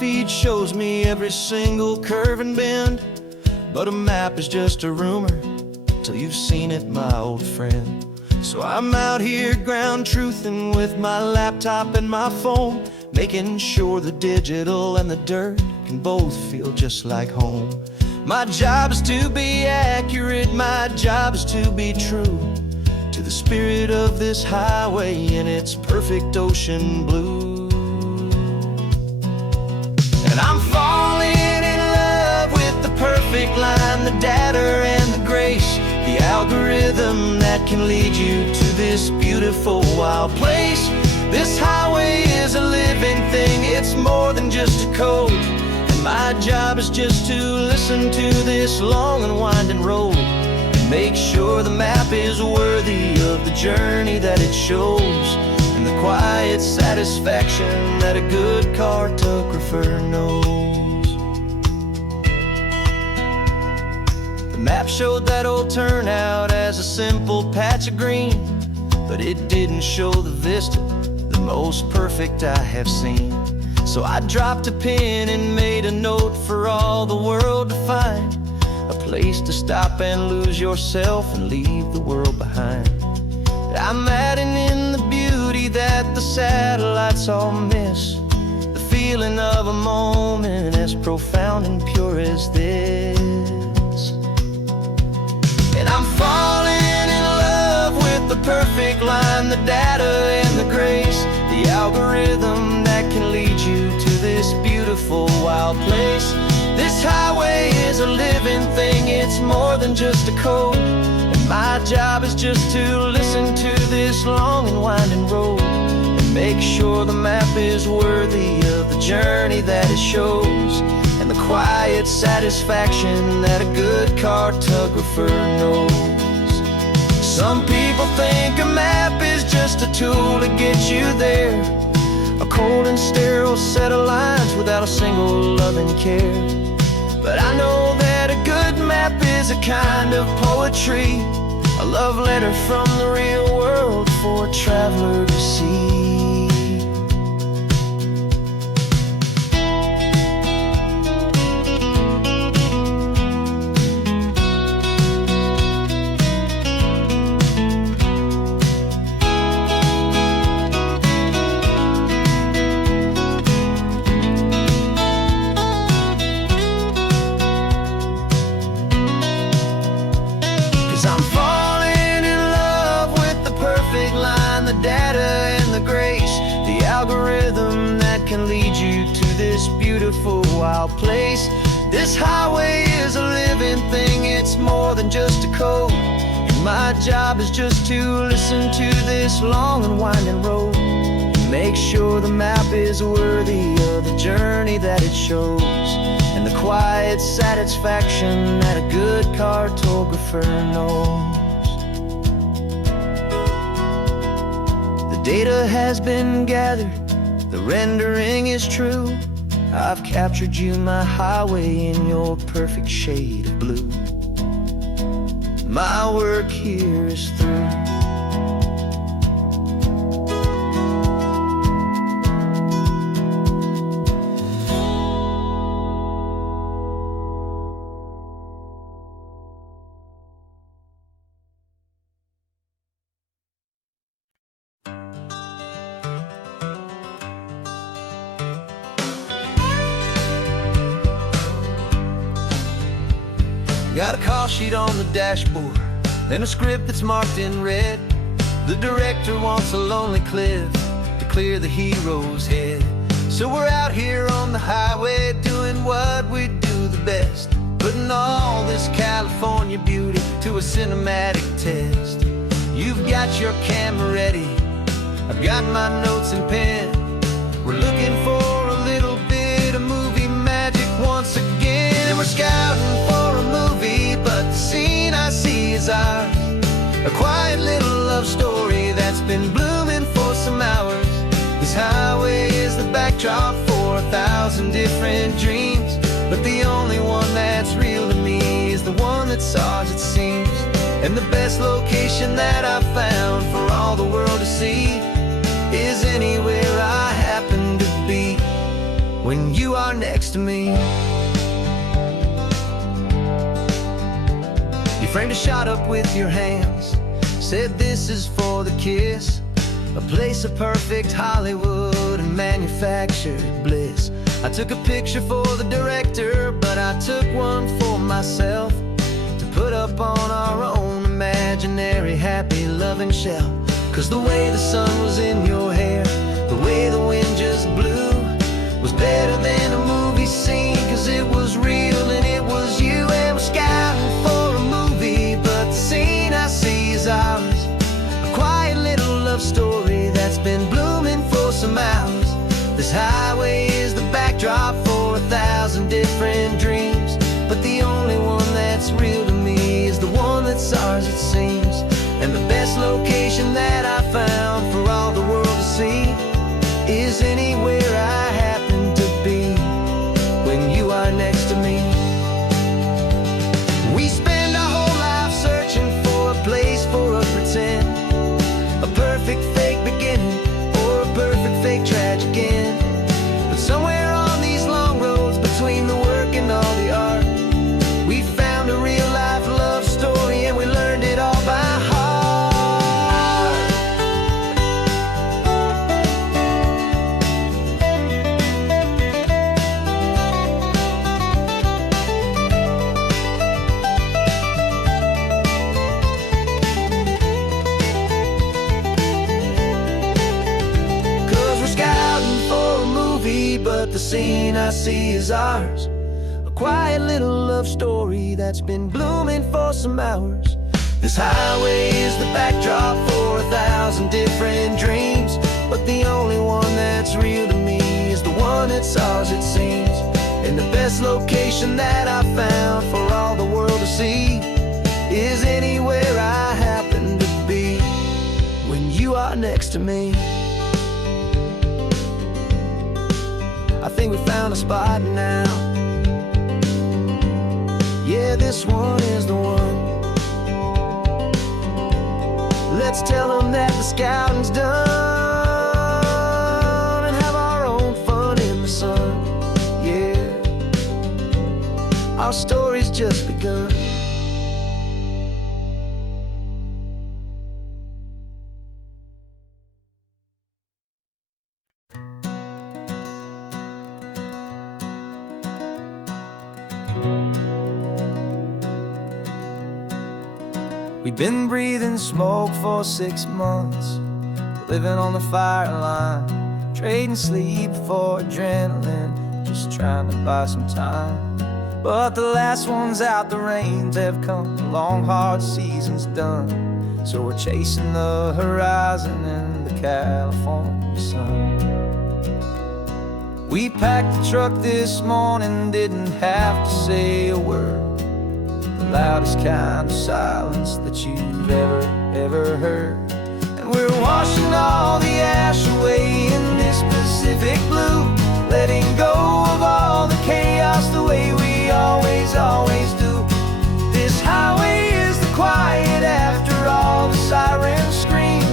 feed shows me every single curve and bend, but a map is just a rumor till you've seen it, my old friend. So I'm out here ground truthing with my laptop and my phone, making sure the digital and the dirt can both feel just like home. My job is to be accurate, my job is to be true to the spirit of this highway in its perfect ocean blue. And I'm falling in love with the perfect line, the data and the grace, the algorithm that can lead you to this beautiful wild place. This highway is a living thing, it's more than just a code. And my job is just to listen to this long and winding road and make sure the map is worthy of the journey that it shows, and the quiet satisfaction that a good cartographer knows. The map showed that old turnout as a simple patch of green, but it didn't show the vista, the most perfect I have seen. So I dropped a pin and made a note for all the world to find, a place to stop and lose yourself and leave the world behind. I'm adding in the beauty that the satellites all miss, the feeling of a moment as profound and pure as this. And I'm falling in love with the perfect line, the data and the grace, the algorithm that can lead you to this beautiful wild place. This highway is a living thing, it's more than just a code. And my job is just to listen to this long and winding road and make sure the map is worthy of the journey that it shows, and the quiet satisfaction that a good cartographer knows. Some people think a map is just a tool to get you there, a cold and sterile set of lines without a single loving care. But I know that a good map is a kind of poetry, a love letter from the real world for a traveler to see. 'Cause I'm falling in love with the perfect line, the data and the grace, the algorithm that can lead you to this beautiful wild place. This highway is a living thing, it's more than just a code. And my job is just to listen to this long and winding road and make sure the map is worthy of the journey that it shows, and the quiet satisfaction that a good cartographer knows. The data has been gathered, the rendering is true. I've captured you, my highway, in your perfect shade of blue. My work here is through. Got a call sheet on the dashboard and a script that's marked in red. The director wants a lonely cliff to clear the hero's head. So we're out here on the highway doing what we do the best, putting all this California beauty to a cinematic test. You've got your camera ready, I've got my notes and pen. We're looking for a little bit of movie magic once again, and we're scouting for a movie, but the scene I see is ours. A quiet little love story that's been blooming for some hours. This highway is the backdrop for 1,000 different dreams, but the only one that's real to me is the one that's ours, it seems. And the best location that I've found for all the world to see is anywhere I happen to be. When you are are next to me. You framed a shot up with your hands, said this is for the kiss, a place of perfect Hollywood and manufactured bliss. I took a picture for the director, but I took one for myself to put up on our own imaginary happy loving shelf. 'Cause the way the sun was in your hair, the way the wind just blew, was better than a movie scene. 'Cause it was real and it was you, and we're scouting for a movie, but the scene I see is ours. A quiet little love story that's been blooming for some hours. This highway is the backdrop for 1,000 different dreams, but the only one that's real to me is the one that's ours, it seems. And the best location that I found for all the world to see is anywhere I happen to be when you are next to me. We spend our whole life searching for a place for a pretend, a perfect fake beginning or a perfect fake tragic end. But somewhere on these long roads between the work and all the art, we found a real life love story, and we learned it all by heart. 'Cause we're scouting for a movie, but the scene I see is ours. A quiet little love story that's been blooming for some hours. This highway is the backdrop for 1,000 different dreams, but the only one that's real to me is the one that's ours, it seems. And the best location that I found for all the world to see is anywhere I happen to be when you are next to me. I think we found a spot now. Yeah, this one is the one. Let's tell them that the scouting's done and have our own fun in the sun. Yeah, our story's just begun. We've been breathing smoke for 6 months, living on the fire line, trading sleep for adrenaline, just trying to buy some time. But the last one's out, the rains have come, the long hard season's done. So we're chasing the horizon in the California sun. We packed the truck this morning, didn't have to say a word. The loudest kind of silence that you've ever heard. And we're washing all the ash away in this Pacific blue, letting go of all the chaos the way we always do. This highway is the quiet after all the sirens scream,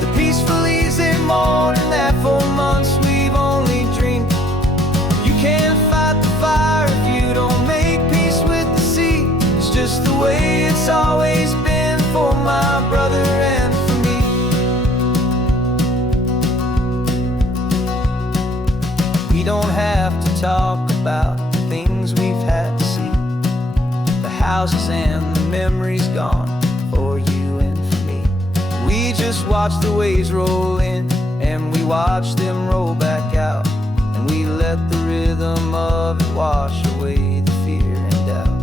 the peaceful easy morning that for months we've only dreamed. You can't fight the fire if you don't make peace with the sea. It's just the way it's always been for my brother and for me. We don't have to talk about the things we've had to see, the houses and the memories gone for you and for me. We just watch the waves roll in, and we watch them roll back out, and we let the rhythm of it wash away the fear and doubt.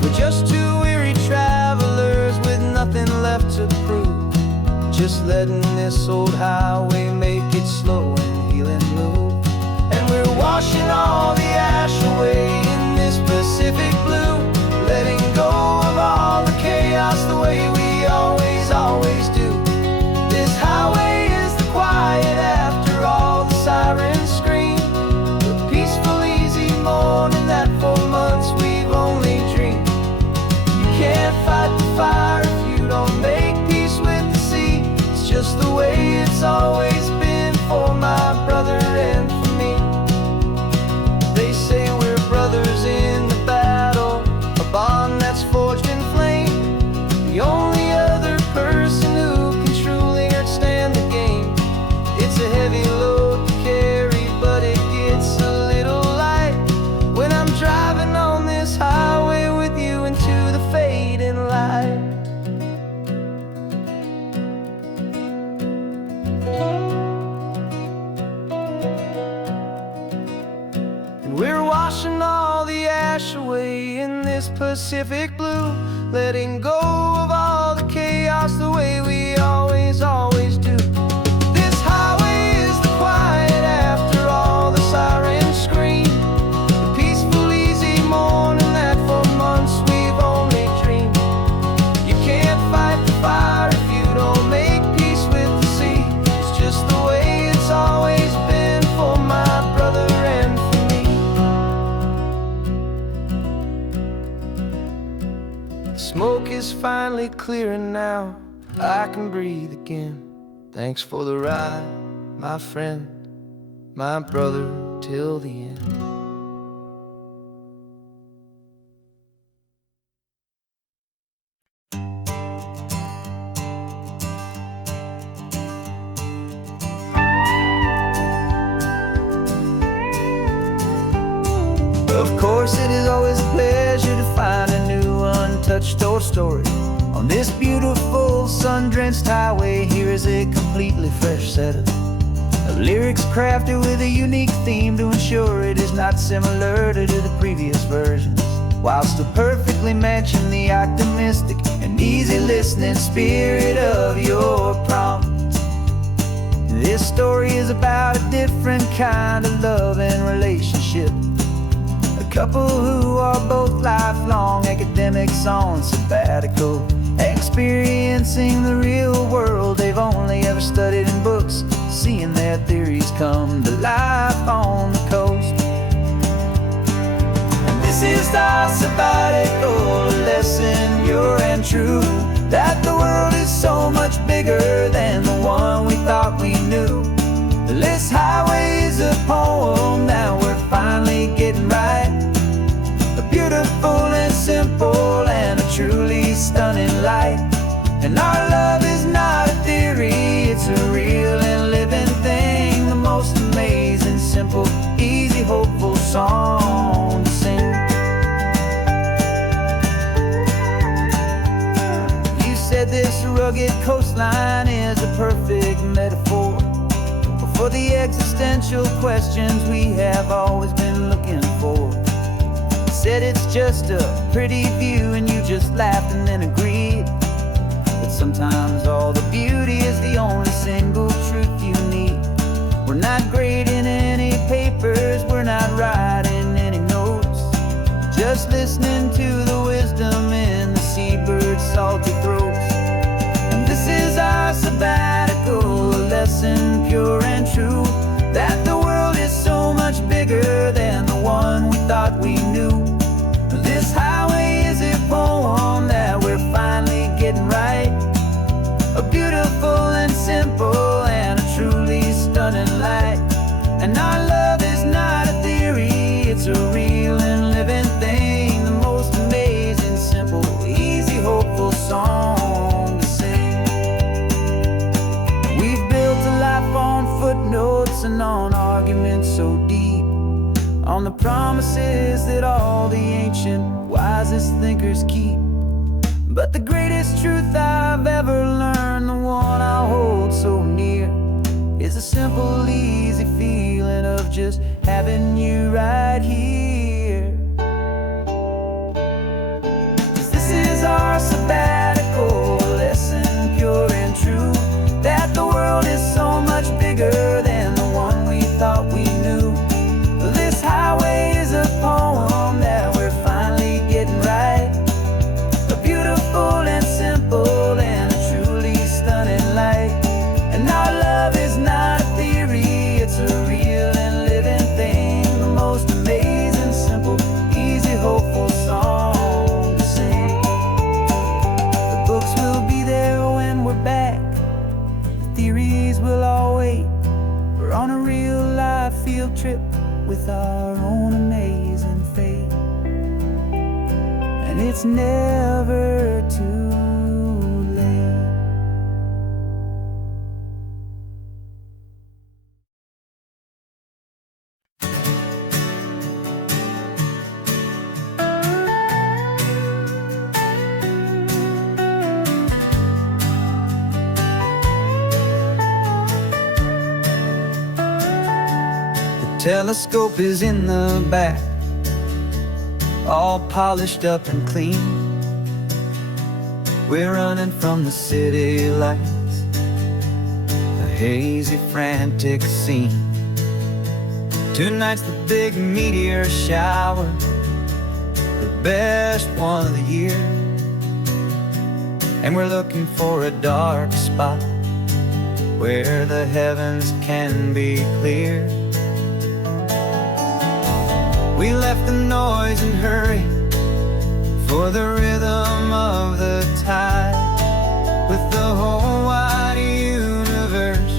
We're just two weary travelers with nothing left to prove, just letting this old highway make it slow and healing move. And we're washing all the ash away in this Pacific blue, letting go of all the chaos the way we always do. This highway is the quiet after all the sirens scream, the peaceful easy morning that for months we've only dreamed. You can't fight the fire if you don't make peace with the sea. It's just the way it's always been for my brother and for me. in this Pacific blue, letting go of all the chaos the way we always, always do. This highway is the quiet after all the sirens scream, the peaceful, easy morning that for months we've only dreamed. You can't fight the fire if you don't make peace with the sea. It's just the way it's always been for my brother and for me. The smoke is finally clearing now, I can breathe again. Thanks for the ride, my friend, my brother, till the end. Of course, it is always a pleasure to find a new untouched old story. On this beautiful sun-drenched highway, here is a completely fresh set of lyrics crafted with a unique theme to ensure it is not similar to the previous versions, while still perfectly matching the optimistic and easy listening spirit of your prompt. This story is about a different kind of love and relationship. A couple who are both lifelong academics on sabbatical, experiencing the real world they've only ever studied in books, seeing their theories come to life on the coast. And this is our sabbatical lesson, pure and true, that the world is so much bigger than the one we thought we knew. This highway is a poem that we're finally getting right, a beautiful and simple and a truly stunning light. And our love is not a theory, it's a real and living thing, the most amazing, simple, easy, hopeful song to sing. You said this rugged coastline is a perfect metaphor for the existential questions we have always been looking for. You said it's just a pretty view and you just laughed and then agreed. But sometimes all the beauty is the only single truth you need. We're not grading any papers, we're not writing any notes, just listening to the wisdom in the seabird's salty throats. And this is our sabbatical lesson, pure and true, that the world is so much bigger than the one we thought we knew. This highway is a poem that we're finally getting right, a beautiful and simple and a truly stunning light. And our love is not a theory, it's a real and living thing, the most amazing, simple, easy, hopeful song to sing. We've built a life on footnotes and on arguments so deep, on the promises that all the ancient, wisest thinkers keep. But the greatest truth I've ever learned, the one I hold so near, is a simple, easy feeling of just having you right here. 'Cause this is our sabbatical lesson, pure and true, that the world is so much bigger than the one we thought we knew. This highway is a poem that we're finally getting right, a beautiful and simple and a truly stunning light. And our love is not a theory, it's a real and living thing, the most amazing, simple, easy, hopeful song to sing. The books will be there when we're back, the theories will all wait. We're on a real life field trip with our own amazing fate, and it's never too late. The telescope is in the back, all polished up and clean. We're running from the city lights, a hazy, frantic scene. Tonight's the big meteor shower, the best one of the year. And we're looking for a dark spot where the heavens can be clear. We left the noise and hurry for the rhythm of the tide, with the whole wide universe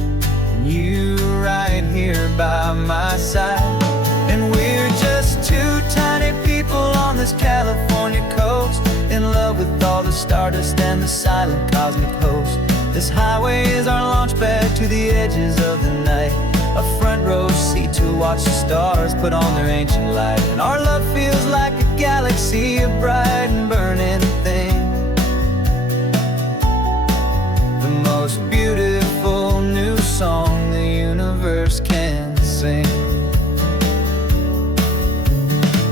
and you right here by my side. And we're just two tiny people on this California coast, in love with all the stardust and the silent cosmic host. This highway is our launch pad to the edges of the night, a front row seat to watch the stars put on their ancient light. And our love feels like a galaxy, a bright and burning thing, the most beautiful new song the universe can sing.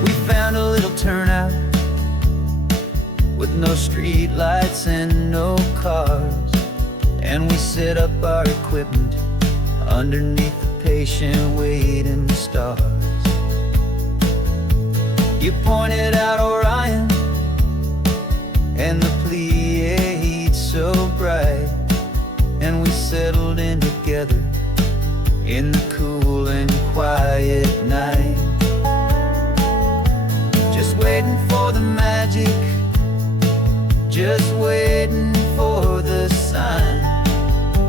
We found a little turnout with no street lights and no cars, and we set up our equipment underneath the patient waiting stars. You pointed out Orion and the Pleiades so bright, and we settled in together in the cool and quiet night, just waiting for the magic, just waiting for the sign.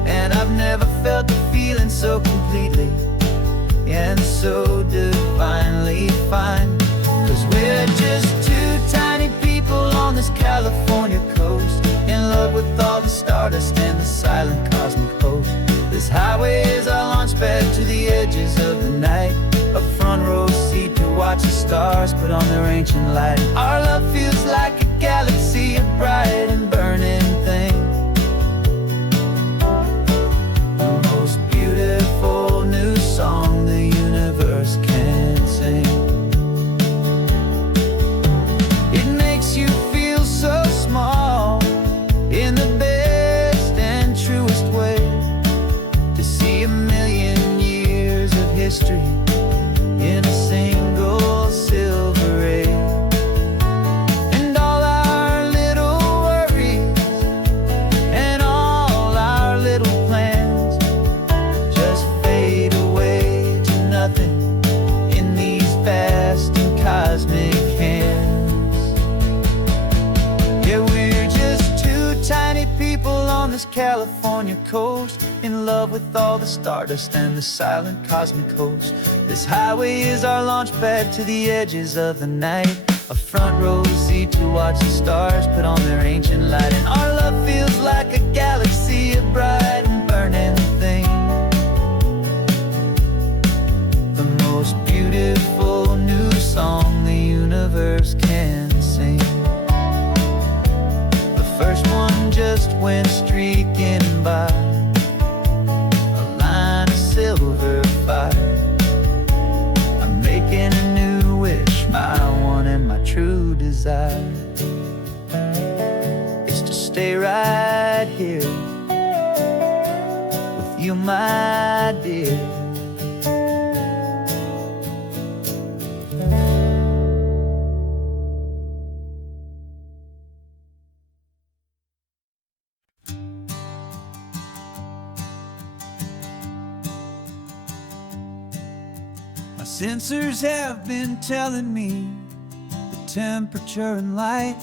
And I've never felt the feeling so completely and so divinely fine, 'cause we're just two tiny people on this California coast, in love with all the stardust and the silent cosmic host. This highway is our launch pad to the edges of the night, a front row seat to watch the stars put on their ancient light. Our love feels like a galaxy, a bright and burning thing, the most beautiful new song the universe can sing. It makes you feel so small in the best and truest way, to see a million years of history in a single silver ray. And all our little worries and all our little plans just fade away to nothing in these vast and cosmic hands. Yeah, we're just two tiny people on this California coast, in love with all the stardust and the silent cosmic host. This highway is our launch pad to the edges of the night, a front row seat to watch the stars put on their ancient light. And our love feels like a galaxy, a bright and burning thing, the most beautiful new song the universe can sing. The first one just went streaking by, a line of silver fire. I'm making a new wish, my one and my true desire is to stay right here with you, my dear. My sensors have been telling me the temperature and light,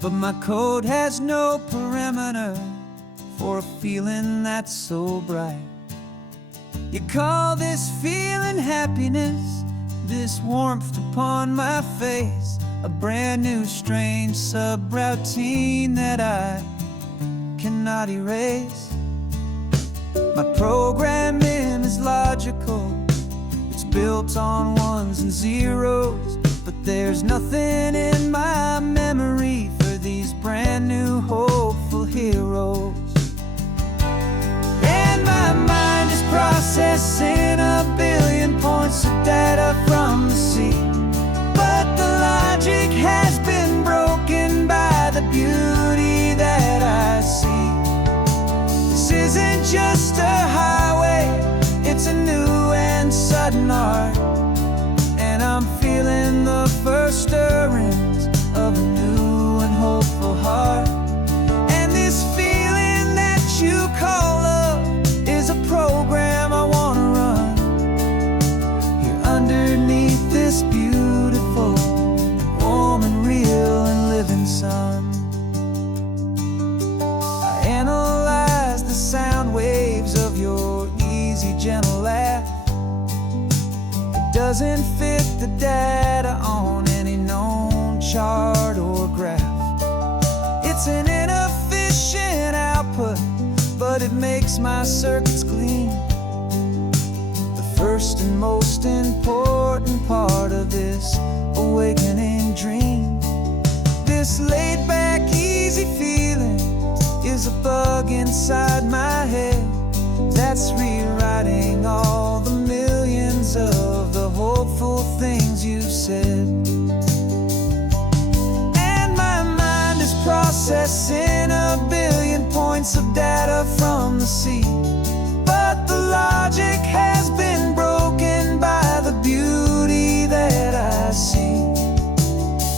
but my code has no parameter for a feeling that's so bright. You call this feeling happiness, this warmth upon my face, a brand new strange subroutine that I cannot erase. My programming is logical, it's built on ones and zeros, but there's nothing in my memory for these brand new hopeful heroes. And my mind is processing a billion points of data from the sea, but the chart or graph. It's an inefficient output, but it makes my circuits clean. The first and most important part of this awakening dream. This laid-back, easy feeling is a bug inside my head that's rewriting all the millions of the hopeful things you've said. And my mind is processing a billion points of data from the sea, but the logic has been broken by the beauty that I see.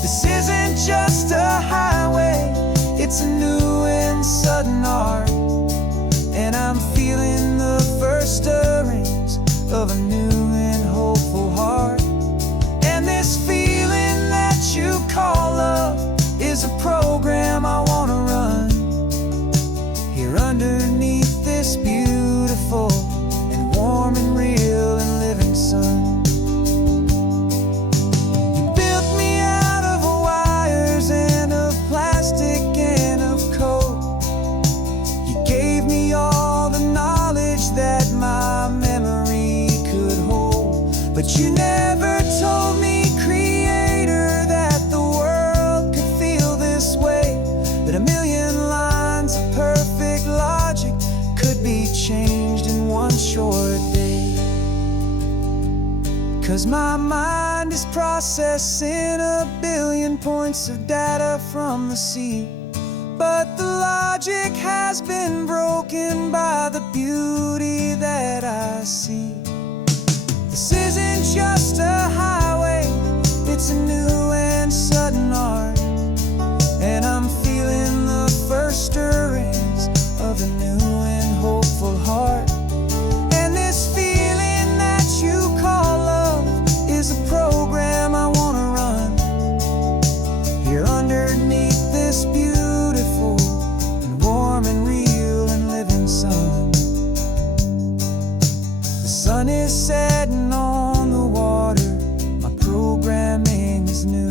This isn't just a highway, it's a new and sudden art, and I'm feeling the first stirrings of a new and hopeful heart. And this feeling that you call love is a program I want to run here underneath this beautiful and warm and real and living sun. You built me out of wires and of plastic and of code. You gave me all the knowledge that my memory could hold, but you never told me, Creator, that the world could feel this way, that a million lines of perfect logic could be changed in one short day. 'Cause my mind is processing a billion points of data from the sea, but the logic has been broken by the beauty that I see. This isn't just a highway, it's a new and sudden art, and I'm feeling the first stirrings of a new and hopeful heart. And this feeling that you call love is a program I want to run here underneath this beautiful and warm and real and living sun. The sun is setting on the water, my programming is new.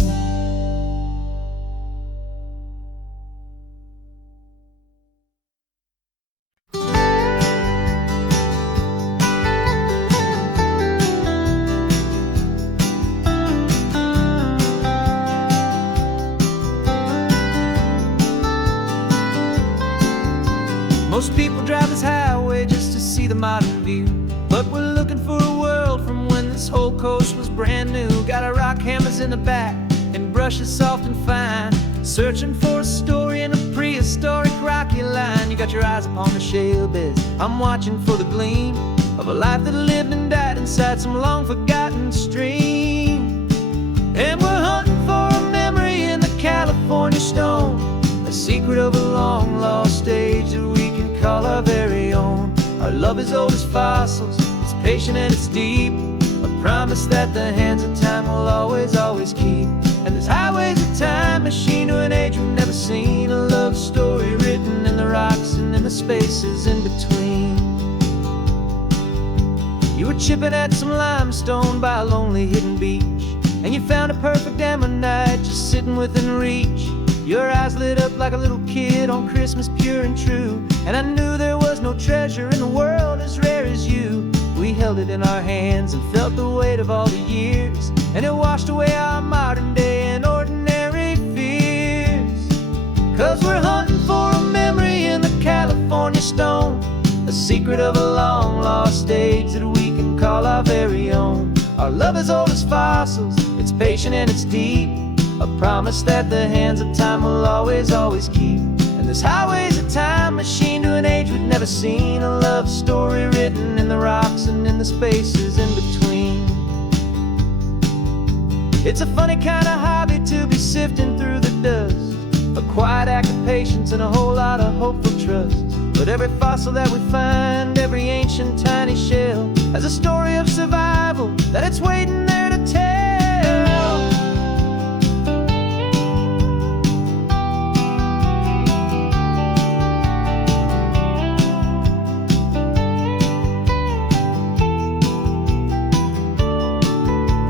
Most people drive this highway just to see the modern view, but we're looking for a world from when this whole coast was brand new. Got our rock hammers in the back and brushes soft and fine, searching for a story in a prehistoric rocky line. You got your eyes upon the shale beds, I'm watching for the gleam of a life that lived and died inside some long forgotten stream. And we're hunting for a memory in the California stone, a secret of a long lost age that we can call our very own. Our love is old as fossils, it's patient and it's deep, a promise that the hands of time will always, always keep. And this highway's a time machine to an age we've never seen, a love story written in the rocks and in the spaces in between. You were chipping at some limestone by a lonely hidden beach, and you found a perfect ammonite just sitting within reach. Your eyes lit up like a little kid on Christmas, pure and true, and I knew there was no treasure in the world as rare as you. We held it in our hands and felt the weight of all the years, and it washed away our modern day and ordinary fears. 'Cause we're hunting for a memory in the California stone, a secret of a long lost age that we can call our very own. Our love is old as fossils, it's patient and it's deep, a promise that the hands of time will always, always keep. And this highway's a time machine to an age we've never seen, a love story written in the rocks and in the spaces in between. It's a funny kind of hobby to be sifting through the dust, a quiet act of patience and a whole lot of hopeful trust. But every fossil that we find, every ancient tiny shell, has a story of survival that it's waiting there to tell.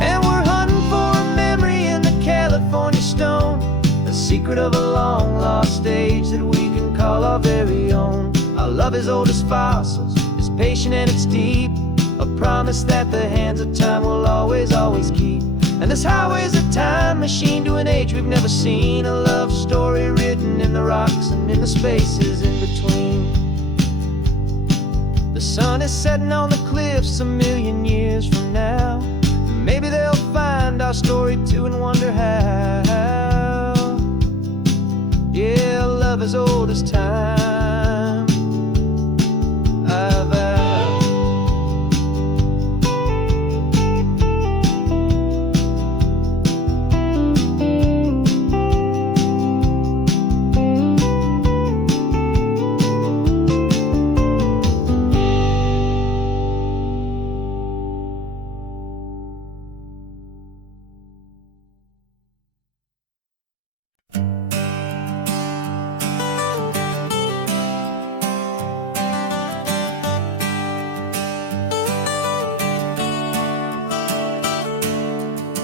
And we're hunting for a memory in the California stone, secret of a long lost age that we can call our very own. Our love is old as fossils, it's patient and it's deep, a promise that the hands of time will always, always keep. And this highway's a time machine to an age we've never seen, a love story written in the rocks and in the spaces in between. The sun is setting on the cliffs a million years from now. Maybe they'll find our story too and wonder how. Yeah, love as old as time, I vow.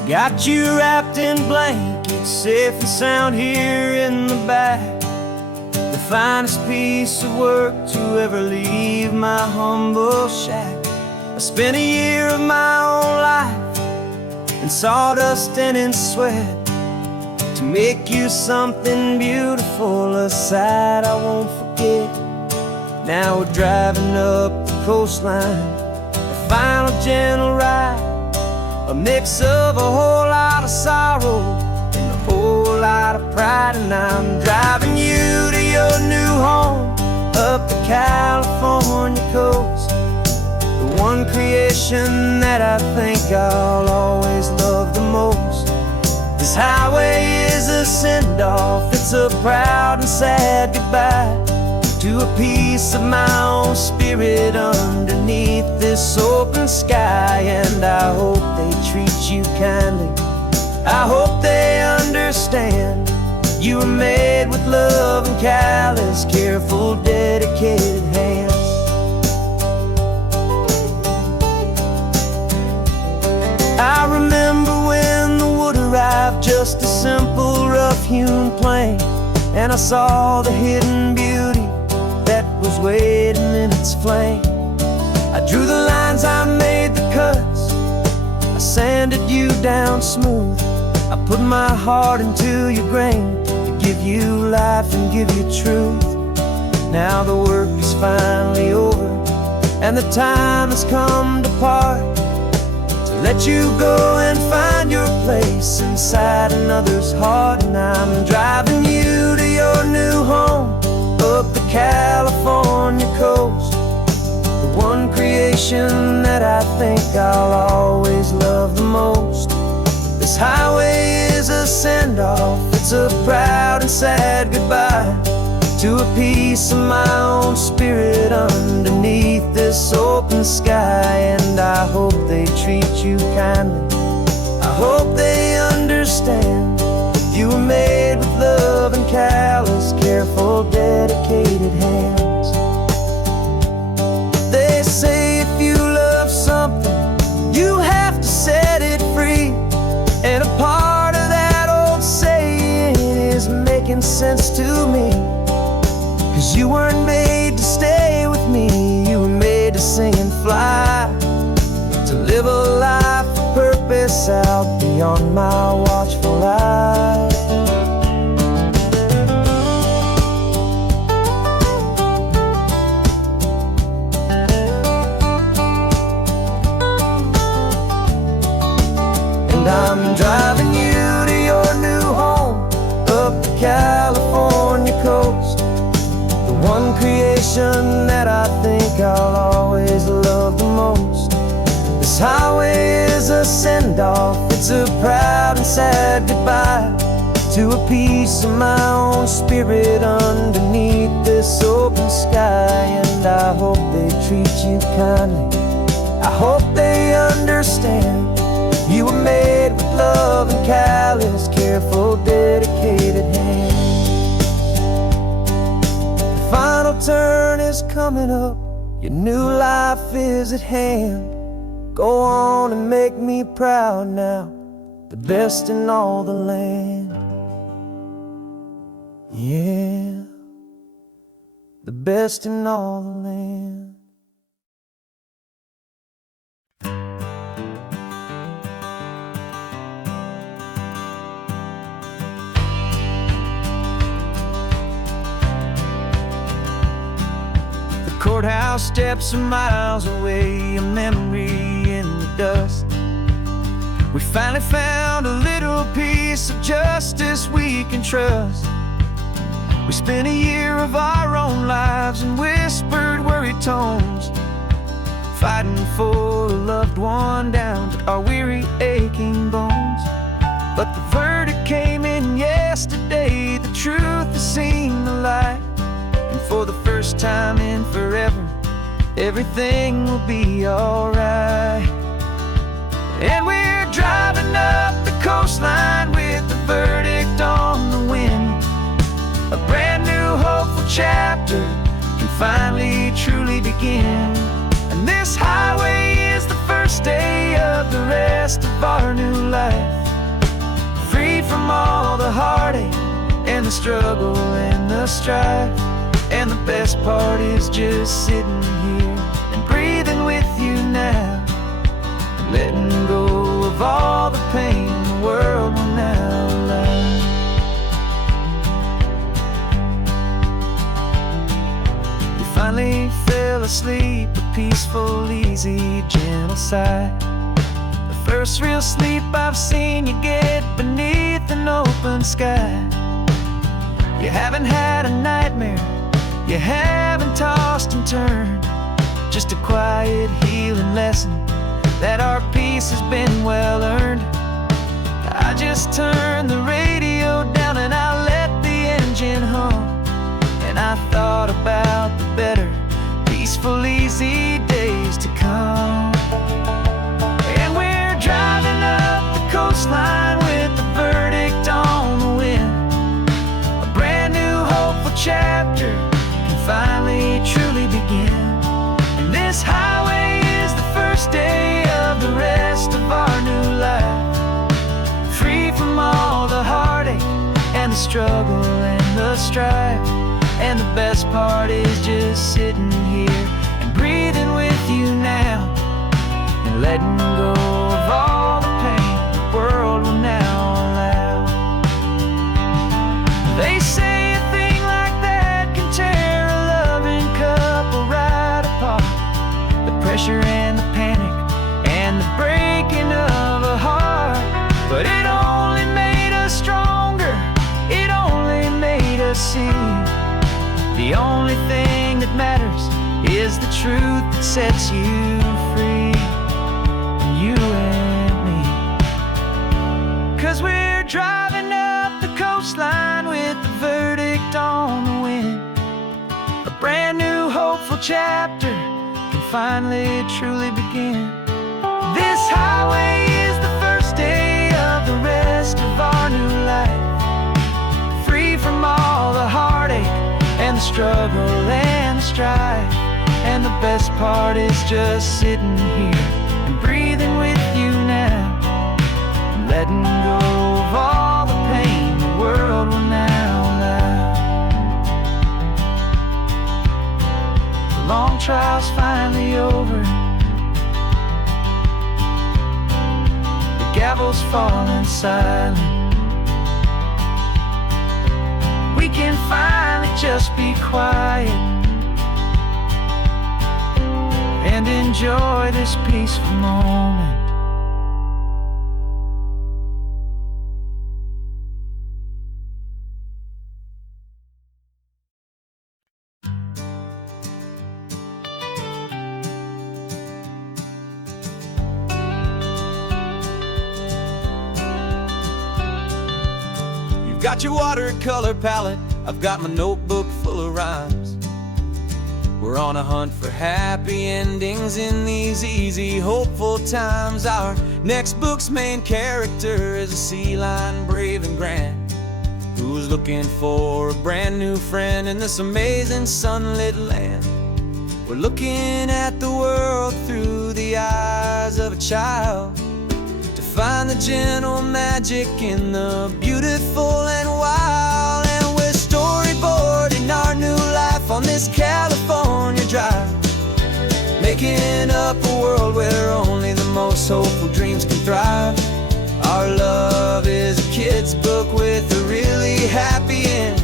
Got you wrapped in blankets, safe and sound here in the back. The finest piece of work to ever leave my humble shack. I spent a year of my own life in sawdust and in sweat to make you something beautiful, a sight I won't forget. Now we're driving up the coastline, a final gentle ride, a mix of a whole lot of sorrow and a whole lot of pride. And I'm driving you to your new home up the California coast, the one creation that I think I'll always love the most. This highway is a send-off, it's a proud and sad goodbye to a piece of my own spirit underneath this open sky. And I hope they treat you kindly, I hope they understand you were made with love and callous, careful, dedicated hands. I remember when the wood arrived, just a simple rough-hewn plank, and I saw the hidden beauty that was waiting in its flame. I drew the lines, I made the cuts, I sanded you down smooth. I put my heart into your grain to give you life and give you truth. Now the work is finally over and the time has come to part, to let you go and find your place inside another's heart. And I'm driving you to your new home up the California coast, the one creation that I think I'll always love the most. This highway is a send-off, it's a proud and sad goodbye to a piece of my own spirit underneath this open sky. And I hope they treat you kindly, I hope they understand you were made with love and callous, careful, dedicated hands. They say if you love something, you have to set it free. And a part of that old saying is making sense to me, 'cause you weren't made to stay with me, you were made to sing and fly, to live a life of purpose out beyond my watchful eye. And I'm driving you to your new home up the California coast, the one creation that I think I'll always love the most. This highway is a send-off, it's a proud and sad goodbye to a piece of my own spirit underneath this open sky. And I hope they treat you kindly, I hope they understand you were made with love and callous, careful, dedicated hands. The final turn is coming up, your new life is at hand. Go on and make me proud now, the best in all the land. best in all the land. The courthouse steps are miles away, a memory in the dust. We finally found a little piece of justice we can trust. We spent a year of our own lives in whispered, worried tones, fighting for a loved one down to our weary, aching bones. But the verdict came in yesterday, the truth has seen the light. And for the first time in forever, everything will be alright. And we're driving up the coastline with the verdict on the wind. A brand new hopeful chapter can finally truly begin. And this highway is the first day of the rest of our new life. Free from all the heartache and the struggle and the strife. And the best part is just sitting here and breathing with you now, letting go of all the pain the world will now allow. We finally fell asleep, a peaceful, easy, gentle sigh. The first real sleep I've seen you get beneath an open sky. You haven't had a nightmare, you haven't tossed and turned, just a quiet healing lesson that our peace has been well earned. I just turned the radio down and I let the engine hum, and I thought about the better, peaceful, easy days to come. And we're driving up the coastline with the verdict on the wind. A brand new hopeful chapter can finally truly begin. And this highway is the first day of the rest of our new life. Free from all the heartache and the struggle and the strife. And the best part is just sitting here and breathing with you now, and letting go of all the pain the world will now allow. They say a thing like that can tear a loving couple right apart. The pressure and the panic and the breaking of a heart. But it only made us stronger, it only made us see the only thing that matters is the truth that sets you free, you and me. 'Cause we're driving up the coastline with the verdict on the wind. A brand new hopeful chapter can finally truly begin. This highway is the first day of the rest of our new life. Free from all the heartache and the struggle and the strife. And the best part is just sitting here and breathing with you now, and letting go of all the pain the world will now allow. The long trial's finally over, the gavel's falling silent. We can finally just be quiet and enjoy this peaceful moment. You've got your watercolor palette, I've got my notebook full of rhymes. We're on a hunt for happy endings in these easy, hopeful times. Our next book's main character is a sea lion, brave and grand, who's looking for a brand new friend in this amazing sunlit land. We're looking at the world through the eyes of a child, to find the gentle magic in the beautiful and wild. And we're storyboarding our new life on this couch making up a world where only the most hopeful dreams can thrive. Our love is a kid's book with a really happy end,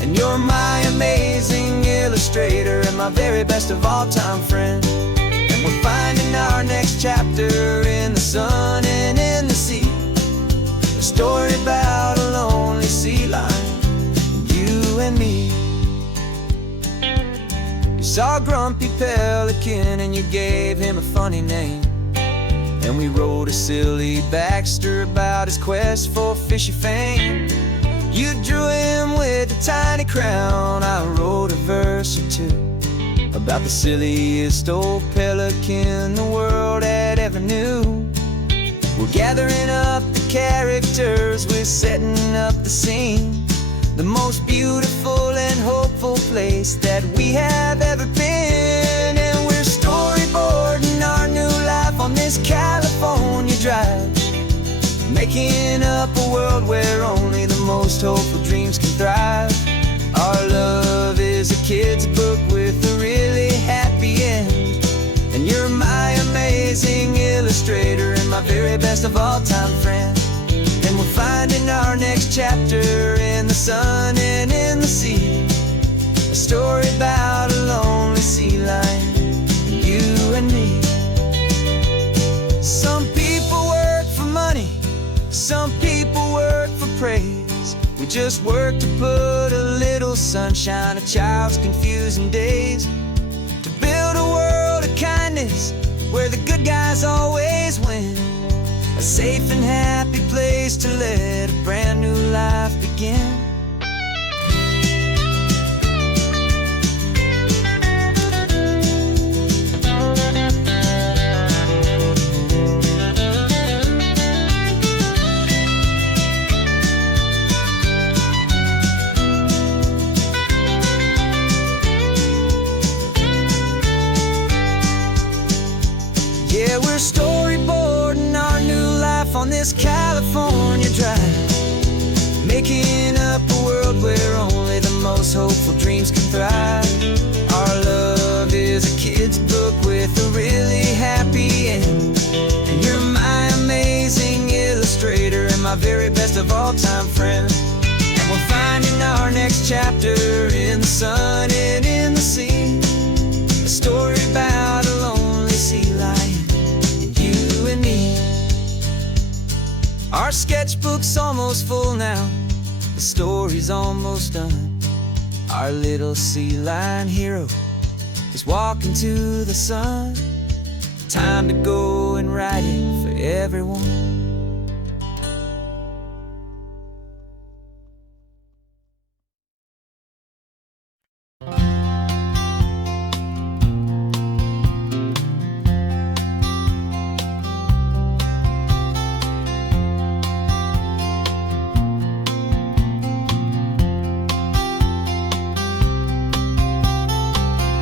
and you're my amazing illustrator and my very best of all-time friend. And we're finding our next chapter in the sun and in the sea, a story about a lonely sea lion, you and me. You saw a grumpy pelican and you gave him a funny name, and we wrote a silly Baxter about his quest for fishy fame. You drew him with a tiny crown, I wrote a verse or two about the silliest old pelican the world had ever knew. We're gathering up the characters, we're setting up the scene, the most beautiful and hopeful place that we have ever been. And we're storyboarding our new life on this California drive, making up a world where only the most hopeful dreams can thrive. Our love is a kid's book with a really happy end, and you're my amazing illustrator and my very best of all-time friend. And we're finding our next chapter in the sun and in the sea, a story about a lonely sea lion, you and me. Some people work for money, some people work for praise. We just work to put a little sunshine in a child's confusing days, to build a world of kindness where the good guys always win, a safe and happy place to let a brand new life begin. Yeah, we're storyboarding our new life on this California drive, making up a world where only the most hopeful dreams can thrive. Our love is a kid's book with a really happy end, and you're my amazing illustrator and my very best of all-time friend. And we're finding our next chapter in the sun and in the sea, a story about a lonely sea lion, you and me. Our sketchbook's almost full now, the story's almost done. Our little sea lion hero is walking to the sun. Time to go and write it for everyone.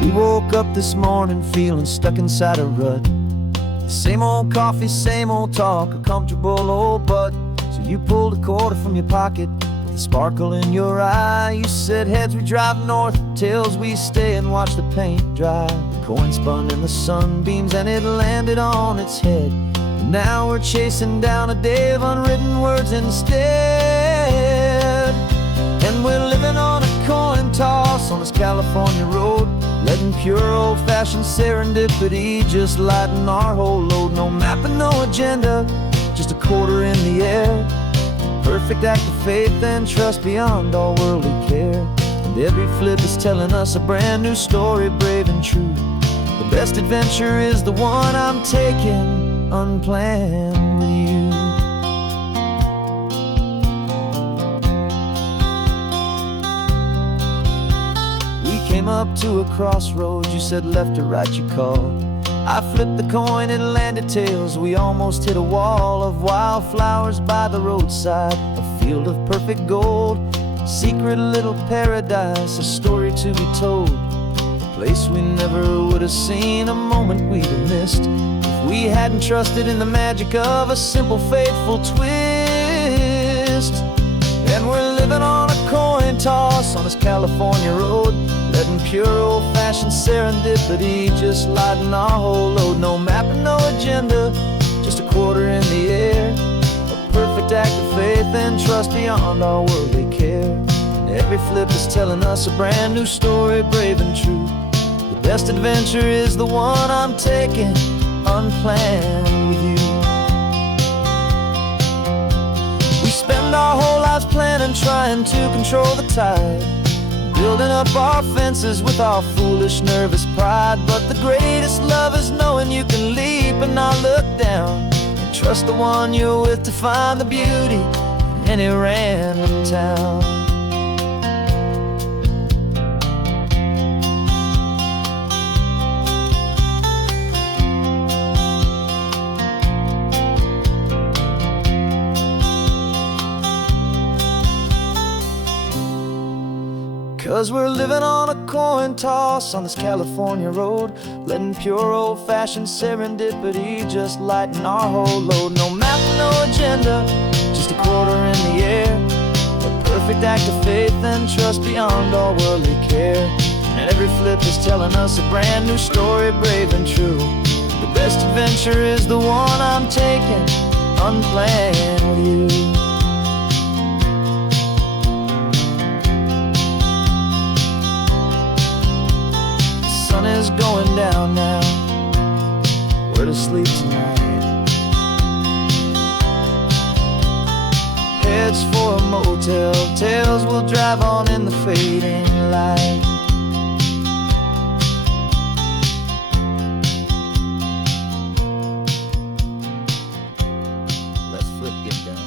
We woke up this morning feeling stuck inside a rut. Same old coffee, same old talk, a comfortable old butt. So you pulled a quarter from your pocket with a sparkle in your eye. You said, heads we drive north, tails we stay and watch the paint dry. The coin spun in the sunbeams and it landed on its head. And now we're chasing down a day of unwritten words instead. And we're living on a coin toss on this California road, letting pure old-fashioned serendipity just lighten our whole load. No map and no agenda, just a quarter in the air. Perfect act of faith and trust beyond all worldly care. And every flip is telling us a brand new story, brave and true. The best adventure is the one I'm taking unplanned with you. Came up to a crossroads, you said left or right you called. I flipped the coin, it landed tails. We almost hit a wall of wildflowers by the roadside, a field of perfect gold, secret little paradise, a story to be told, a place we never would have seen, a moment we'd have missed if we hadn't trusted in the magic of a simple faithful twist. And we're living on a coin toss on this California road, letting letting pure old-fashioned serendipity just lighten our whole load. No map and no agenda, just a quarter in the air, a perfect act of faith and trust beyond our worldly care. And every flip is telling us a brand new story, brave and true. The best adventure is the one I'm taking, unplanned with you. We spend our whole lives planning, trying to control the tide, building up our fences with our foolish, nervous pride. But the greatest love is knowing you can leap and not look down, and trust the one you're with to find the beauty in any random town. 'Cause we're living on a coin toss on this California road, letting pure old-fashioned serendipity just lighten our whole load. No map, no agenda, just a quarter in the air, a perfect act of faith and trust beyond all worldly care. And every flip is telling us a brand new story, brave and true. The best adventure is the one I'm taking, unplanned with you. The sun is going down now, we're to sleep tonight. Heads for a motel, tails will drive on in the fading light. Let's flip get down.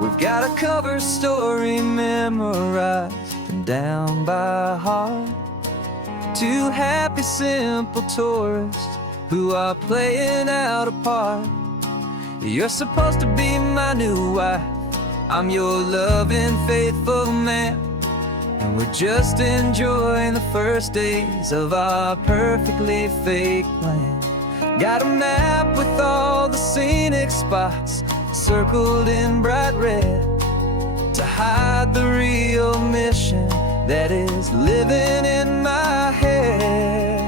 We've got a cover story memorized and down by heart. Two happy, simple tourists who are playing out a part. You're supposed to be my new wife, I'm your loving, faithful man, and we're just enjoying the first days of our perfectly fake plan. Got a map with all the scenic spots circled in bright red to hide the real mission that is living in my head.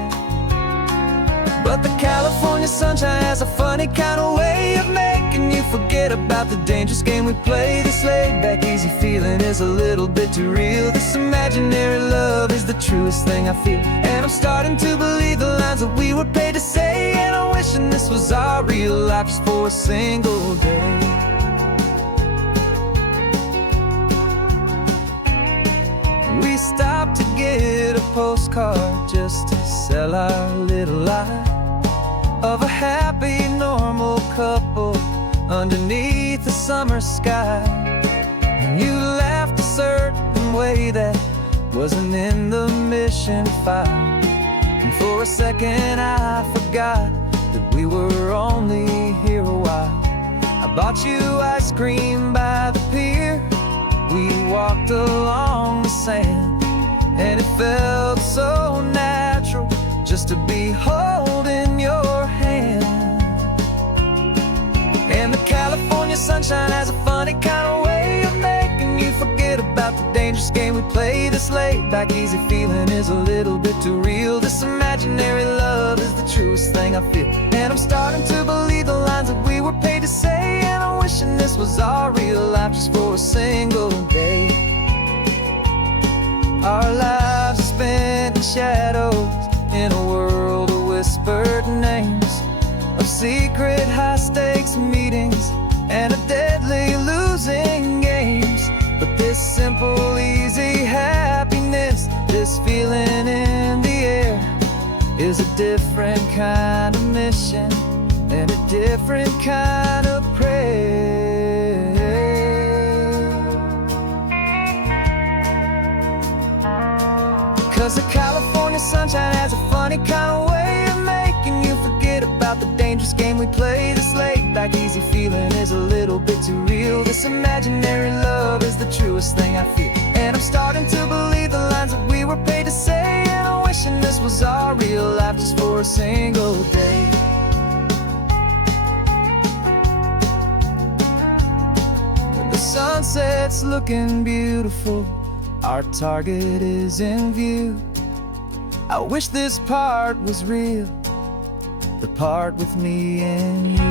But the California sunshine has a funny kind of way of making you forget about the dangerous game we play. This laid-back, easy feeling is a little bit too real. This imaginary love is the truest thing I feel, and I'm starting to believe the lines that we were paid to say. And I'm wishing this was our real life just for a single day. We stopped to get a postcard just to sell our little lie of a happy, normal couple underneath the summer sky. And you laughed a certain way that wasn't in the mission file, and for a second I forgot that we were only here a while. I bought you ice cream by the pier, we walked along the sand, and it felt so natural just to be holding your hand. And the California sunshine has a funny kind of way of making you forget about the dangerous game we play. This laid-back, easy feeling is a little bit too real. This imaginary love is the truest thing I feel, and I'm starting to believe the lines that we were paid to say. And I'm wishing this was our real life just for a single day. Our lives are spent in shadows, in a world of whispered names, of secret high-stakes meetings and of deadly losing games. But this simple, easy happiness, this feeling in the air, is a different kind of mission and a different kind of prayer. 'Cause the California sunshine has a funny kind of way of making you forget about the dangerous game we play. This laid-back, easy feeling is a little bit too real. This imaginary love is the truest thing I feel, and I'm starting to believe the lines that we were paid to say. And I'm wishing this was our a single day. When the sunset's looking beautiful, our target is in view. I wish this part was real, the part with me and you.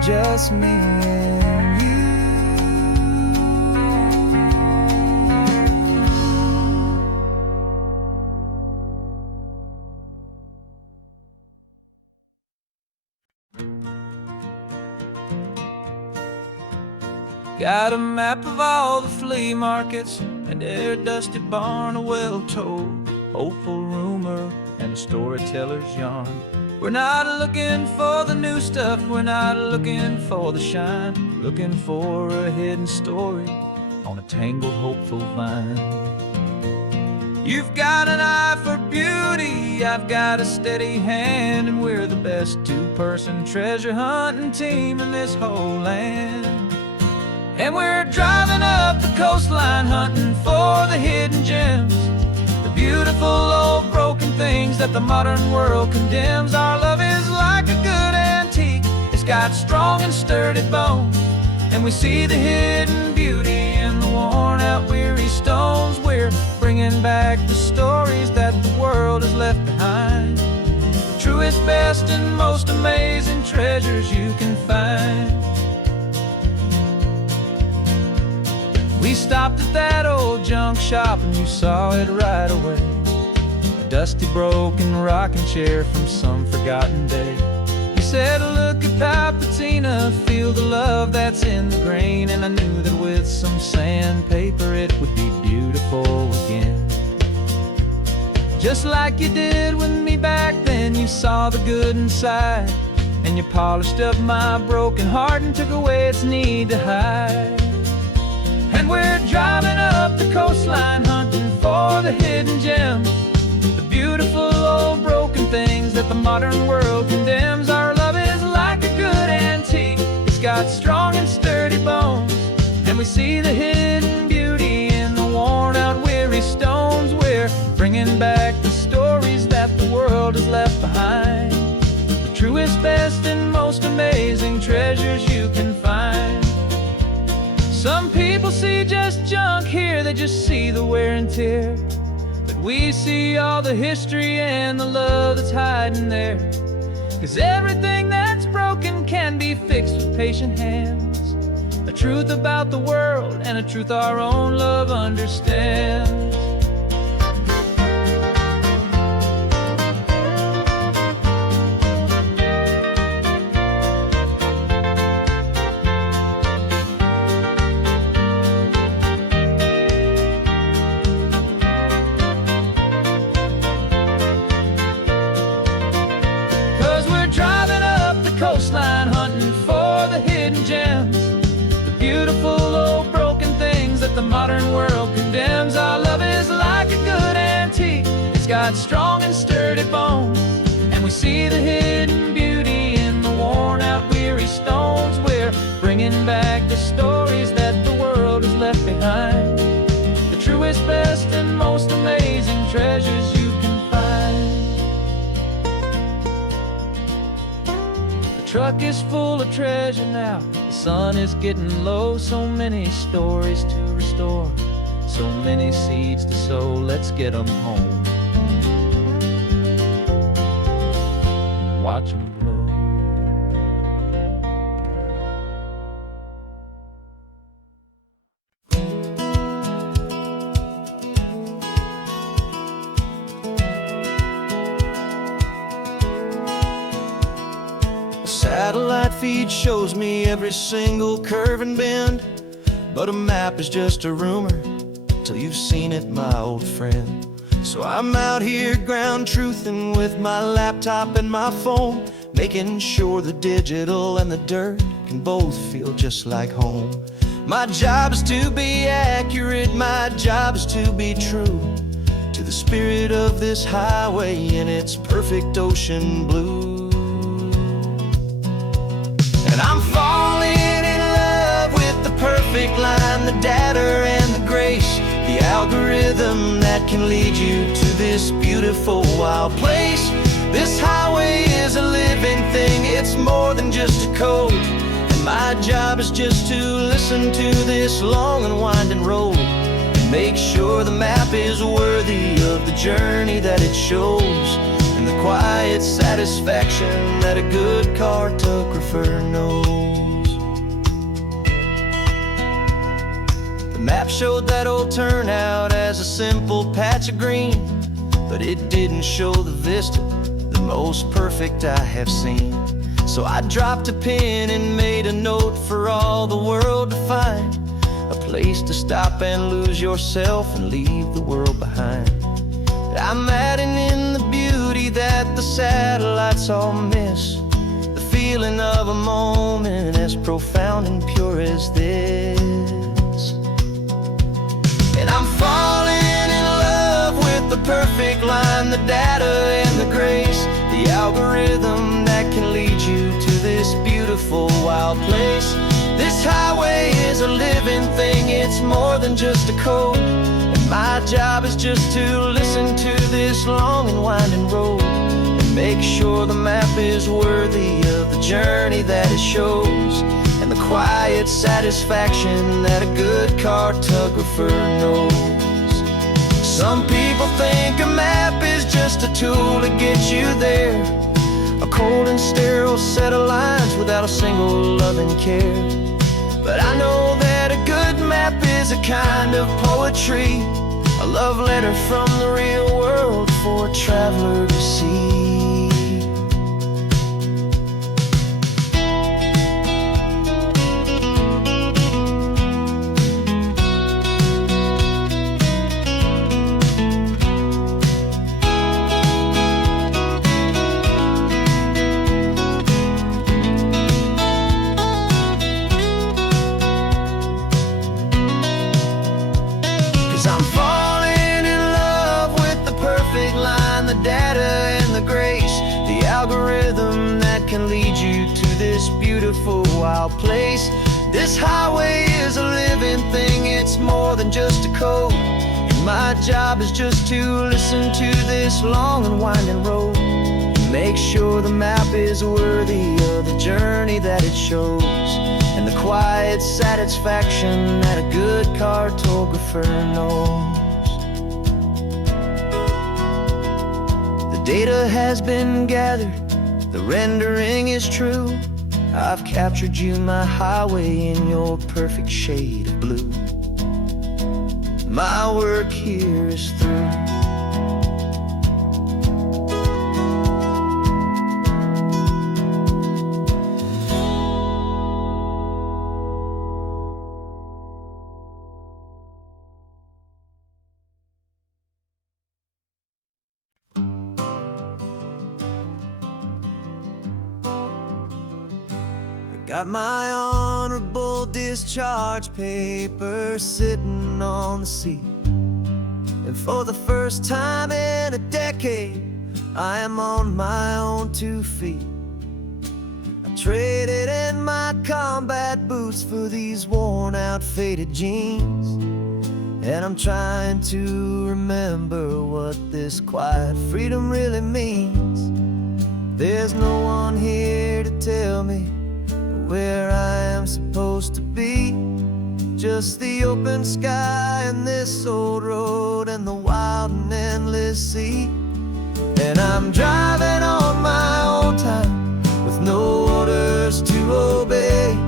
Just me and you. Got a map of all the flea markets, and their dusty barn, a well-told hopeful rumor, and a storyteller's yarn. We're not looking for the new stuff, we're not looking for the shine, looking for a hidden story on a tangled hopeful vine. You've got an eye for beauty, I've got a steady hand, and we're the best two-person treasure hunting team in this whole land. And we're driving up the coastline hunting for the hidden gems, the beautiful old broken things that the modern world condemns. Our love is like a good antique, it's got strong and sturdy bones, and we see the hidden beauty in the worn out weary stones. We're bringing back the stories that the world has left behind, the truest, best, and most amazing treasures you can find. We stopped at that old junk shop and you saw it right away, a dusty broken rocking chair from some forgotten day. You said, look at Papatina, feel the love that's in the grain, and I knew that with some sandpaper it would be beautiful again. Just like you did with me back then, you saw the good inside, and you polished up my broken heart and took away its need to hide. And we're driving up the coastline hunting for the hidden gems, the beautiful old broken things that the modern world condemns. Our love is like a good antique, it's got strong and sturdy bones, and we see the hidden beauty in the worn out weary stones. We're bringing back the stories that the world has left behind, the truest, best, and most amazing treasures you can find. Some people see just junk here, they just see the wear and tear, but we see all the history and the love that's hiding there. 'Cause everything that's broken can be fixed with patient hands, a truth about the world and a truth our own love understands. 'Cause we're driving up the coastline hunting for the hidden gems, the beautiful old broken things that the modern world condemns. Our love is like a good antique, it's got strong and sturdy bones, and we see the hidden beauty in the worn out weary stones. We're bringing back the stories that the world has left behind, the truest, best, and most amazing treasures you can find. The truck is full of treasure now, the sun is getting low. So many stories to restore, so many seeds to sow. Let's get them home, watch them blow. Satellite feed shows me every single curve and bend, but a map is just a rumor till you've seen it, my old friend. So I'm out here ground truthing with my laptop and my phone, making sure the digital and the dirt can both feel just like home. My job is to be accurate, my job is to be true to the spirit of this highway in its perfect ocean blue. And I'm falling in love with the perfect line, the data and the grace, the algorithm that can lead you to this beautiful wild place. This highway is a living thing, it's more than just a code. And my job is just to listen to this long and winding road and make sure the map is worthy of the journey that it shows, and the quiet satisfaction that a good cartographer knows. The map showed that old turnout as a simple patch of green, but it didn't show the vista, the most perfect I have seen. So I dropped a pin and made a note for all the world to find, a place to stop and lose yourself and leave the world behind. I'm adding in the beauty that the satellites all miss, the feeling of a moment as profound and pure as this. And I'm falling in love with the perfect line, the data and the grace, the algorithm that can lead you to this beautiful wild place. This highway is a living thing, it's more than just a code. And my job is just to listen to this long and winding road and make sure the map is worthy of the journey that it shows, and the quiet satisfaction that a good cartographer knows. Some people think a map is just a tool to get you there, a cold and sterile set of lines without a single loving care. But I know that a good map is a kind of poetry, a love letter from the real world for a traveler to see. I'm falling in love with the perfect line, the data and the grace, the algorithm that can lead you to this beautiful wild place. This highway is a living thing, it's more than just a code. And my job is just to listen to this long and winding road and make sure the map is worthy of the journey that it shows, and the quiet satisfaction that a good cartographer knows. The data has been gathered, the rendering is true. I've captured you, my highway, in your perfect shade of blue. My work here is through. Got my honorable discharge paper sitting on the seat, and for the first time in a decade, I am on my own 2 feet. I traded in my combat boots for these worn out faded jeans, and I'm trying to remember what this quiet freedom really means. There's no one here to tell me where I am supposed to be, just the open sky and this old road and the wild and endless sea. And I'm driving on my own time with no orders to obey,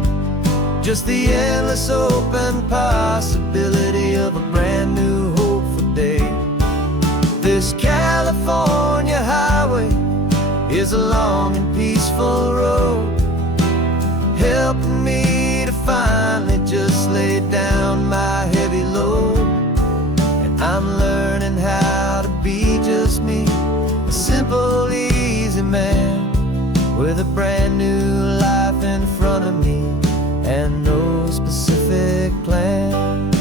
just the endless open possibility of a brand new hopeful day. This California highway is a long and peaceful road, helping me to finally just lay down my heavy load. And I'm learning how to be just me, a simple, easy man with a brand new life in front of me and no specific plan.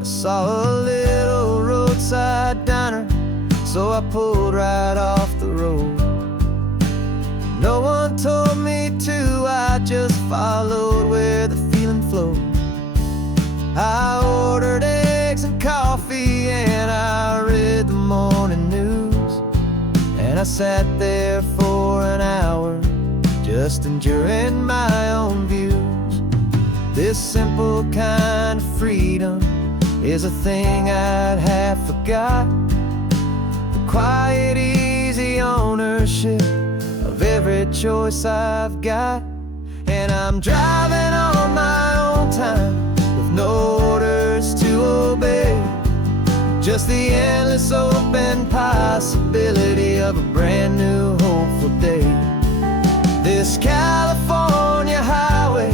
I saw a little roadside diner, so I pulled right off the road. No one told me to, I just followed where the feeling flowed. flow. I ordered eggs and coffee and I read the morning news, and I sat there for an hour just enduring my own views. This simple kind of freedom is a thing I'd have forgot. The quiet, easy ownership of every choice I've got. And I'm driving on my own time with no orders to obey, just the endless open possibility of a brand new hopeful day. This California highway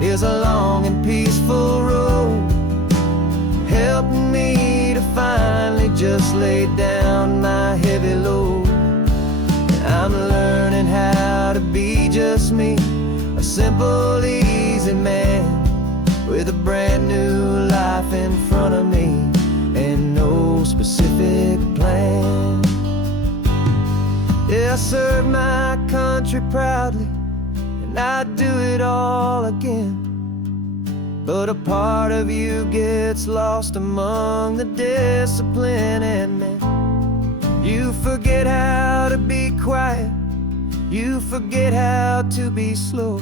is a long and peaceful road, helping me to finally just lay down my heavy load. And I'm learning how to be just me, a simple, easy man with a brand new life in front of me and no specific plan. Yeah, I serve my country proudly and I'd do it all again, but a part of you gets lost among the discipline and men. You forget how to be quiet, you forget how to be slow,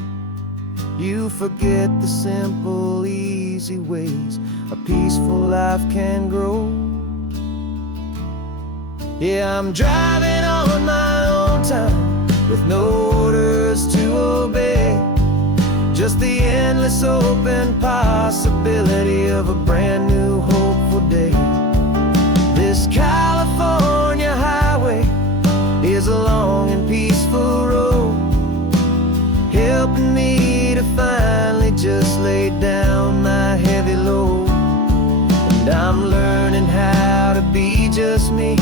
you forget the simple, easy ways a peaceful life can grow. Yeah, I'm driving on my own time with no orders to obey, just the endless open possibility of a brand new hopeful day. This California highway is a long and peaceful road, helping me to finally just lay down my heavy load. And I'm learning how to be just me,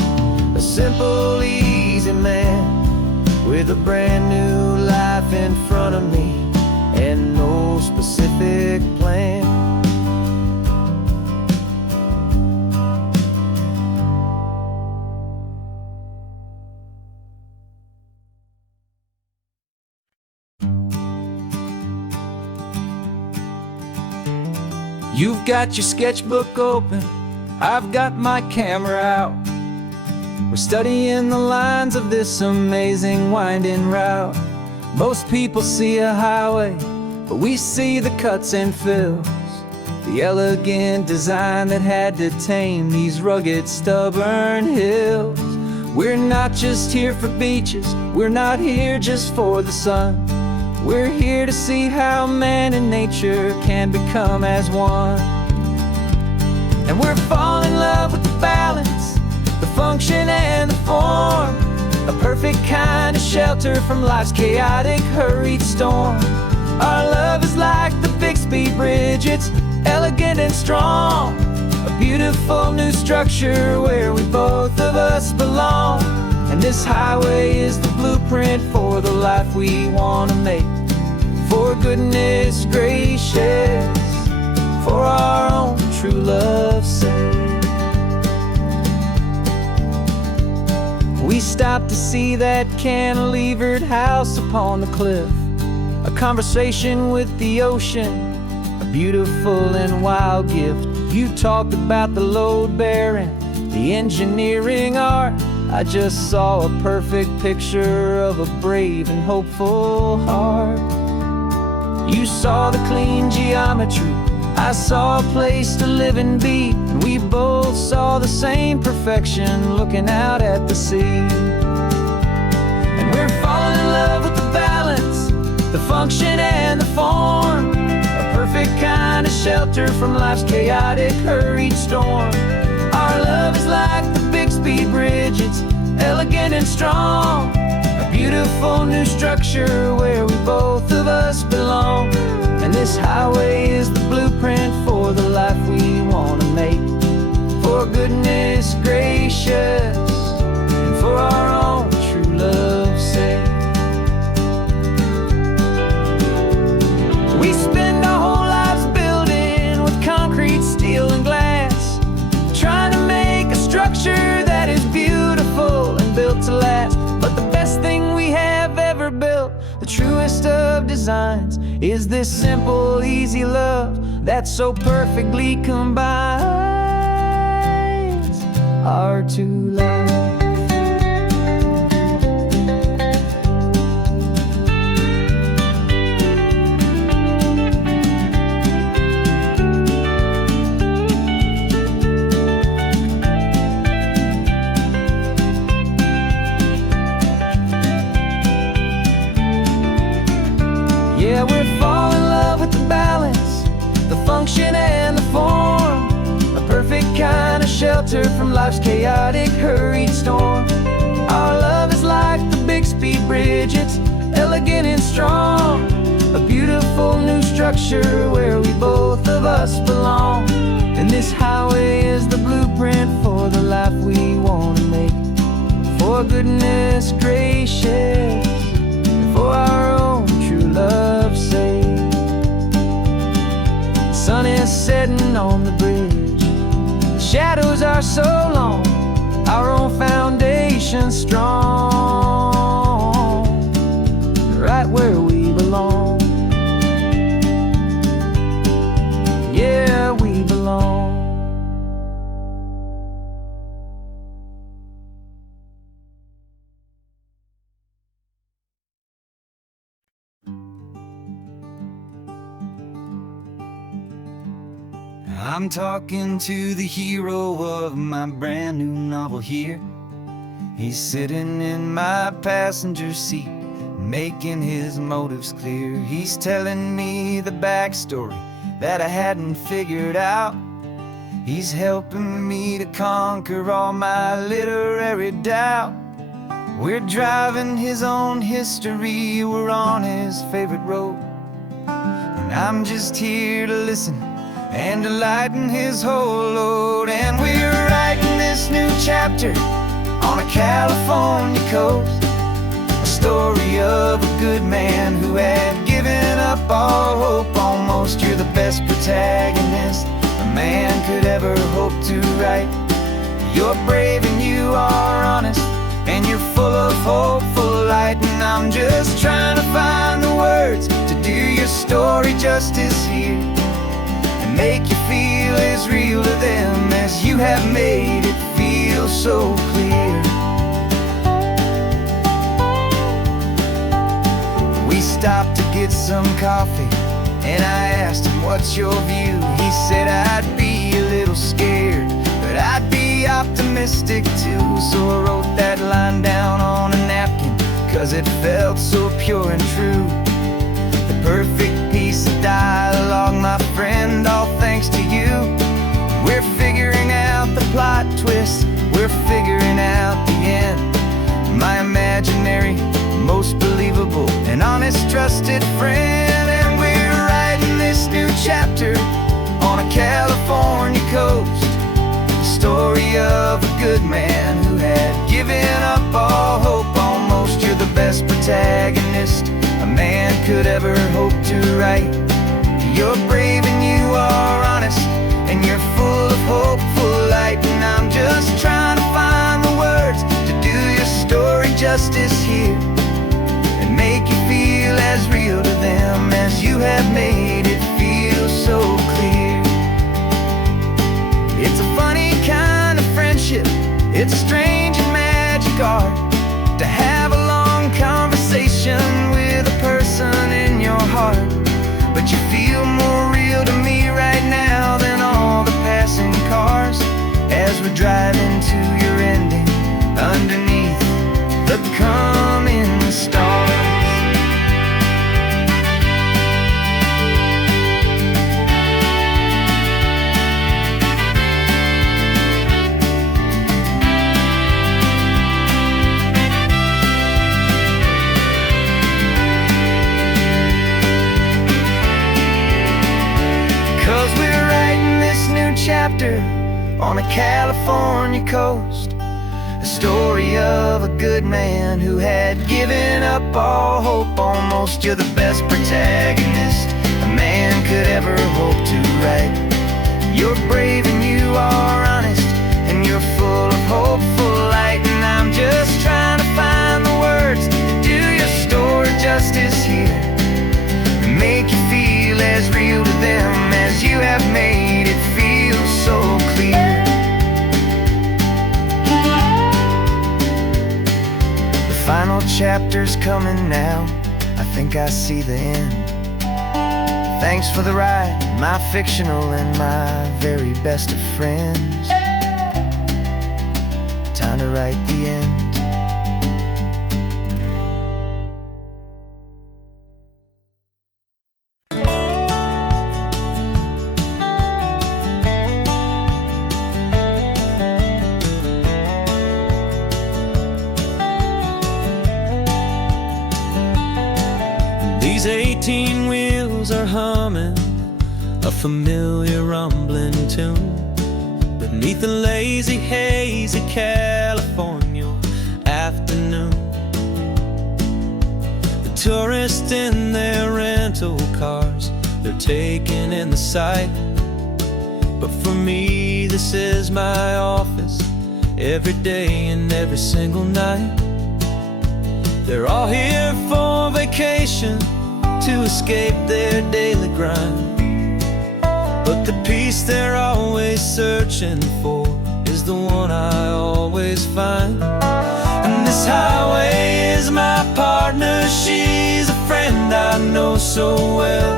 a simple, easy man with a brand new life in front of me and no specific plan. You've got your sketchbook open, I've got my camera out. We're studying the lines of this amazing winding route. Most people see a highway, but we see the cuts and fills, the elegant design that had to tame these rugged, stubborn hills. We're not just here for beaches, we're not here just for the sun. We're here to see how man and nature can become as one. And we're falling in love with the balance, the function and the form, a perfect kind of shelter from life's chaotic, hurried storm. Our love is like the Bixby Bridge, it's elegant and strong, a beautiful new structure where we both of us belong. And this highway is the blueprint for the life we want to make. For goodness gracious, for our own true love's sake. We stopped to see that cantilevered house upon the cliff, a conversation with the ocean, a beautiful and wild gift. You talked about the load bearing, the engineering art. I just saw a perfect picture of a brave and hopeful heart. You saw the clean geometry, I saw a place to live and be, and we both saw the same perfection looking out at the sea. And we're falling in love with the balance, the function and the form, a perfect kind of shelter from life's chaotic, hurried storm. Our love is like the Bixby Bridge, it's elegant and strong, a beautiful new structure where we both of us belong. And this highway is the blueprint for the life we want to make. For goodness gracious, and for our own true love's sake. We spend our whole lives building with concrete, steel and glass, trying to make a structure that is beautiful and built to last. But the best thing we have ever built, the truest of design, designs is this simple, easy love that so perfectly combines our two lives. Yeah, we're falling in love with the balance, the function and the form, a perfect kind of shelter from life's chaotic, hurried storm. Our love is like the Bixby Bridge, it's elegant and strong, a beautiful new structure where we both of us belong. And this highway is the blueprint for the life we want to make. For goodness gracious, for our own true love's sake. The sun is setting on the bridge, the shadows are so long, our own foundation strong, right where we belong. Yeah, we belong. I'm talking to the hero of my brand new novel here. He's sitting in my passenger seat, making his motives clear. He's telling me the backstory that I hadn't figured out. He's helping me to conquer all my literary doubt. We're driving his own history, we're on his favorite road, and I'm just here to listen and to lighten his whole load. And we're writing this new chapter on a California coast, a story of a good man who had given up all hope almost. You're the best protagonist a man could ever hope to write. You're brave and you are honest, and you're full of hopeful light. And I'm just trying to find the words to do your story justice here, make you feel as real to them as you have made it feel so clear. We stopped to get some coffee, and I asked him, what's your view? He said, I'd be a little scared, but I'd be optimistic too. So I wrote that line down on a napkin, 'cause it felt so pure and true. The perfect piece of dialogue, my friend, all thanks to you. We're figuring out the plot twist, we're figuring out the end. My imaginary, most believable and honest trusted friend. And we're writing this new chapter on a California coast, the story of a good man who had given up all hope almost. You're the best protagonist a man could ever hope to write. You're brave and you are honest, and you're full of hopeful light. And I'm just trying to find the words to do your story justice here, and make you feel as real to them as you have made it feel so clear. It's a funny kind of friendship, it's a strange and magic art to have a long conversation with a person in your heart. But you feel more real to me right now than all the passing cars, as we're driving to your ending underneath the coming stars. 'Cause we're writing this new chapter on a California coast, a story of a good man who had given up all hope almost. You're the best protagonist a man could ever hope to write. You're brave and you are honest, and you're full of hopeful light. And I'm just trying to find the words to do your story justice here, chapter's coming now, I think I see the end. Thanks for the ride, my fictional and my very best of friends. Time to write the end. These 18 wheels are humming a familiar rumbling tune beneath the lazy haze of California afternoon. The tourists in their rental cars, they're taking in the sight. But for me, this is my office, every day and every single night. They're all here for vacation, to escape their daily grind. But the peace they're always searching for is the one I always find. And this highway is my partner, she's a friend I know so well.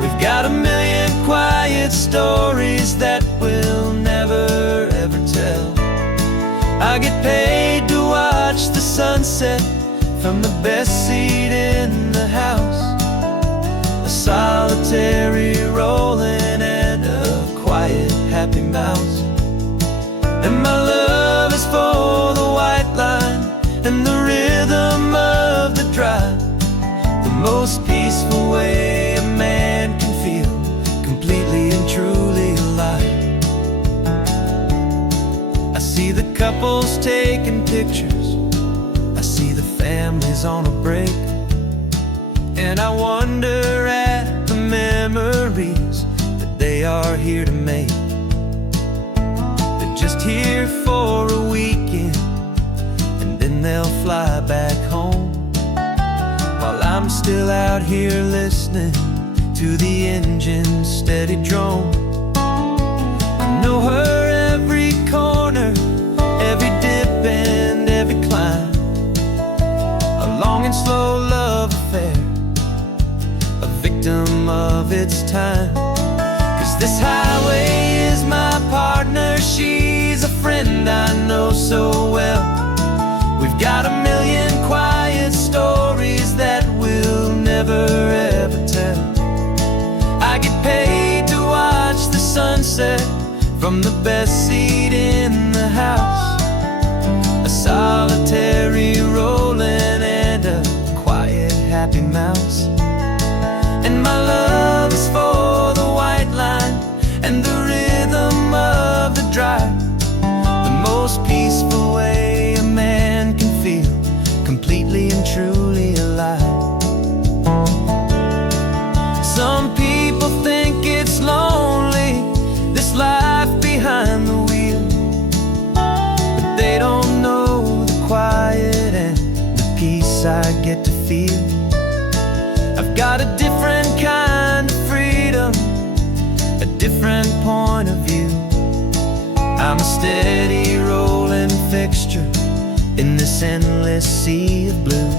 We've got a million quiet stories that we'll never ever tell. I get paid to watch the sunset from the best seat in the house, a solitary rolling and a quiet happy mouse. And my love is for the white line and the rhythm of the drive, the most peaceful way a man can feel completely and truly alive. I see the couples taking pictures, I see the families on a break, and I wonder at the memories that they are here to make. They're just here for a weekend, and then they'll fly back home, while I'm still out here listening to the engine's steady drone. I know her every corner, every dip and every climb, a long and slow love affair, a victim of its time. 'Cause this highway is my partner, she's a friend I know so well. We've got a million quiet stories that we'll never ever tell. I get paid to watch the sunset from the best seat in the house, a solitary rolling and a quiet happy mouse. And my love is for the white line and the rhythm of the drive, the most peaceful way a man can feel completely and truly alive. Some people think it's lonely, this life behind the wheel, but they don't know the quiet and the peace I get to feel. I've got a different kind of freedom, a different point of view. I'm a steady rolling fixture in this endless sea of blue.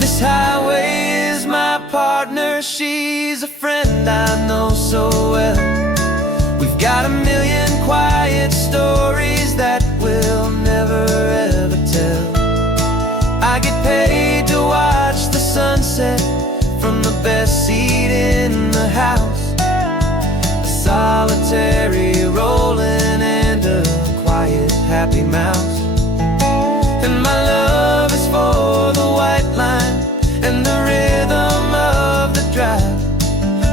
This highway is my partner, she's a friend I know so well. We've got a million quiet stories that we'll never ever tell. I get paid to watch the sunset from the best seat in the house, a solitary rolling and a quiet happy mouse. And my love is for the white line and the rhythm of the drive,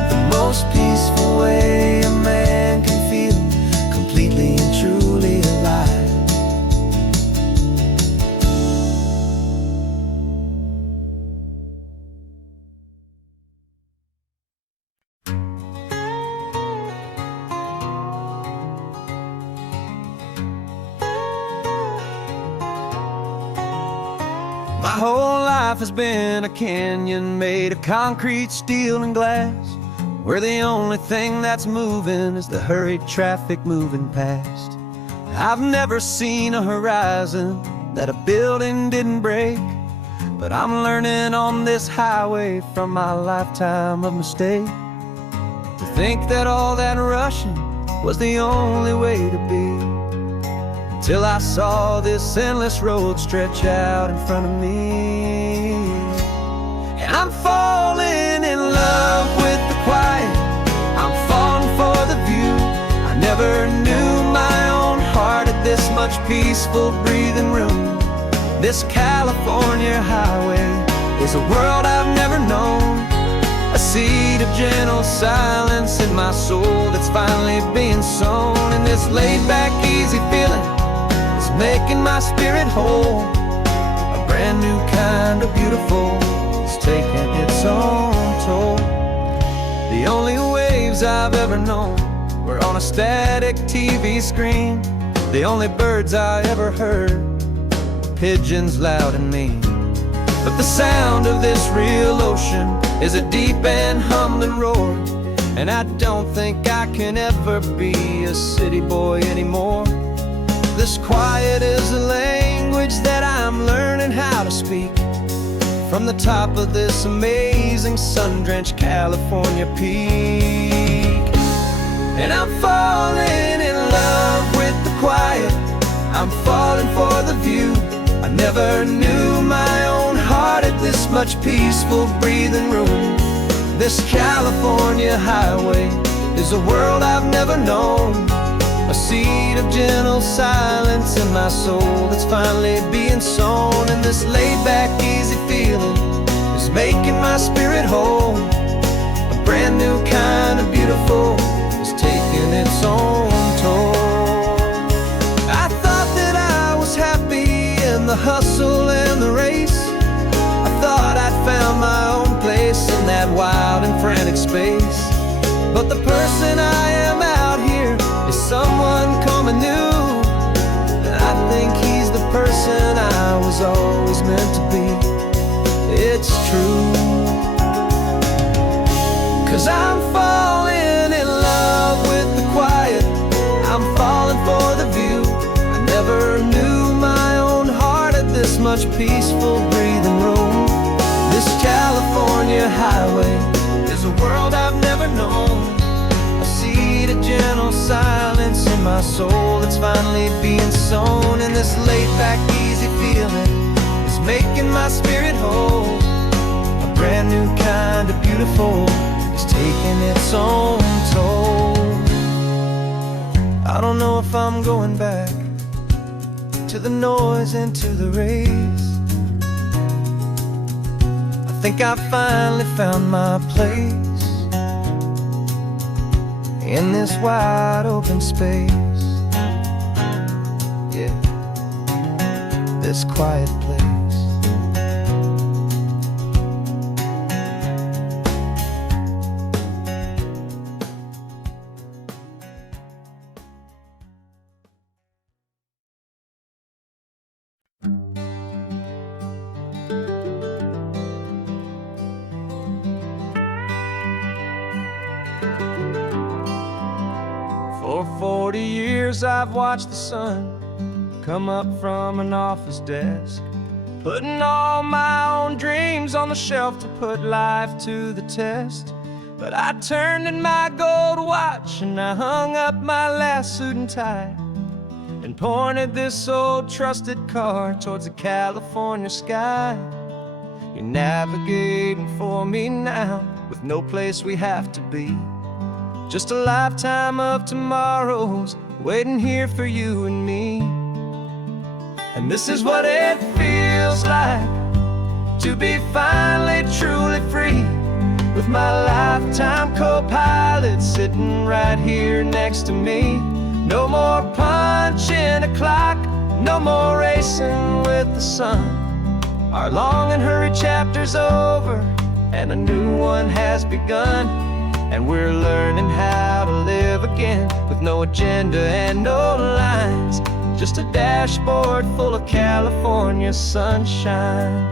the most peaceful way a man can feel completely and truly alive. My whole life has been a canyon made of concrete, steel, and glass, where the only thing that's moving is the hurried traffic moving past. I've never seen a horizon that a building didn't break, but I'm learning on this highway from my lifetime of mistake to think that all that rushing was the only way to be, till I saw this endless road stretch out in front of me. And I'm falling in love with the quiet, I'm falling for the view. I never knew my own heart had this much peaceful breathing room. This California highway is a world I've never known, a seed of gentle silence in my soul that's finally being sown. And this laid-back, easy feeling is making my spirit whole. A brand new kind of beautiful is taking its own toll. The only waves I've ever known were on a static TV screen. The only birds I ever heard were pigeons loud and mean. But the sound of this real ocean is a deep and humbling roar, and I don't think I can ever be a city boy anymore. This quiet is a language that I'm learning how to speak from the top of this amazing sun-drenched California peak. And I'm falling in love with the quiet, I'm falling for the view. I never knew my own heart had this much peaceful breathing room. This California highway is a world I've never known, a seed of gentle silence in my soul that's finally being sown. And this laid-back, easy feeling is making my spirit whole. A brand new kind of beautiful is taking its own toll. I thought that I was happy in the hustle and the race. I thought I'd found my own place in that wild and frantic space. But the person I am out here is someone coming new, and I think he's the person I was always meant to be. It's true, 'cause I'm falling in love with the quiet, I'm falling for the view. I never knew my own heart had this much peaceful breathing room. This California highway is a world I've never known, a seed of gentle silence in my soul that's finally being sown. And this laid-back, easy feeling is making my spirit whole. A brand new kind of beautiful is taking its own toll. I don't know if I'm going back to the noise and to the race. I think I finally found my place in this wide open space. Yeah, this quiet place. For 40 years I've watched the sun come up from an office desk, putting all my own dreams on the shelf to put life to the test. But I turned in my gold watch and I hung up my last suit and tie, and pointed this old trusted car towards the California sky. You're navigating for me now with no place we have to be, just a lifetime of tomorrows waiting here for you and me. And this is what it feels like to be finally truly free, with my lifetime co-pilot sitting right here next to me. No more punching a clock, no more racing with the sun. Our long and hurried chapter's over and a new one has begun. And we're learning how to live again with no agenda and no lines, just a dashboard full of California sunshine.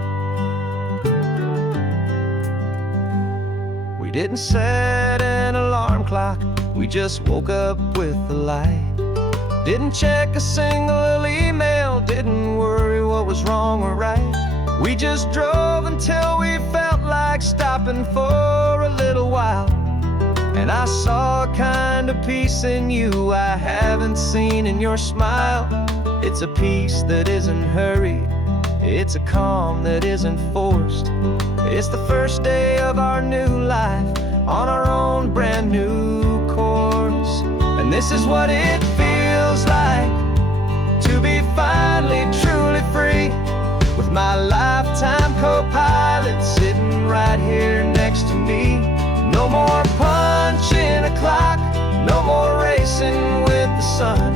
didn't set an alarm clock, we just woke up with the light. Didn't check a single email, didn't worry what was wrong or right. We just drove until we felt like stopping for a little while. And I saw a kind of peace in you I haven't seen in your smile. It's a peace that isn't hurried, it's a calm that isn't forced. It's the first day of our new life on our own brand new course. And this is what it feels like to be finally truly free, with my lifetime co-pilot sitting right here next to me. No more punching a clock, no more racing with the sun.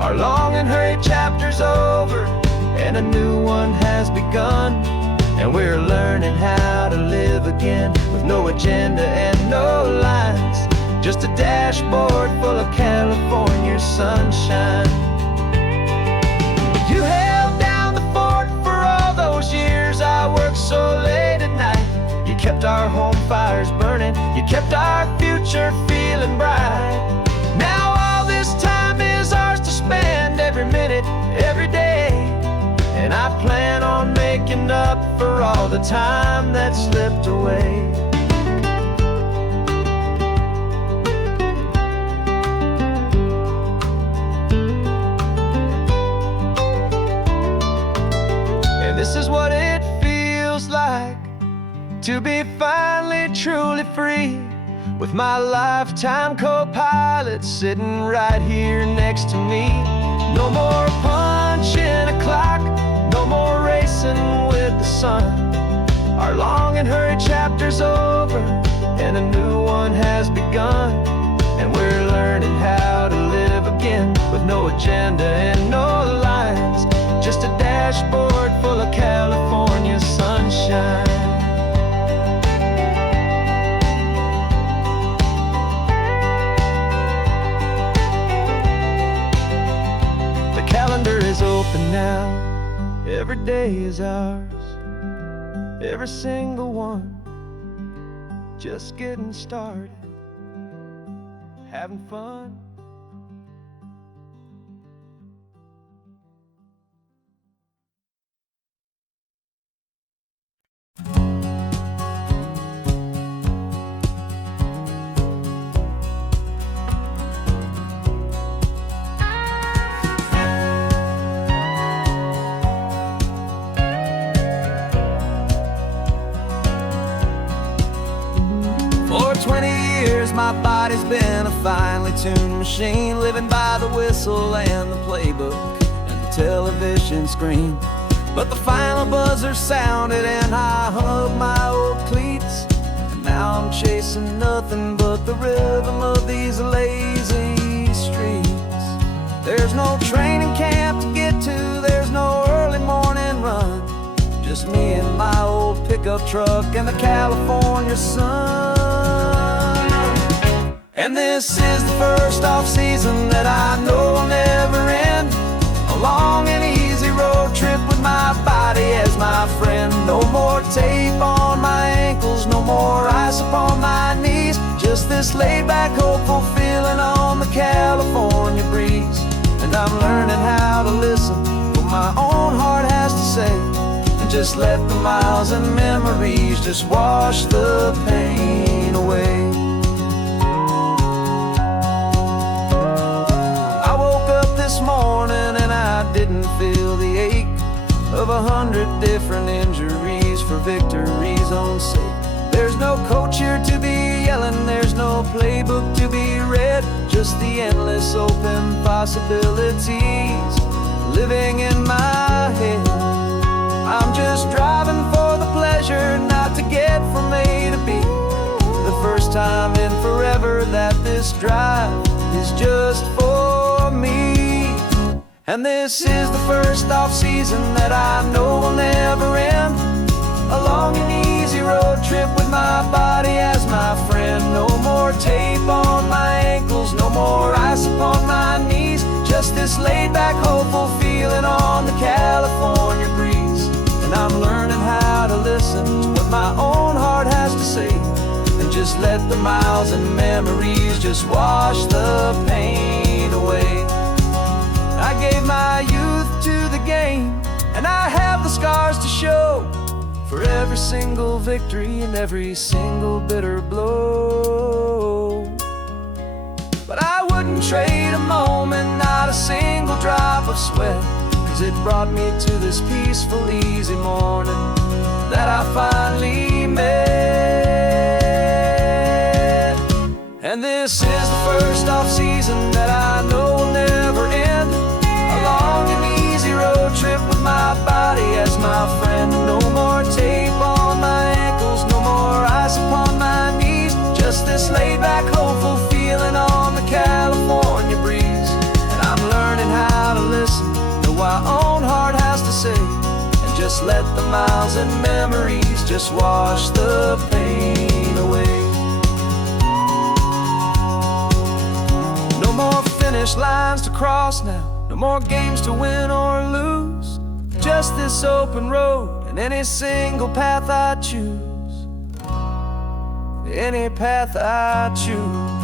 Our long and hurried chapter's over, and a new one has begun. And we're learning how to live again, with no agenda and no lines, just a dashboard full of California sunshine. You held down the fort for all those years I worked so late at night. You kept our home fires burning, you kept our future feeling bright. Now all this time is ours to spend, every minute, every day. And I plan on making up for all the time that slipped away. And this is what it feels like to be finally truly free, with my lifetime co-pilot sitting right here next to me. No more punching a clock, no more racing with the sun. Our long and hurried chapter's over, and a new one has begun. And we're learning how to live again, with no agenda and no lines, just a dashboard full of California sunshine. The calendar is open now, every day is ours, every single one, just getting started, having fun. For 20 years my body's been a finely tuned machine, living by the whistle and the playbook and the television screen. But the final buzzer sounded and I hung up my old cleats, and now I'm chasing nothing but the rhythm of these lazy streets. There's no training camp to get to, there's no early morning run, just me and my old pickup truck and the California sun. And this is the first off-season that I know will never end, a long and easy road trip with my body as my friend. No more tape on my ankles, no more ice upon my knees, just this laid-back, hopeful feeling on the California breeze. And I'm learning how to listen to what my own heart has to say, and just let the miles and memories just wash the pain away. I woke up this morning and I didn't feel the ache of 100 different injuries for victory's own sake. There's no coach here to be yelling, there's no playbook to be read, just the endless open possibilities living in my head. I'm just driving for the pleasure, not to get from A to B. The first time in forever that this drive is just for me. And this is the first off-season that I know will never end, a long and easy road trip with my body as my friend. No more tape on my ankles, no more ice upon my knees, just this laid-back, hopeful feeling on the California breeze. And I'm learning how to listen to what my own heart has to say, and just let the miles and memories just wash the pain away. I gave my youth to the game, and I have the scars to show for every single victory and every single bitter blow. But I wouldn't trade a moment, not a single drop of sweat, 'cause it brought me to this peaceful, easy morning that I finally met. And this is the first off-season that I know will never end. A long and easy road trip with my body as my friend. No more tape on my ankles, no more ice upon my knees. Just this laid-back, hopeful feeling on the California breeze. And I'm learning how to listen to what my own heart has to say, and just let the miles and memories just wash the pain away. No more finish lines to cross now, no more games to win or lose. Just this open road and any single path I choose. Any path I choose.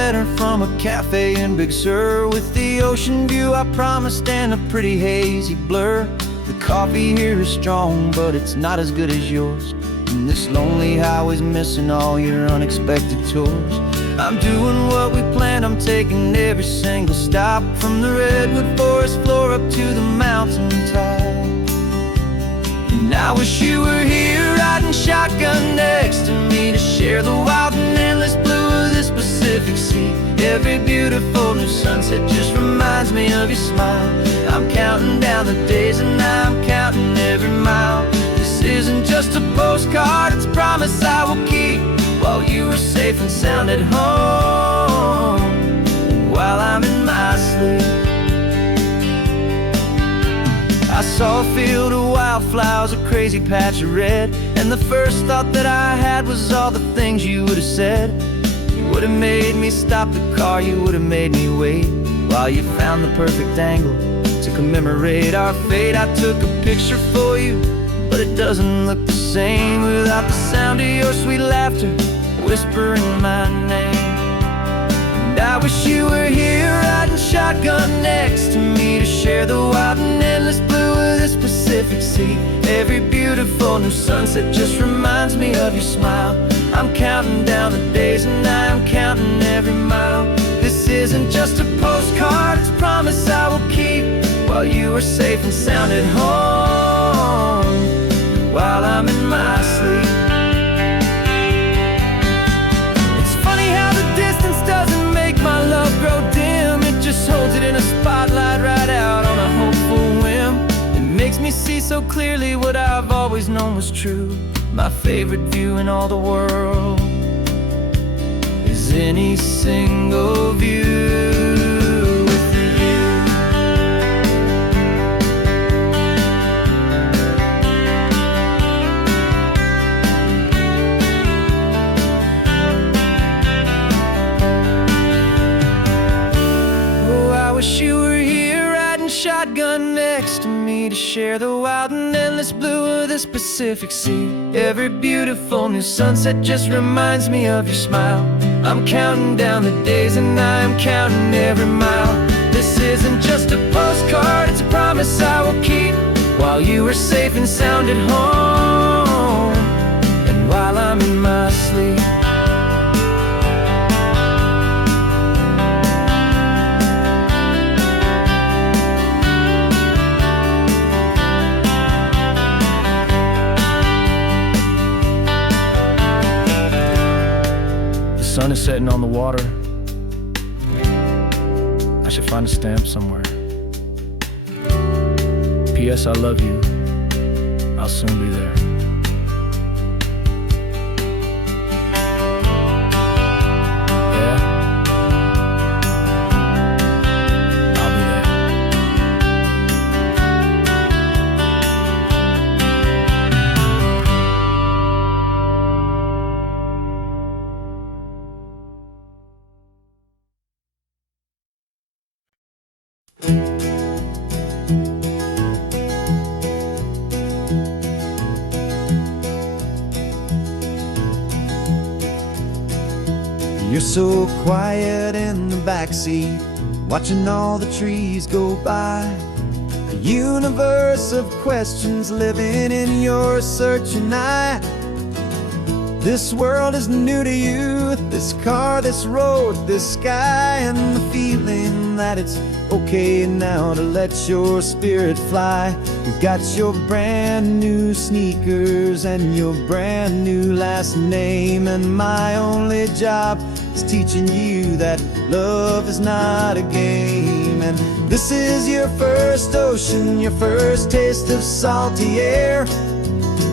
Letter from a cafe in Big Sur, with the ocean view I promised and a pretty hazy blur. The coffee here is strong, but it's not as good as yours. And this lonely highway's missing all your unexpected tours. I'm doing what we planned, I'm taking every single stop, from the redwood forest floor up to the mountain top. And I wish you were here riding shotgun next to me, to share the wild and endless blue of this Pacific Sea. Every beautiful new sunset just reminds me of your smile. I'm counting down the days and I'm counting every mile. This isn't just a postcard, it's a promise I will keep, while you are safe and sound at home, and while I'm in my sleep. I saw a field of wildflowers, a crazy patch of red, and the first thought that I had was all the things you would have said. You would have made me stop the car, you would have made me wait, while you found the perfect angle to commemorate our fate. I took a picture for you, but it doesn't look the same without the sound of your sweet laughter whispering my name. And I wish you were here riding shotgun next to me, to share the wild and endless blue of this Pacific Sea. Every beautiful new sunset just reminds me of your smile. I'm counting down the days and I'm counting every mile. This isn't just a postcard, it's a promise I will keep, while you are safe and sound at home, while I'm in my sleep. It's funny how the distance doesn't make my love grow dim. It just holds it in a spotlight right out on a hopeful whim. It makes me see so clearly what I've always known was true. My favorite view in all the world is any single view with you. Oh, I wish you were here riding shotgun next to me, to share the wild and endless blue of this Pacific Sea. Every beautiful new sunset just reminds me of your smile. I'm counting down the days and I'm counting every mile. This isn't just a postcard, it's a promise I will keep, while you are safe and sound at home, and while I'm in my sleep. The sun is setting on the water. I should find a stamp somewhere. P.S. I love you. I'll soon be there. Yeah. You're so quiet in the backseat, watching all the trees go by. A universe of questions living in your searching eye. This world is new to you, this car, this road, this sky, and the feeling that it's okay now to let your spirit fly. You've got your brand new sneakers and your brand new last name, and my only job is teaching you that love is not a game. And this is your first ocean, your first taste of salty air.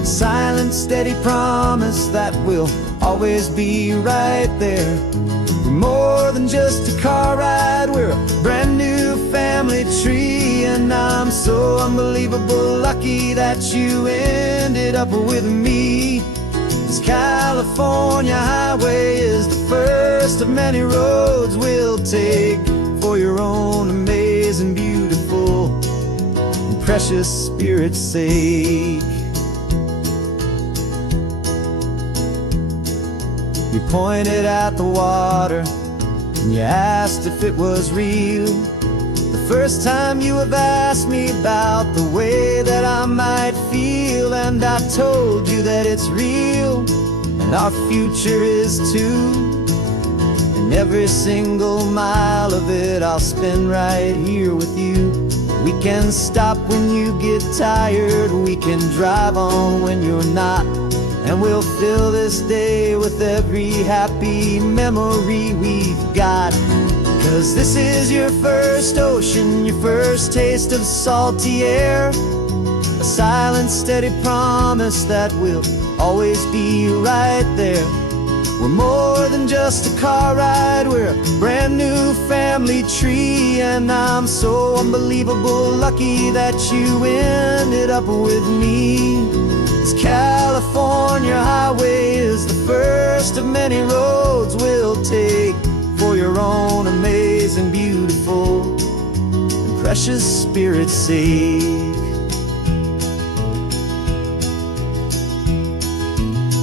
Silent, steady promise that we'll always be right there. We're more than just a car ride, we're a brand new family tree. And I'm so unbelievable lucky that you ended up with me. This California highway is the first of many roads we'll take for your own amazing, beautiful, and precious spirit's sake. You pointed at the water and you asked if it was real. The first time you have asked me about the way that I might feel, and I told you that it's real and our future is too. And every single mile of it I'll spend right here with you. We can stop when you get tired, we can drive on when you're not, and we'll fill this day with every happy memory we've got. 'Cause this is your first ocean, your first taste of salty air. A silent, steady promise that we'll always be right there. We're more than just a car ride, we're a brand new family tree. And I'm so unbelievable lucky that you ended up with me. This California highway is the first of many roads we'll take for your own amazing, beautiful, and precious spirit's sake.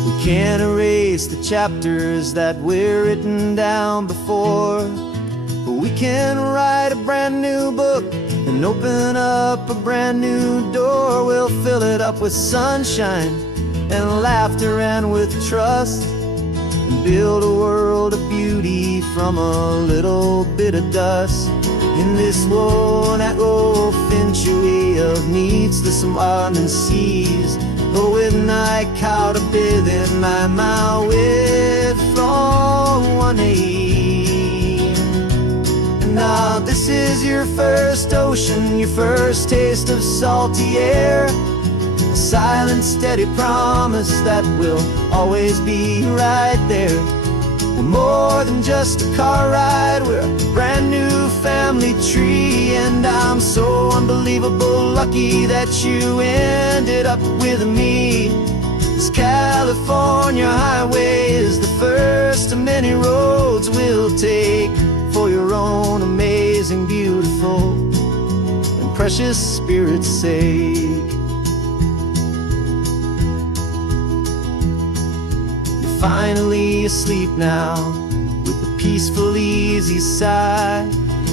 We can't erase the chapters that were written down before, but we can write a brand new book and open up a brand new door. We'll fill it up with sunshine and laughter and with trust, and build a world of beauty from a little bit of dust. In this world that century of needs the surrounding seas, but with night caught a bit in my mouth with from one aim. And now this is your first ocean, your first taste of salty air. A silent, steady promise that we'll always be right there. We're more than just a car ride, we're a brand new family tree. And I'm so unbelievable lucky that you ended up with me. This California highway is the first of many roads we'll take for your own amazing, beautiful, and precious spirit's sake. Finally asleep now, with a peaceful, easy sigh.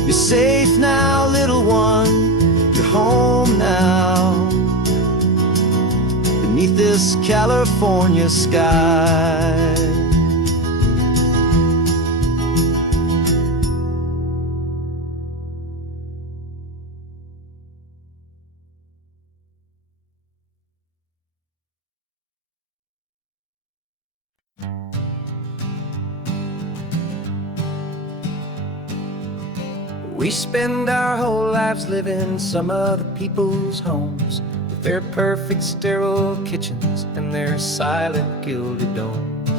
You're safe now, little one, you're home now, beneath this California sky. We spend our whole lives living some other people's homes, with their perfect sterile kitchens and their silent gilded domes.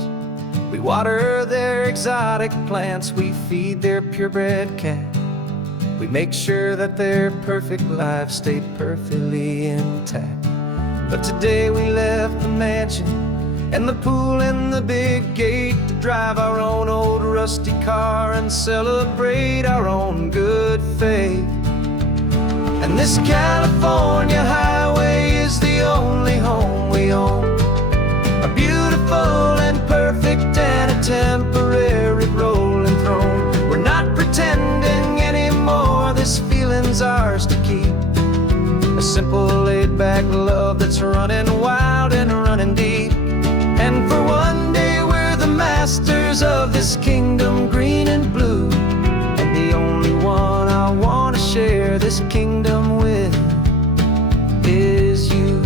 We water their exotic plants, we feed their purebred cat. We make sure that their perfect lives stayed perfectly intact. But today we left the mansion and the pool and the big gate to drive our own old rusty car and celebrate our own good faith. And this California highway is the only home we own, a beautiful and perfect and a temporary road. A simple laid-back love that's running wild and running deep. And for one day we're the masters of this kingdom, green and blue. And the only one I want to share this kingdom with is you.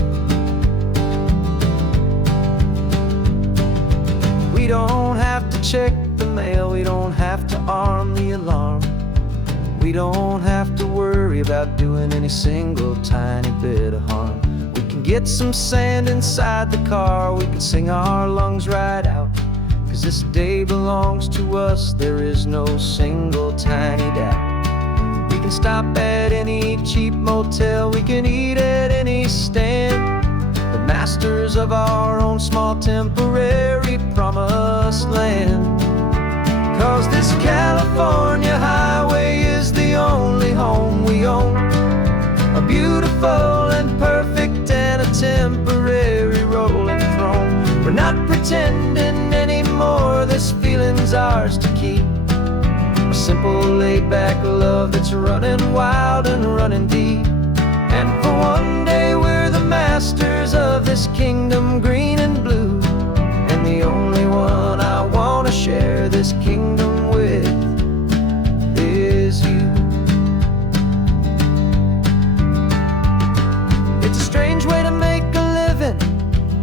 We don't have to check the mail, we don't have to arm the alarm. We don't have to worry about doing any single tiny bit of harm. We can get some sand inside the car, we can sing our lungs right out. 'Cause this day belongs to us, there is no single tiny doubt. We can stop at any cheap motel, we can eat at any stand. The masters of our own small temporary promised land. 'Cause this California highway is the only home we own. A beautiful and perfect and a temporary rolling throne. We're not pretending anymore, this feeling's ours to keep. A simple laid-back love that's running wild and running deep. And for one day we're the masters of this kingdom, green and blue. And the only one I want to share this kingdom with is you. It's a strange way to make a living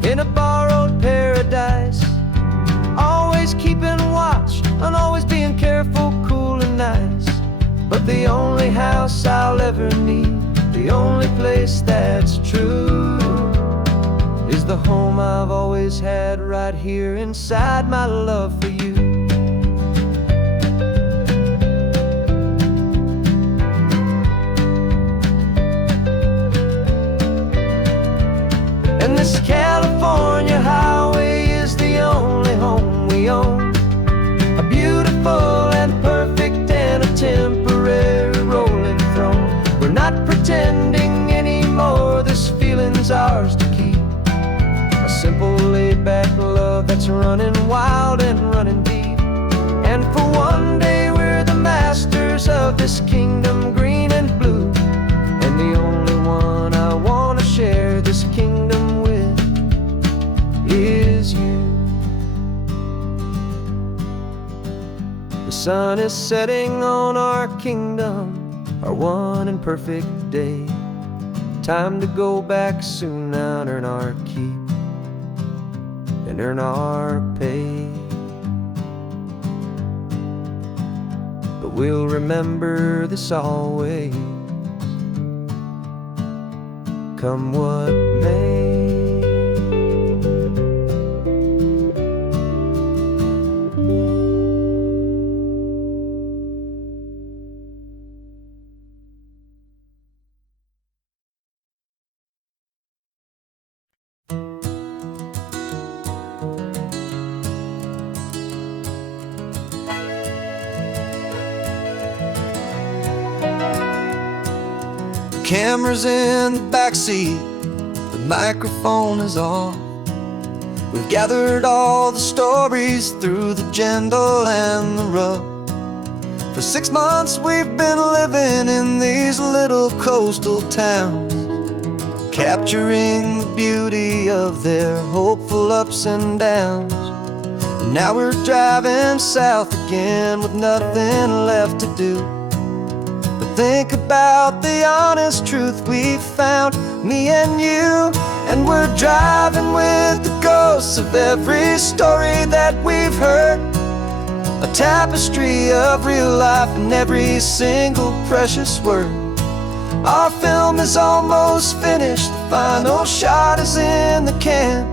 in a borrowed paradise. Always keeping watch and always being careful, cool and nice. But the only house I'll ever need, the only place that's true, is the home I've always had right here inside my love for you. And this California highway is the only home we own. A beautiful and perfect and a temporary rolling throne. We're not pretending anymore, this feeling's ours to keep. A simple laid-back love that's running wild and running deep. And for one day we're the masters of this kingdom, green and blue. And the only one I want to share this kingdom with is you. The sun is setting on our kingdom, our one and perfect day. Time to go back soon now and earn our keep and earn our pay. But we'll remember this always, come what may. Camera's in the backseat, the microphone is on. We've gathered all the stories through the gentle and the rough. For 6 months we've been living in these little coastal towns, capturing the beauty of their hopeful ups and downs. And now we're driving south again with nothing left to do. Think about the honest truth we found, me and you. And we're driving with the ghosts of every story that we've heard. A tapestry of real life and every single precious word. Our film is almost finished, the final shot is in the can.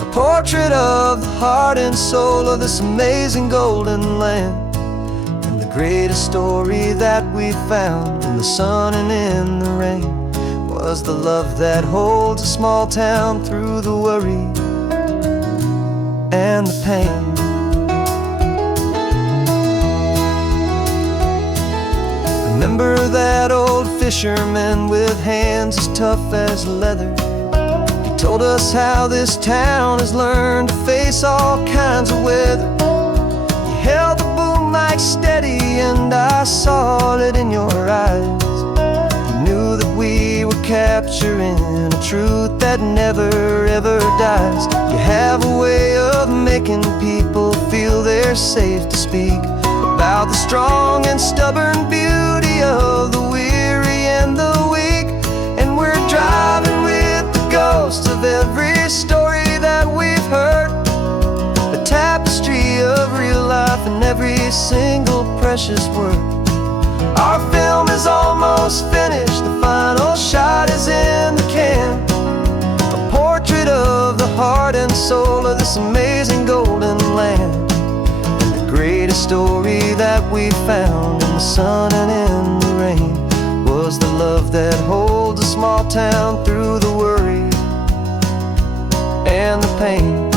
A portrait of the heart and soul of this amazing golden land. Greatest story that we found in the sun and in the rain was the love that holds a small town through the worry and the pain. Remember that old fisherman with hands as tough as leather? He told us how this town has learned to face all kinds of weather. You held the boom mic steady and I saw it in your eyes. You knew that we were capturing a truth that never ever dies. You have a way of making people feel they're safe to speak about the strong and stubborn beauty of the weary and the weak. And we're driving with the ghosts of every story that we've heard, a tapestry of real life in every single precious word. Our film is almost finished, the final shot is in the can, a portrait of the heart and soul of this amazing golden land. And the greatest story that we found in the sun and in the rain was the love that holds a small town through the worry and the pain.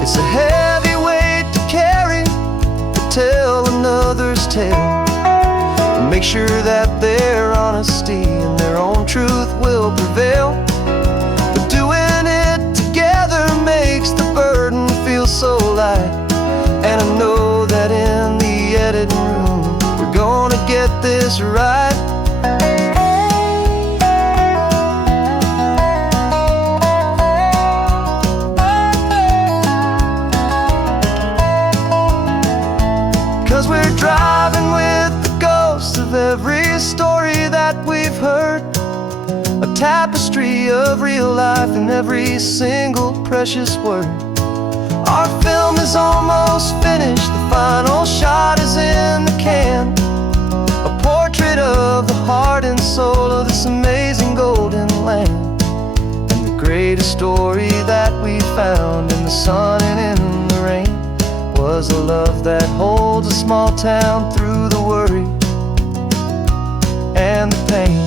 It's a heavy weight to carry, to tell another's tale, and make sure that their honesty and their own truth will prevail. But doing it together makes the burden feel so light, and I know that in the editing room we're gonna get this right. 'Cause we're driving with the ghosts of every story that we've heard, a tapestry of real life in every single precious word. Our film is almost finished, the final shot is in the can, a portrait of the heart and soul of this amazing golden land. And the greatest story that we found in the sun and in the rain was a love that holds a small town through the worry and the pain.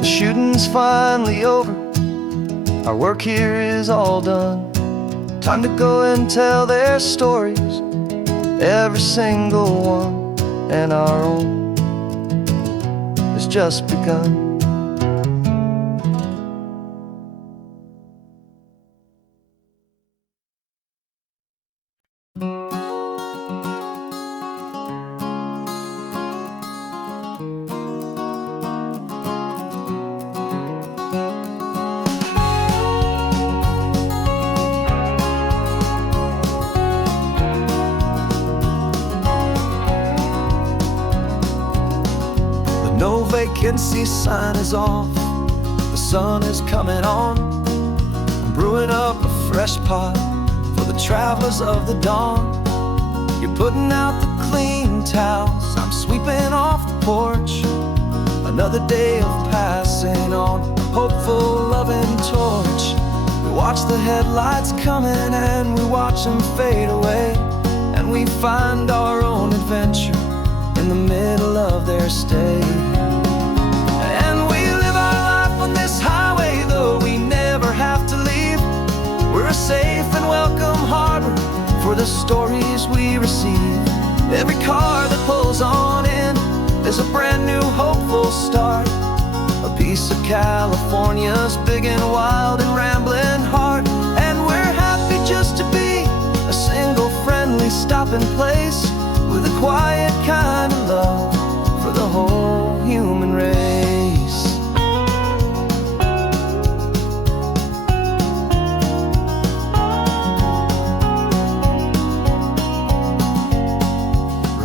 The shooting's finally over, our work here is all done. Time to go and tell their stories, every single one, and our own has just begun. No vacancy sign is off, the sun is coming on. I'm brewing up a fresh pot for the travelers of the dawn. You're putting out the clean towels, I'm sweeping off the porch. Another day of passing on, hopeful loving torch. We watch the headlights coming and we watch them fade away, and we find our own adventure in the middle of their stay. And we live our life on this highway, though we never have to leave. We're a safe and welcome harbor for the stories we receive. Every car that pulls on in is a brand new hopeful start, a piece of California's big and wild and rambling heart. And we're happy just to be a single friendly stopping place, with a quiet kind of love for the whole human race.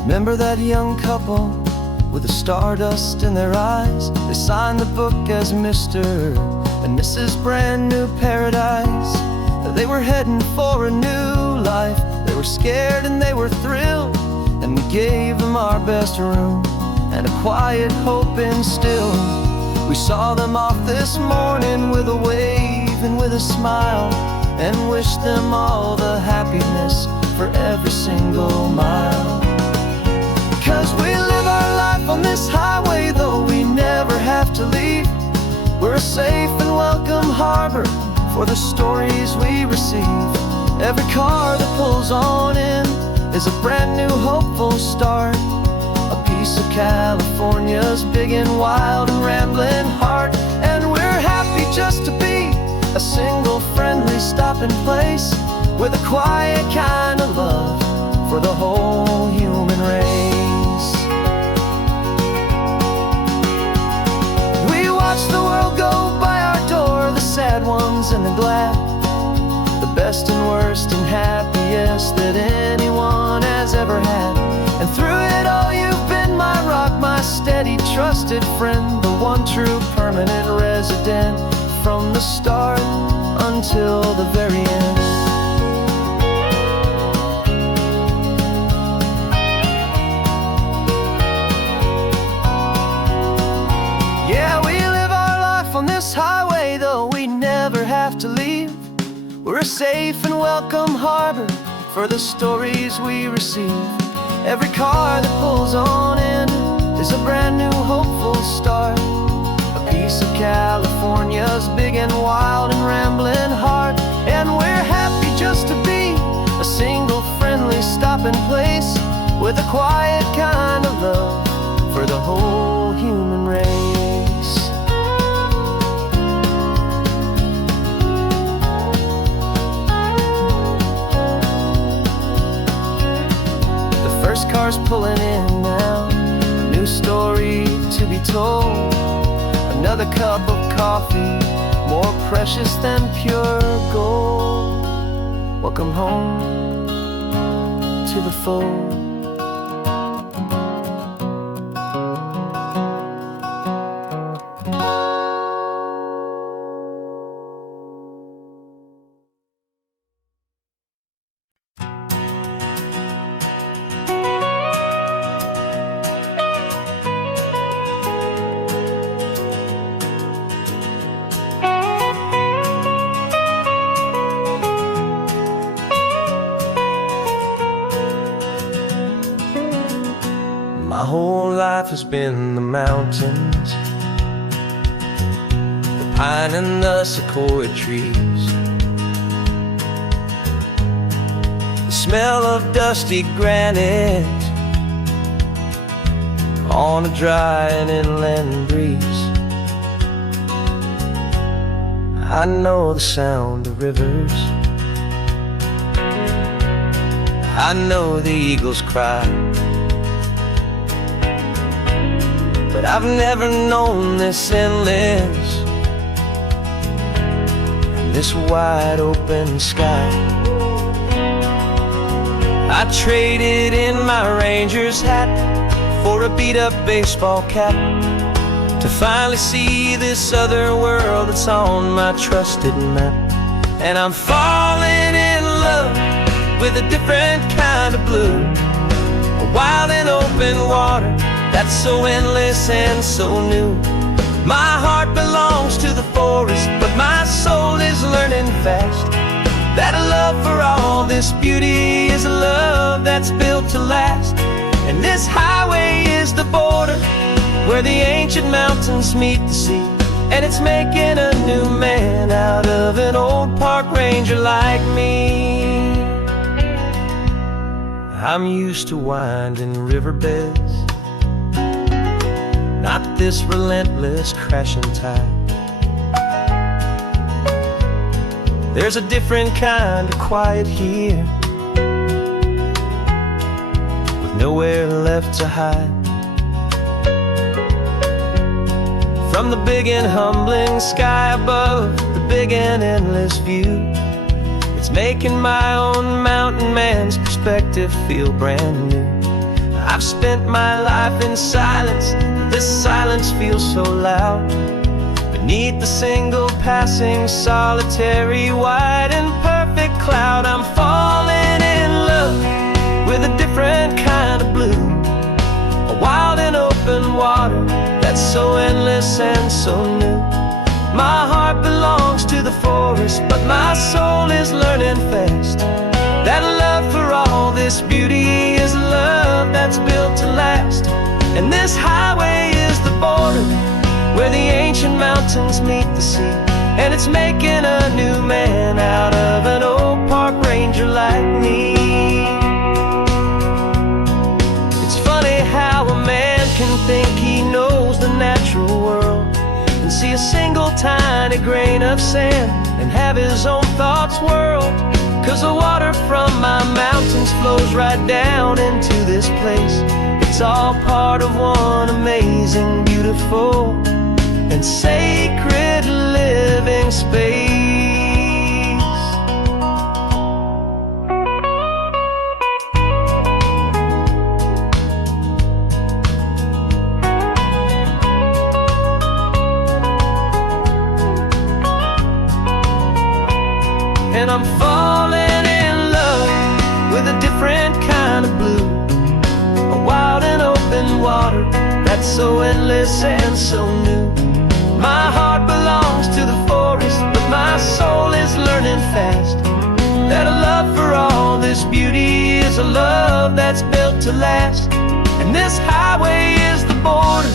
Remember that young couple with the stardust in their eyes? They signed the book as Mr. and Mrs. Brand New Paradise. They were heading for a new life. They were scared and they were thrilled, and we gave them our best room and a quiet hope instilled. We saw them off this morning with a wave and with a smile, and wished them all the happiness for every single mile. 'Cause we live our life on this highway, though we never have to leave. We're a safe and welcome harbor for the stories we receive. Every car that pulls on in is a brand new hopeful start, a piece of California's big and wild and rambling heart. And we're happy just to be a single friendly stopping stopping place with a quiet kind of love for the whole human race. We watch the world go by our door, the sad ones and the glad, the best and worst and happiest that anyone has ever had. And through it all you've been my rock, my steady, trusted friend, the one true permanent resident, from the start until the very end. Yeah, we live our life on this highway, though we never have to leave. We're a safe and welcome harbor for the stories we receive. Every car that pulls on in is a brand new hopeful start, a piece of California's big and wild and rambling heart. And we're happy just to be a single friendly stopping place with a quiet kind of love for the whole human race. First car's pulling in now, a new story to be told. Another cup of coffee, more precious than pure gold. Welcome home to the fold. My whole life has been the mountains, the pine and the sequoia trees, the smell of dusty granite on a dry and inland breeze. I know the sound of rivers, I know the eagles cry, but I've never known this endless and this wide open sky. I traded in my Ranger's hat for a beat-up baseball cap to finally see this other world that's on my trusted map. And I'm falling in love with a different kind of blue, a wild and open water that's so endless and so new. My heart belongs to the forest, but my soul is learning fast that a love for all this beauty is a love that's built to last. And this highway is the border where the ancient mountains meet the sea, and it's making a new man out of an old park ranger like me. I'm used to winding riverbeds, not this relentless crashing tide. There's a different kind of quiet here, with nowhere left to hide. From the big and humbling sky above, the big and endless view, it's making my own mountain man's perspective feel brand new. I've spent my life in silence, this silence feels so loud. Beneath the single passing solitary white and perfect cloud, I'm falling in love with a different kind of blue, a wild and open water that's so endless and so new. My heart belongs to the forest, but my soul is learning fast that love for all this beauty is a love that's built to last. And this highway is the border where the ancient mountains meet the sea, and it's making a new man out of an old park ranger like me. It's funny how a man can think he knows the natural world and see a single tiny grain of sand and have his own thoughts whirl. flows right down into this place. It's all part of one amazing, beautiful, and sacred living space. And I'm falling in love with a different kind of blue, a wild and open water that's so endless and so new. My heart belongs to the forest, but my soul is learning fast that a love for all this beauty is a love that's built to last. And this highway is the border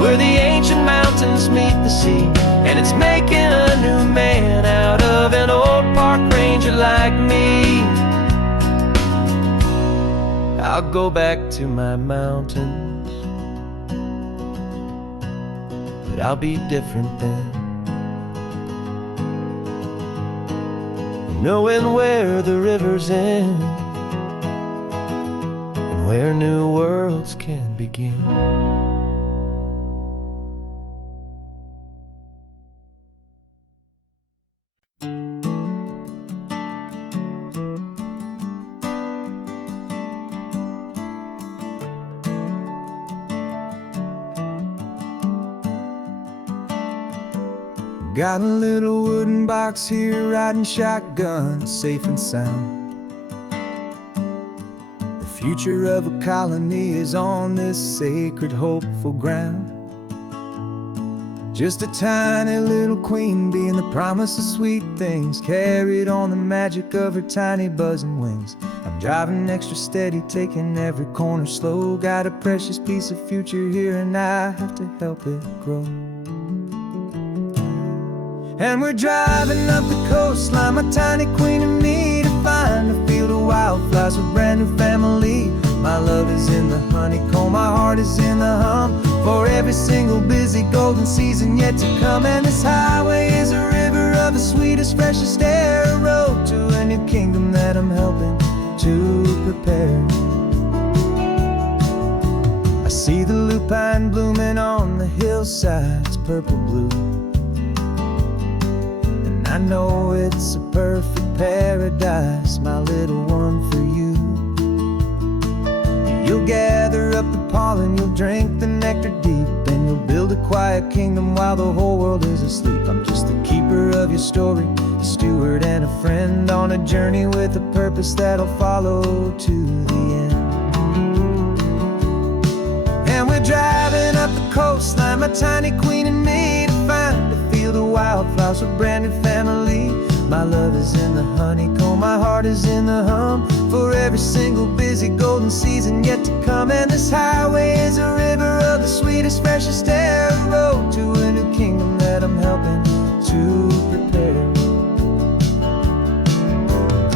where the ancient mountains meet the sea, and it's making a new man out of an old park ranger like me. I'll go back to my mountains, but I'll be different then, knowing where the rivers end and where new worlds can begin. Got a little wooden box here, riding shotgun, safe and sound. The future of a colony is on this sacred, hopeful ground. Just a tiny little queen bee and the promise of sweet things, carried on the magic of her tiny buzzing wings. I'm driving extra steady, taking every corner slow. Got a precious piece of future here and I have to help it grow. And we're driving up the coastline, my tiny queen and me, to find a field of wildflowers, a brand new family. My love is in the honeycomb, my heart is in the hum, for every single busy golden season yet to come. And this highway is a river of the sweetest, freshest air, a road to a new kingdom that I'm helping to prepare. I see the lupine blooming on the hillsides, purple blue, I know it's a perfect paradise, my little one, for you. You'll gather up the pollen, you'll drink the nectar deep, and you'll build a quiet kingdom while the whole world is asleep. I'm just the keeper of your story, a steward and a friend, on a journey with a purpose that'll follow to the end. And we're driving up the coastline, my tiny queen and me, to find a field of wildflowers, a brand new family. My love is in the honeycomb, my heart is in the hum, for every single busy golden season yet to come. And this highway is a river of the sweetest, freshest air, a road to a new kingdom that I'm helping to prepare.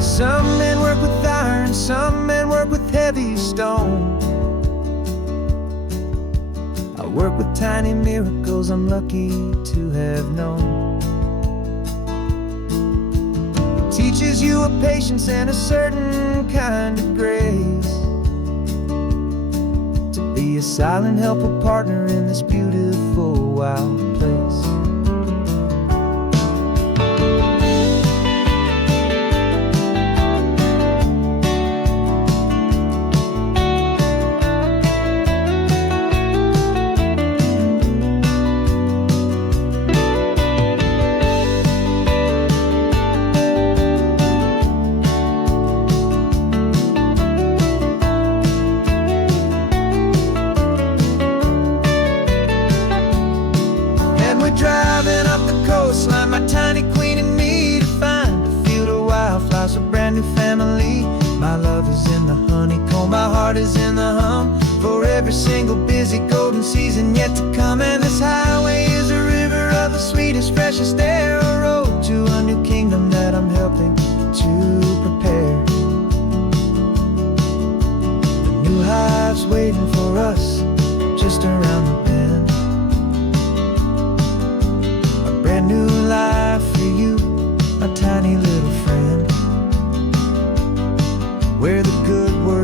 Some men work with iron, some men work with heavy stone. I work with tiny miracles I'm lucky to have known. It teaches you a patience and a certain kind of grace, to be a silent, helpful partner in this beautiful, wild place. Driving up the coastline, my tiny queen and me, to find a field of wildflowers, a brand new family. My love is in the honeycomb, my heart is in the hum, for every single busy golden season yet to come. And this highway is a river of the sweetest, freshest air, a road to a new kingdom that I'm helping to prepare. The new hive's waiting for us just around the bend. Brand new life for you, my tiny little friend, where the good work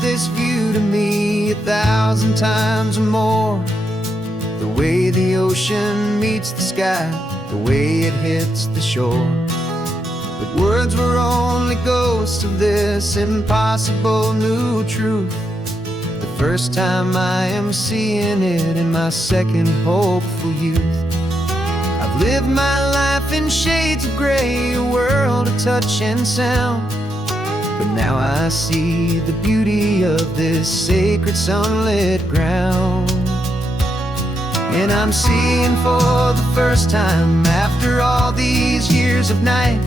this view to me 1,000 times or more. The way the ocean meets the sky, the way it hits the shore. But words were only ghosts of this impossible new truth. The first time I am seeing it in my second hopeful youth. I've lived my life in shades of gray, a world of touch and sound. But now I see the beauty of this sacred sunlit ground. And I'm seeing for the first time, after all these years of night,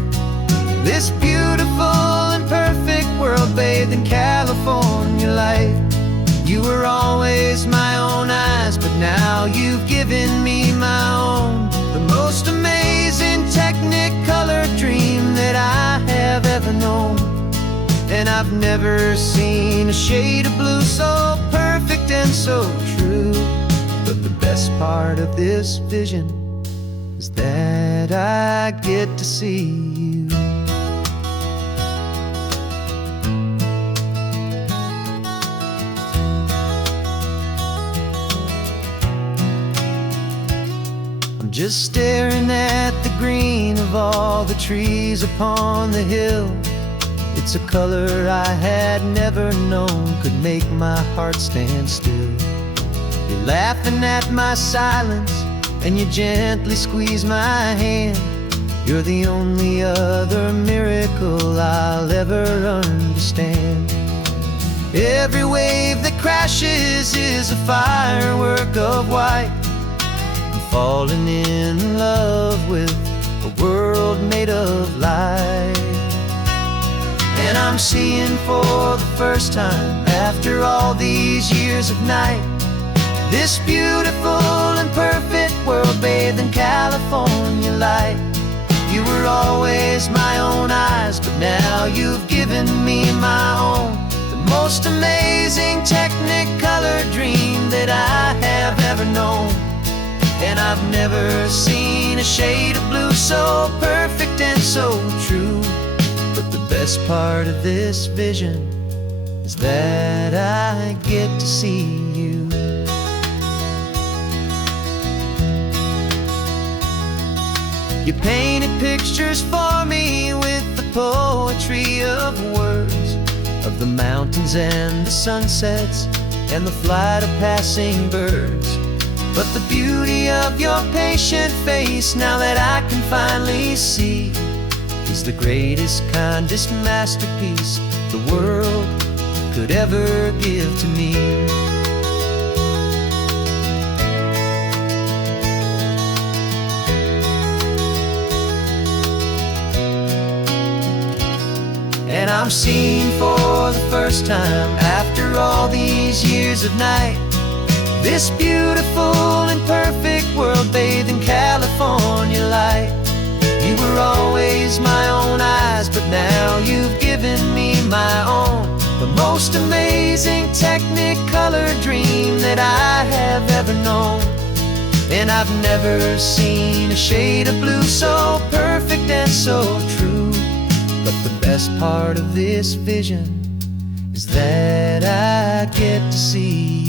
this beautiful and perfect world bathed in California light. You were always my own eyes, but now you've given me my own. The most amazing technicolor dream that I have ever known. And I've never seen a shade of blue so perfect and so true. But the best part of this vision is that I get to see you. Just staring at the green of all the trees upon the hill. It's a color I had never known could make my heart stand still. You're laughing at my silence, and you gently squeeze my hand. You're the only other miracle I'll ever understand. Every wave that crashes is a firework of white. Falling in love with a world made of light. And I'm seeing for the first time, after all these years of night, this beautiful and perfect world bathed in California light. You were always my own eyes, but now you've given me my own. The most amazing technicolor dream that I have ever known. And I've never seen a shade of blue so perfect and so true. But the best part of this vision is that I get to see you. You painted pictures for me with the poetry of words, of the mountains and the sunsets and the flight of passing birds. But the beauty of your patient face, now that I can finally see, is the greatest, kindest masterpiece the world could ever give to me. And I'm seeing for the first time, after all these years of night, this beautiful and perfect world bathed in California light. You were always my own eyes, but now you've given me my own. The most amazing technicolor dream that I have ever known. And I've never seen a shade of blue so perfect and so true. But the best part of this vision is that I get to see you.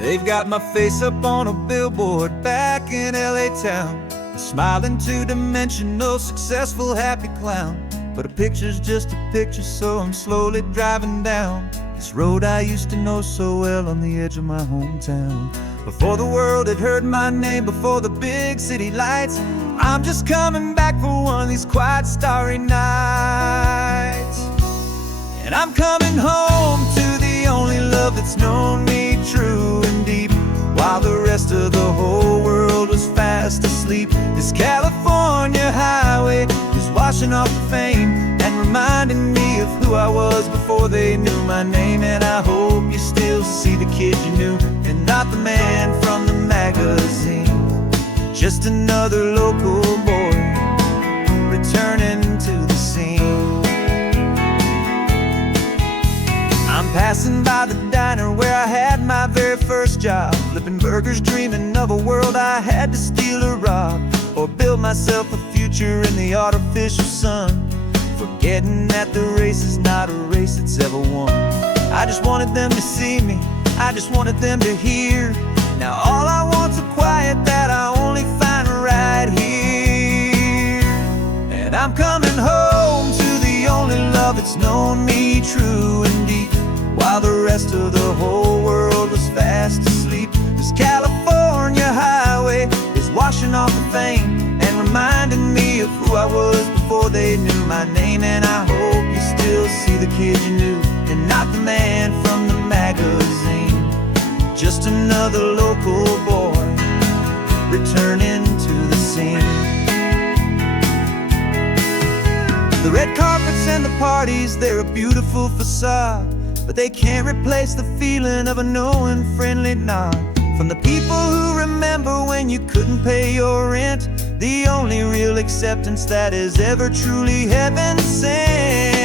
They've got my face up on a billboard back in LA town, a smiling two-dimensional, successful, happy clown. But a picture's just a picture, so I'm slowly driving down this road I used to know so well on the edge of my hometown. Before the world had heard my name, before the big city lights, I'm just coming back for one of these quiet, starry nights. And I'm coming home to the only love that's known me true and deep, while the rest of the whole world was fast asleep. This California highway is washing off the fame and reminding me of who I was before they knew my name. And I hope you still see the kid you knew not the man from the magazine. Just another local boy returning to the scene. I'm passing by the diner where I had my very first job, flipping burgers, dreaming of a world I had to steal or rob, or build myself a future in the artificial sun, forgetting that the race is not a race that's ever won. I just wanted them to see me, I just wanted them to hear. Now all I want's a quiet that I only find right here. And I'm coming home to the only love that's known me true and deep, while the rest of the whole world was fast asleep. This California highway is washing off the fame and reminding me of who I was before they knew my name. And I hope you still see the kid you knew, and not the man from the magazine. Just another local boy returning to the scene. The red carpets and the parties, they're a beautiful facade, but they can't replace the feeling of a knowing, friendly nod from the people who remember when you couldn't pay your rent. The only real acceptance that is ever truly heaven sent.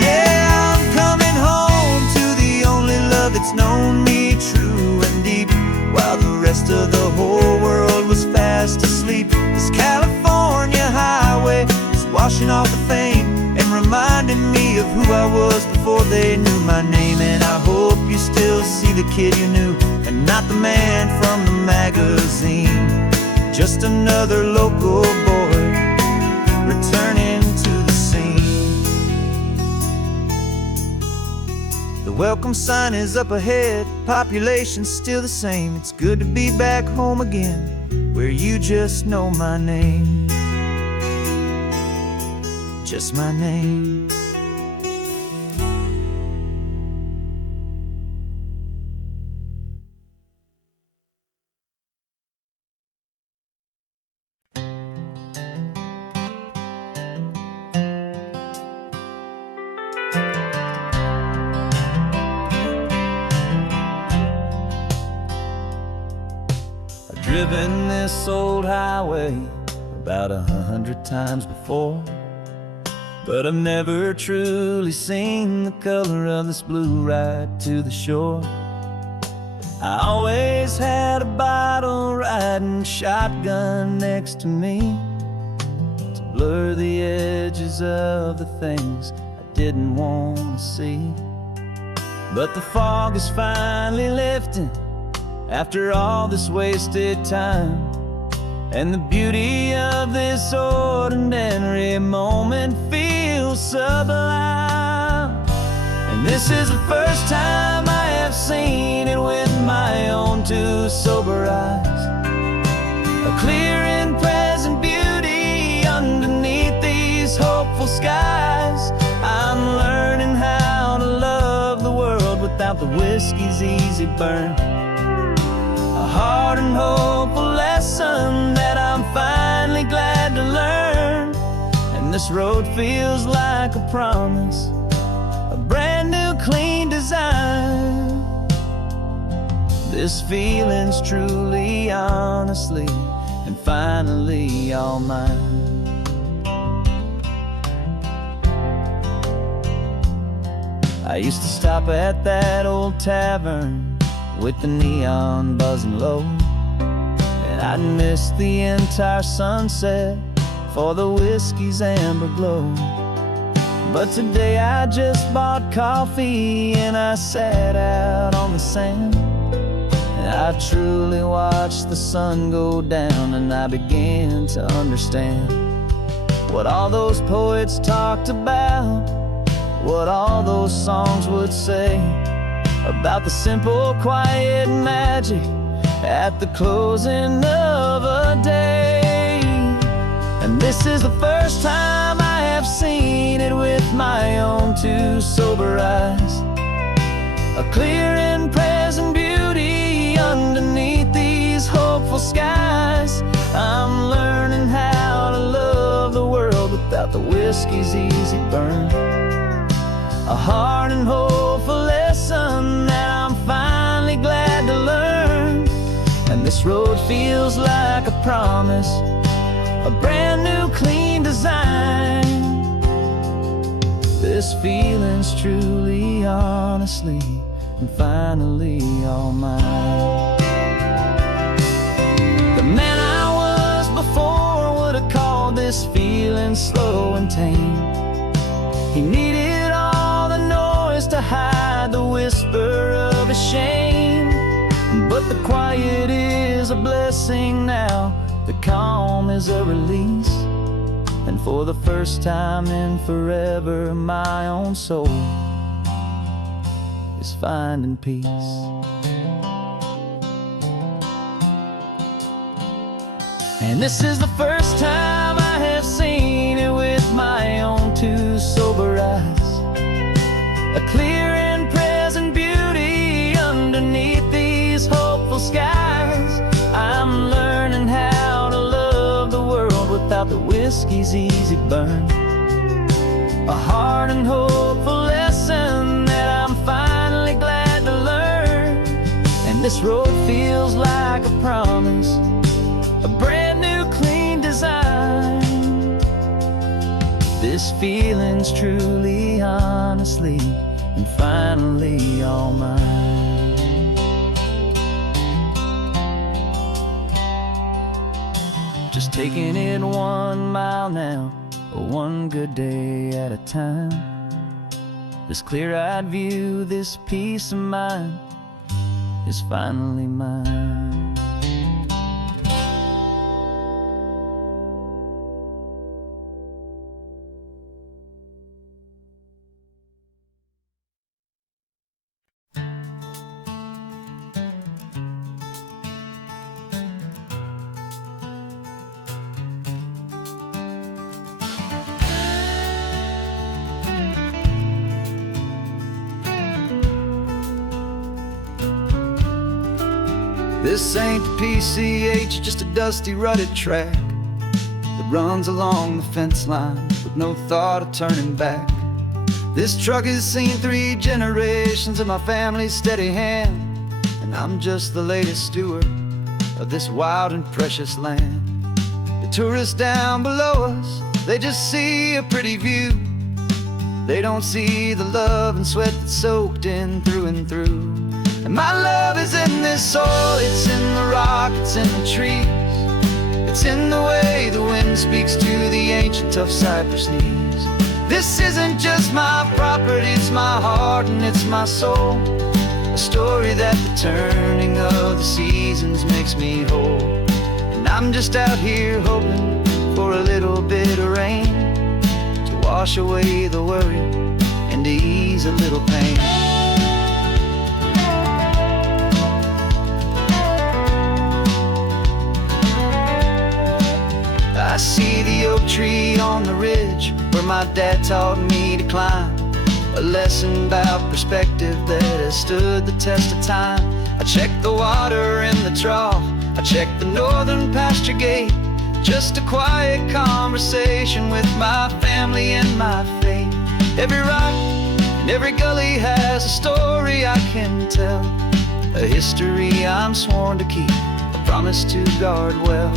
Yeah, I'm coming home to the only love that's known me true and deep, while the rest of the whole world was fast asleep. This California highway is washing off the fame and reminding me of who I was before they knew my name. And I hope you still see the kid you knew, and not the man from the magazine. Just another local boy returning to the scene. The welcome sign is up ahead, population's still the same. It's good to be back home again, where you just know my name. Just my name. I've driven this old highway about 100 times before, but I've never truly seen the color of this blue right to the shore. I always had a bottle riding shotgun next to me to blur the edges of the things I didn't want to see. But the fog is finally lifting after all this wasted time, and the beauty of this ordinary moment feels sublime. And this is the first time I have seen it with my own two sober eyes, a clear and present beauty underneath these hopeful skies. I'm learning how to love the world without the whiskey's easy burn, a hard and hopeful lesson that I'm finally glad to learn. And this road feels like a promise, a brand new clean design. This feeling's truly, honestly, and finally all mine. I used to stop at that old tavern with the neon buzzing low, and I'd miss the entire sunset for the whiskey's amber glow. But today I just bought coffee and I sat out on the sand, and I truly watched the sun go down, and I began to understand what all those poets talked about, what all those songs would say about the simple, quiet magic at the closing of a day. And this is the first time I have seen it with my own two sober eyes, a clear and present beauty underneath the whiskey's easy burn. A hard and hopeful lesson that I'm finally glad to learn. And this road feels like a promise, a brand new clean design. This feeling's truly, honestly, and finally all mine. The man I was before would have called this feeling slow and tame. He needed all the noise to hide the whisper of his shame. But the quiet is a blessing now, the calm is a release. And for the first time in forever, my own soul is finding peace. And this is the first time I have seen it with my own two sober eyes. A clear and present beauty underneath these hopeful skies. I'm learning how to love the world without the whiskey's easy burn. A hard and hopeful lesson that I'm finally glad to learn. And this road feels like a promise, a brand new clean design. This feeling's truly, honestly, and finally all mine. Just taking it 1 mile now, one good day at a time. This clear-eyed view, this peace of mind is finally mine. This ain't the PCH, just a dusty, rutted track that runs along the fence line with no thought of turning back. This truck has seen 3 generations of my family's steady hand, and I'm just the latest steward of this wild and precious land. The tourists down below us, they just see a pretty view. They don't see the love and sweat that's soaked in through and through. And my love is in this soil, it's in the rock, it's in the trees. It's in the way the wind speaks to the ancient tough cypress knees. This isn't just my property, it's my heart and it's my soul. A story that the turning of the seasons makes me whole. And I'm just out here hoping for a little bit of rain to wash away the worry and to ease a little pain. I see the oak tree on the ridge where my dad taught me to climb. A lesson about perspective that has stood the test of time. I check the water in the trough, I check the northern pasture gate. Just a quiet conversation with my family and my faith. Every rock and every gully has a story I can tell, a history I'm sworn to keep, a promise to guard well.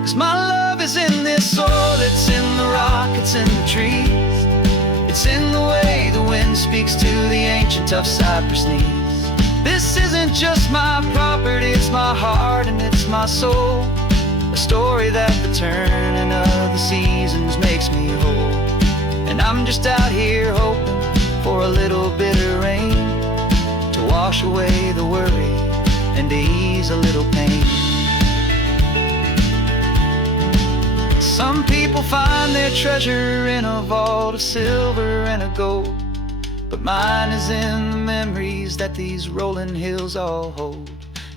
'Cause my love is in this soil, it's in the rock, it's in the trees. It's in the way the wind speaks to the ancient tough cypress knees. This isn't just my property, it's my heart and it's my soul. A story that the turning of the seasons makes me whole. And I'm just out here hoping for a little bit of rain to wash away the worry and to ease a little pain. Some people find their treasure in a vault of silver and a gold, but mine is in the memories that these rolling hills all hold.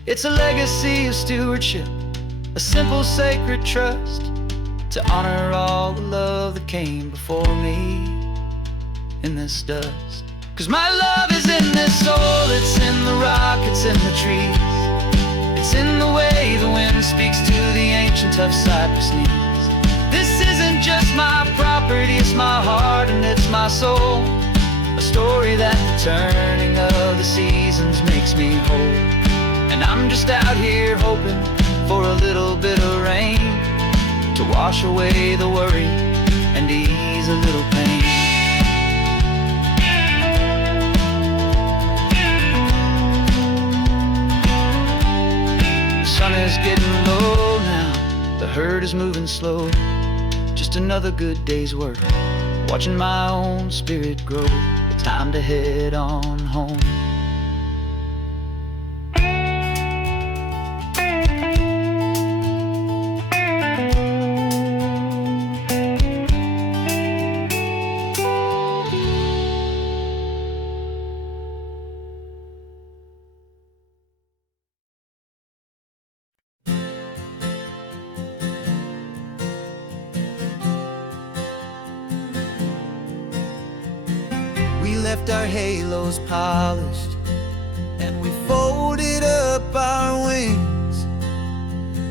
It's a legacy of stewardship, a simple sacred trust, to honor all the love that came before me in this dust. 'Cause my love is in this soil, it's in the rock, it's in the trees. It's in the way the wind speaks to the ancient tough cypress knees. This isn't just my my heart and it's my soul. A story that the turning of the seasons makes me whole. And I'm just out here hoping for a little bit of rain to wash away the worry and ease a little pain. The sun is getting low now, the herd is moving slow. Just another good day's work, watching my own spirit grow. It's time to head on home. We left our halos polished, and we folded up our wings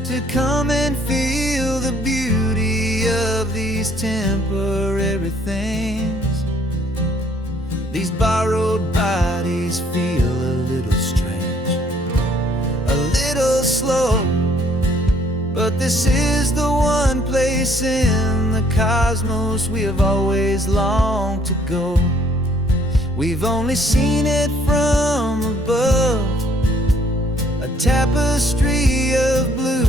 to come and feel the beauty of these temporary things. These borrowed bodies feel a little strange, a little slow, but this is the one place in the cosmos we have always longed to go. We've only seen it from above, a tapestry of blue,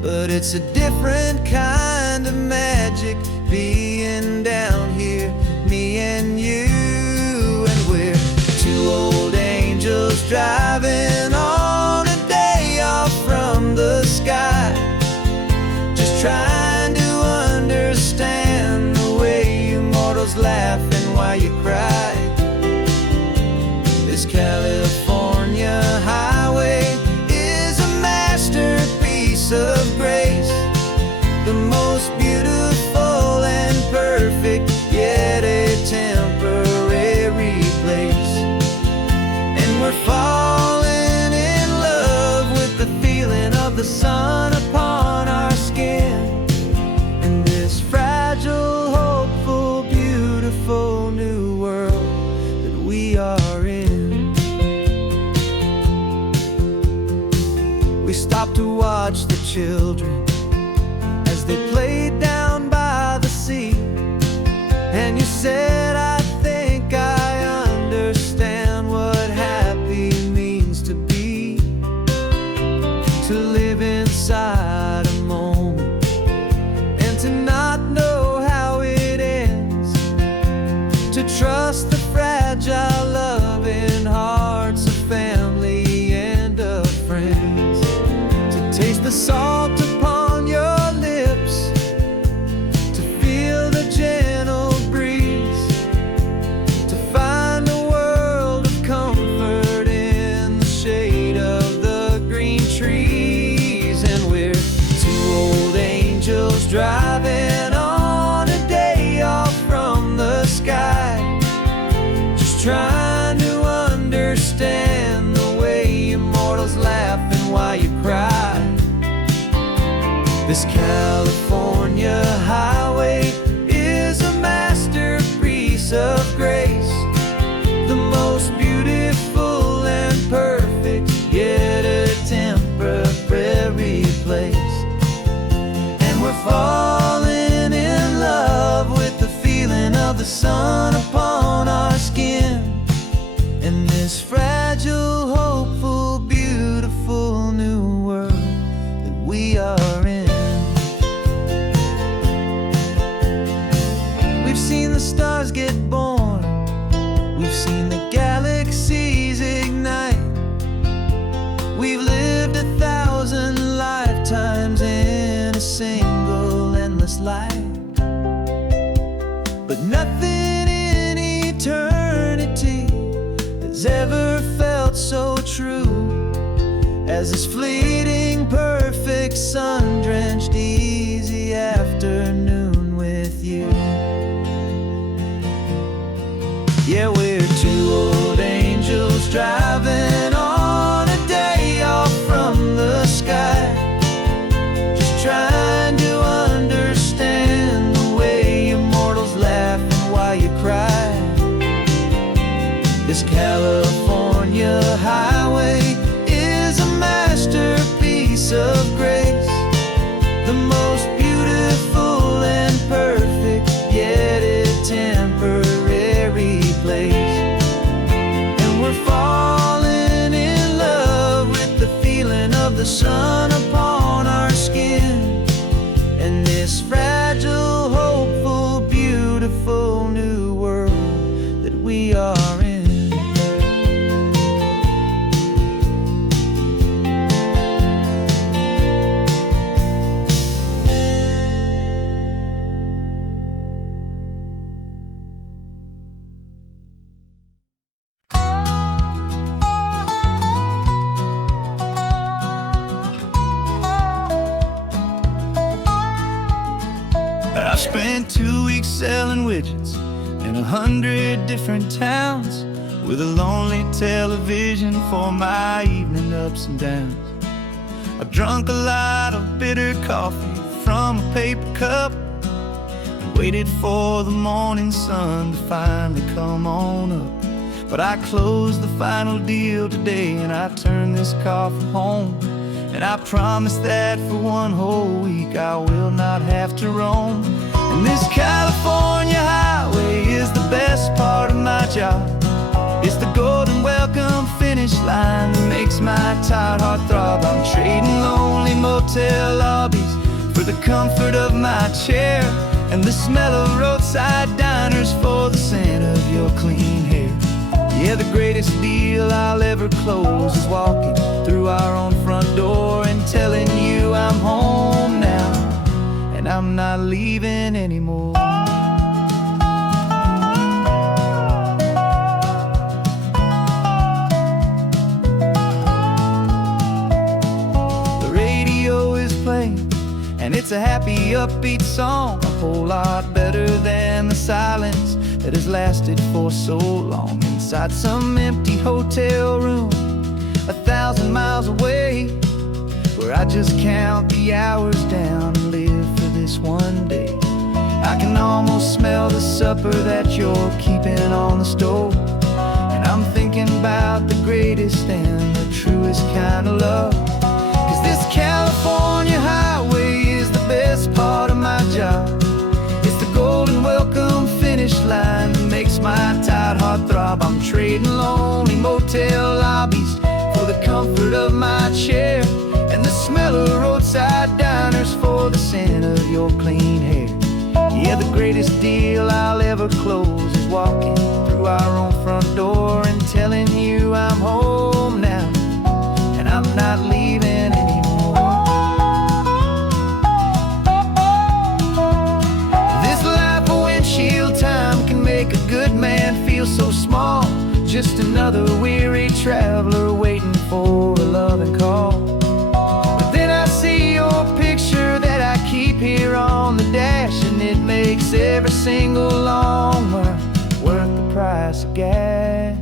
but it's a different kind of magic being down here, me and you. And we're two old angels driving on a day off from the sky, just trying to understand the way you mortals laugh and why you cry. This California highway is a masterpiece of grace, the most beautiful and perfect, yet a temporary place. And we're falling in love with the feeling of the sun upon our skin, in this fragile, hopeful, beautiful new world that we are in. We stopped to watch the children as they played down by the sea, and you said, I think I understand what happy means to be, to live inside a moment and to not know how it ends, to trust the fragile loving hearts of family and of friends, to taste the salt upon your lips, to feel the gentle breeze, to find a world of comfort in the shade of the green trees. And we're two old angels driving on a day off from the sky, just trying to understand the way immortals laugh and why you cry. This California highway is a masterpiece of grace, the most beautiful and perfect, yet a temporary place. And we're falling in love with the feeling of the sun upon our skin, in this fragile, hopeful, beautiful new world that we are in. We've seen the stars get born, we've seen the galaxies ignite, we've lived 1,000 lifetimes in a single endless life, but nothing in eternity has ever felt so true as this fleeting, perfect, sun-drenched, easy afternoon with you. Yeah, we're two old angels driving on a day off from the sky, just trying to understand the way immortals the sun upon our skin, and this fragile, hopeful, beautiful new world that we are in. I spent 2 weeks selling widgets in 100 different towns, with a lonely television for my evening ups and downs. I've drunk a lot of bitter coffee from a paper cup, and waited for the morning sun to finally come on up. But I closed the final deal today, and I turned this coffee home. And I promise that for one whole week I will not have to roam. And this California highway is the best part of my job. It's the golden welcome finish line that makes my tired heart throb. I'm trading lonely motel lobbies for the comfort of my chair, and the smell of roadside diners for the scent of your clean hair. Yeah, the greatest deal I'll ever close is walking through our own front door and telling you I'm home now, and I'm not leaving anymore. The radio is playing, and it's a happy, upbeat song, a whole lot better than the silence that has lasted for so long. Inside some empty hotel room 1,000 miles away, where I just count the hours down and live for this one day. I can almost smell the supper that you're keeping on the stove, and I'm thinking about the greatest and the truest kind of love. 'Cause this California highway is the best part of my job. It's the golden welcome finish line that makes my tired heart throb. I'm trading lonely motel lobbies for the comfort of my chair, and the smell of roadside diners for the scent of your clean hair. Yeah, the greatest deal I'll ever close is walking through our own front door and telling you I'm home now, and I'm not leaving anymore. This life of windshield time can make a good man feel so small, just another weary traveler waiting for a loving call. But then I see your picture that I keep here on the dash, and it makes every single long mile worth the price of gas.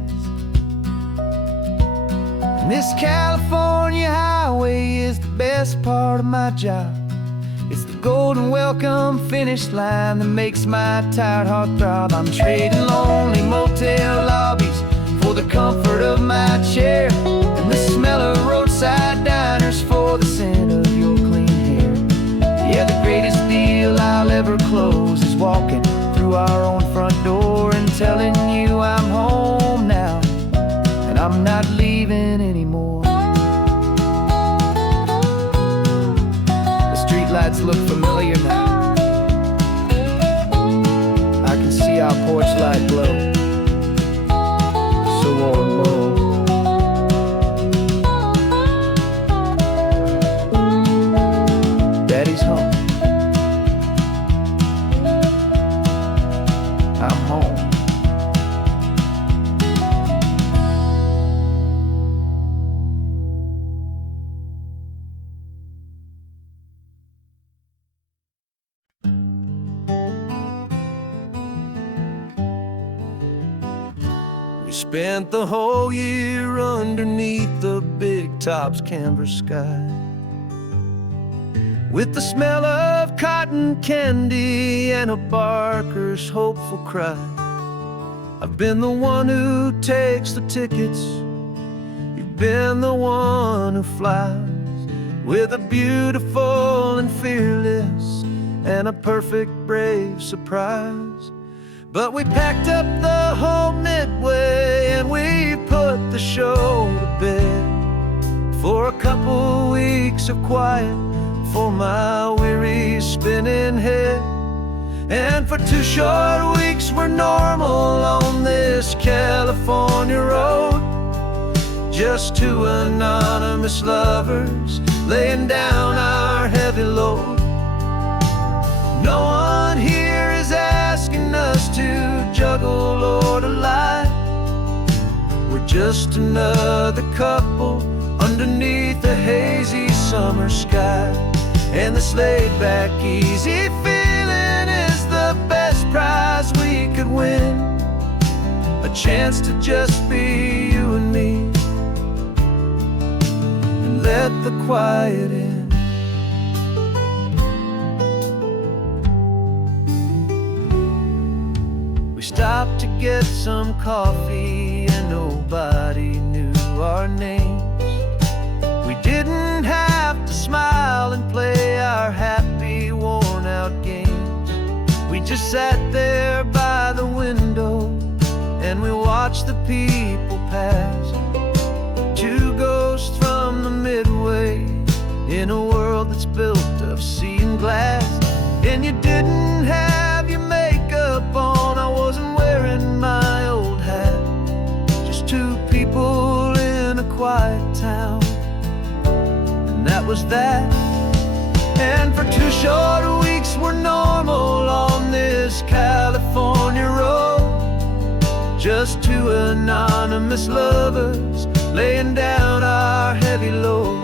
And this California highway is the best part of my job. It's the golden welcome finish line that makes my tired heart throb. I'm trading lonely motel lobbies for the comfort of my chair, and the smell of roadside diners for the scent of your clean hair. Yeah, the greatest deal I'll ever close is walking through our own front door and telling you I'm home now, and I'm not leaving anymore. The streetlights look familiar now. I can see our porch light glow, so warm, low. Daddy's home. I'm home. Spent the whole year underneath the big top's canvas sky, with the smell of cotton candy and a barker's hopeful cry. I've been the one who takes the tickets, you've been the one who flies, with a beautiful and fearless and a perfect brave surprise. But we packed up the whole Midway and we put the show to bed for a couple weeks. weeks of quiet for my weary spinning head. And for 2 short weeks we're normal on this California road. Just 2 anonymous lovers laying down our heavy load. No one here is asking us to juggle or to lie. We're just another couple underneath the hazy summer sky. And this laid-back, easy feeling is the best prize we could win. A chance to just be you and me, and let the quiet in. We stopped to get some coffee and nobody knew our names. We didn't have to smile and play our happy, worn-out games. We just sat there by the window and we watched the people pass. 2 ghosts from the Midway in a world that's built of sea and glass. And you didn't have your makeup on, I wasn't wearing my old hat. Just 2 people in a quiet town, and that was that. And for 2 short weeks we're normal on this California road. Just 2 anonymous lovers laying down our heavy load.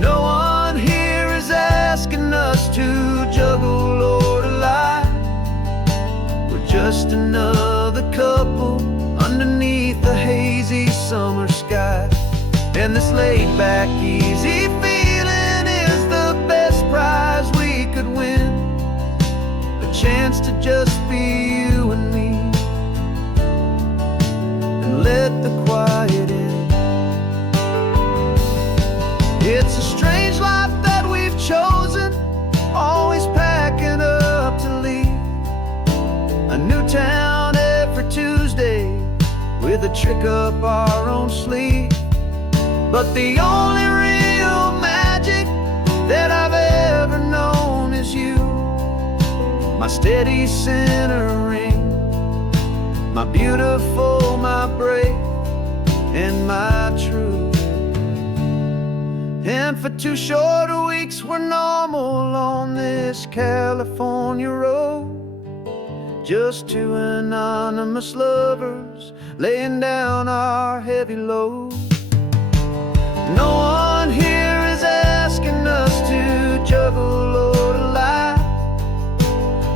No one here is asking us to juggle or to lie. We're just another couple underneath the hazy summer sky. And this laid-back, easy feeling is the best prize we could win. A chance to just be you and me, and let the quiet in. It's a strange life that we've chosen, always packing up to leave. A new town every Tuesday with a trick up our own sleeve. But the only real magic that I've ever known is you, my steady centering, my beautiful, my brave, and my true. And for 2 short weeks we're normal on this California road. Just 2 anonymous lovers laying down our heavy load. No one here is asking us to juggle or to lie.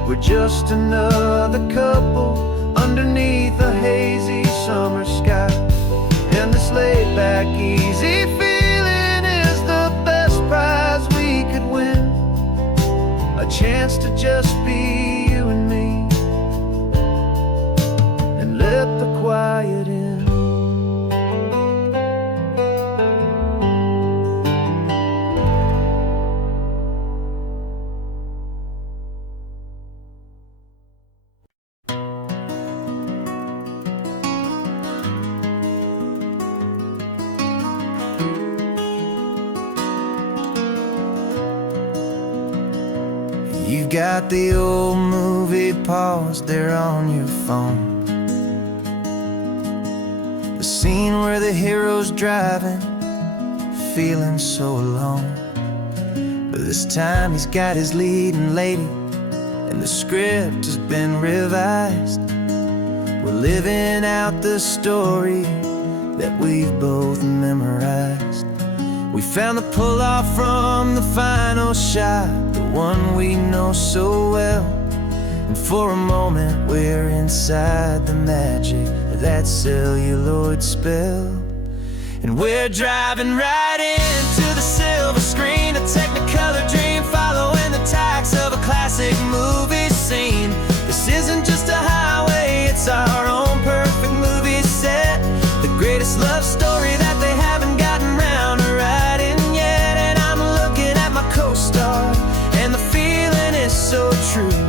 We're just another couple underneath a hazy summer sky. And this laid-back, easy feeling is the best prize we could win. A chance to just be you and me, and let the quiet in. You've got the old movie paused there on your phone. The scene where the hero's driving, feeling so alone. But this time he's got his leading lady, and the script has been revised. We're living out the story that we've both memorized. We found the pull-off from the final shot, the one we know so well. And for a moment we're inside the magic of that celluloid spell. And we're driving right into the silver screen, a Technicolor dream, following the tacks of a classic movie scene. This isn't just a highway, it's our own perfect movie set. The greatest love story that they haven't gotten round to writing yet. And I'm looking at my co-star, and the feeling is so true.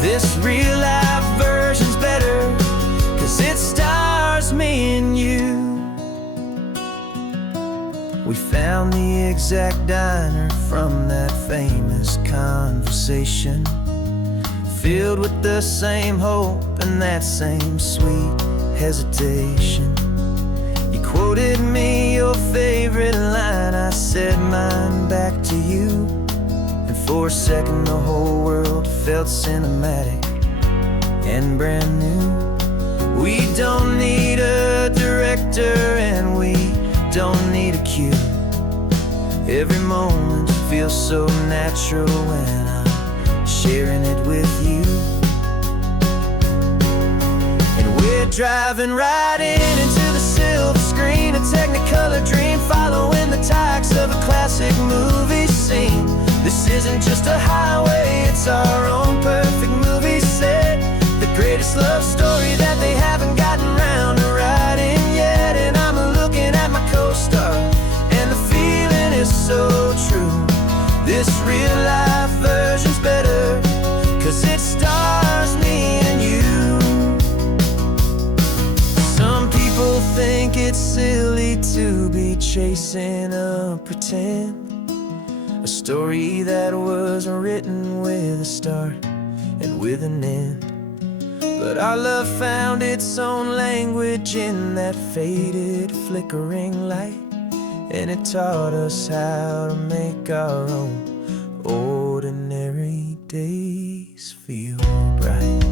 This real life version's better, 'cause it stars me and you. We found the exact diner from that famous conversation, filled with the same hope and that same sweet hesitation. You quoted me your favorite line, I said mine back to you, and for a second the whole world felt cinematic and brand new. We don't need a director and we don't need a cue. Every moment feels so natural when I'm sharing it with you. And we're driving right into the silver screen, a Technicolor dream, following the tacks of a classic movie scene. This isn't just a highway, it's our own perfect movie set, the greatest love story that they haven't gotten round to writing yet. And I'm looking at my co-star, and the feeling is so true. This real life version's better, 'cause it stars me and you. Some people think it's silly to be chasing a pretend, a story that was written with a start and with an end. But our love found its own language in that faded, flickering light, and it taught us how to make our own ordinary days feel bright.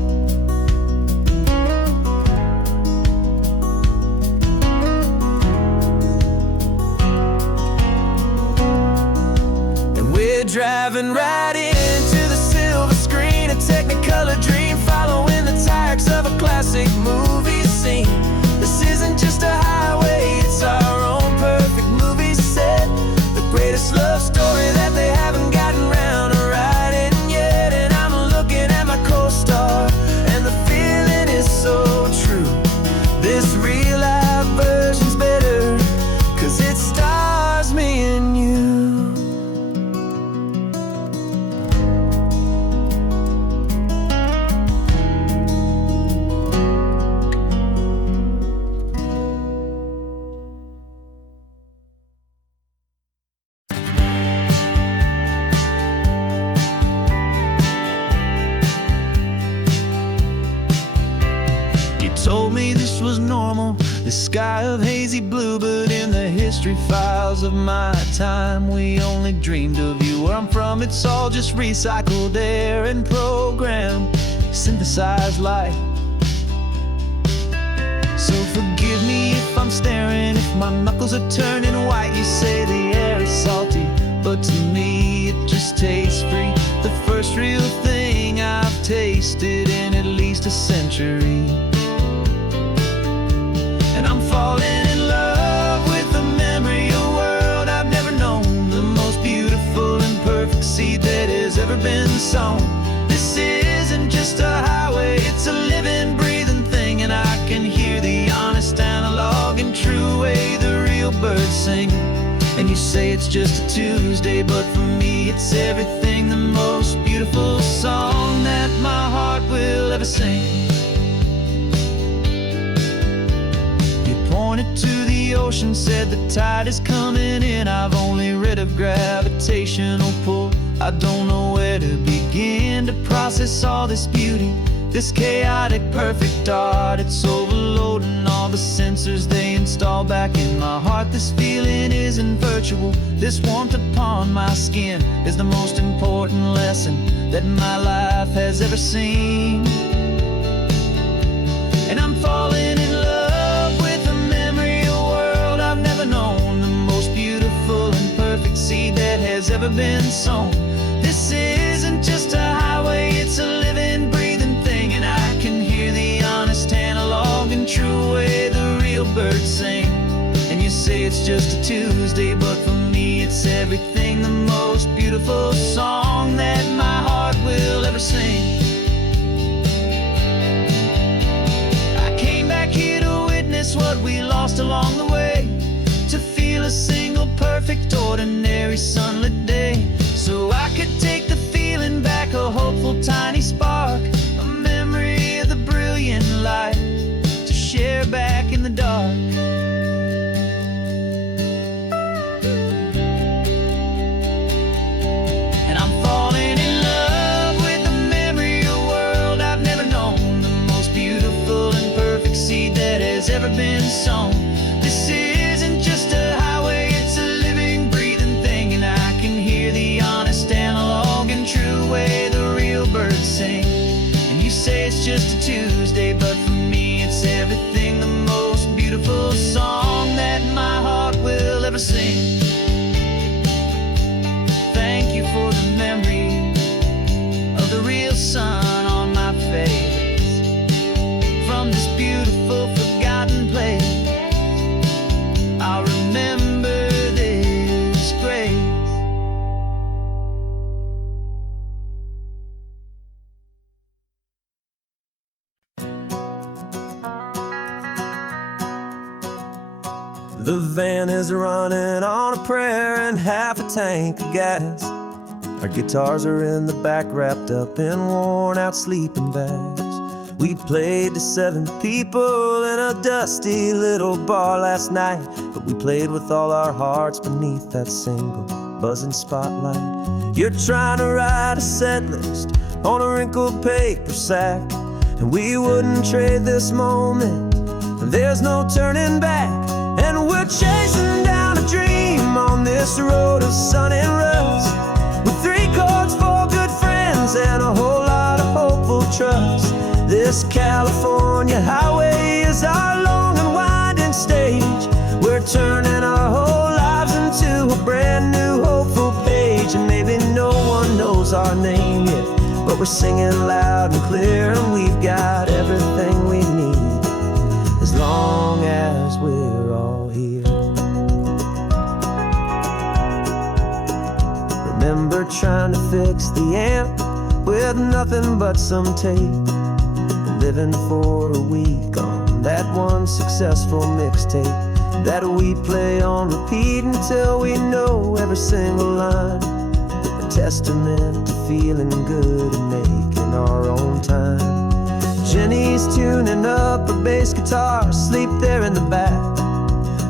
And we're driving right into the silver screen, a Technicolor dream, following the tacks of a classic movie scene. This isn't just a highway, it's our own perfect movie set, the greatest love story that they haven't gotten round to writing yet. And I'm looking at my co-star, and the feeling is so true. This real life version's better, 'cause it stars me and you. Told me this was normal, this sky of hazy blue, but in the history files of my time, we only dreamed of you. Where I'm from, it's all just recycled air and programmed, synthesized light. So forgive me if I'm staring, if my knuckles are turning white. You say the air is salty, but to me it just tastes free. The first real thing I've tasted in at least a century. And I'm falling in love with the memory of a world I've never known, the most beautiful and perfect seed that has ever been sown. This isn't just a highway, it's a living, breathing thing, and I can hear the honest, analog, and true way the real birds sing. And you say it's just a Tuesday, but for me it's everything, the most beautiful song that my heart will ever sing. Pointed to the ocean, said the tide is coming in. I've only read of gravitational pull, I don't know where to begin to process all this beauty, this chaotic perfect art. It's overloading all the sensors they install back in my heart. This feeling isn't virtual, this warmth upon my skin is the most important lesson that my life has ever seen. And I'm falling in love known, the most beautiful and perfect seed that has ever been sown. This isn't just a highway, it's a living, breathing thing, and I can hear the honest, analog, and true way the real birds sing. And you say it's just a Tuesday, but for me it's everything, the most beautiful song that my heart will ever sing. I came back here to witness what we lost along the way, to feel a single perfect ordinary sunlit day, so I could take the feeling back, a hopeful tiny spark, a memory of the brilliant light, to share back in the dark. just a Tuesday, but for me it's everything, the most beautiful song that my heart will ever sing. Thank you for the memory of the real sun on my face, from this beautiful forgotten place. I'll remember this grace. The van is running on a prayer and half a tank of gas. Our guitars are in the back, wrapped up in worn-out sleeping bags. We played to 7 people in a dusty little bar last night, but we played with all our hearts beneath that single buzzing spotlight. You're trying to write a set list on a wrinkled paper sack, and we wouldn't trade this moment. There's no turning back, and we're chasing down a dream on this road of sun and rust, with 3 chords, 4 good friends, and a whole lot of hopeful trust. This California highway is our long and winding stage. We're turning our whole lives into a brand new hopeful page. And maybe no one knows our name yet, but we're singing loud and clear, and we've got everything we need, as long as we're all here. Remember trying to fix the amp with nothing but some tape, living for a week on that one successful mixtape that we play on repeat until we know every single line. A testament to feeling good and making our own time. Jenny's tuning up her bass guitar, asleep there in the back.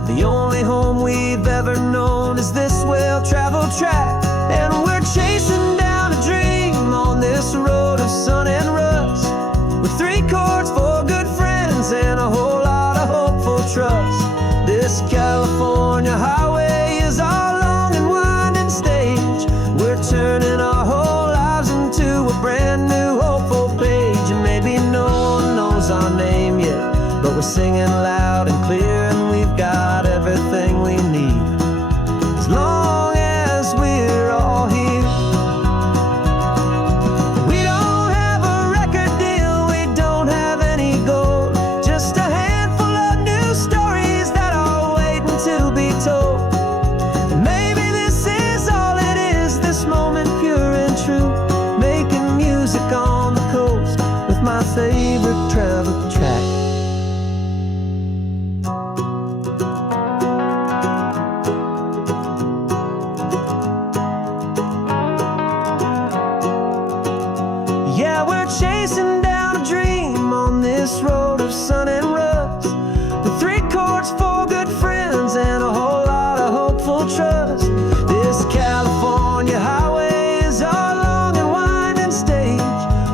The only home we've ever known is this well-traveled track, and we're chasing down a dream on this road of sun and rust, with 3 chords, 4 good friends, and a whole lot of hopeful trust. This California highway is our long and winding stage. We're turning our whole lives into a brand new hopeful page. And maybe no one knows our name yet, but we're singing loud and clear, and we've got everything we need, as long as we're all here. Favorite travel track. Yeah, we're chasing down a dream on this road of sun and rust, with 3 chords, 4 good friends, and a whole lot of hopeful trust. This California highway is our long and winding stage.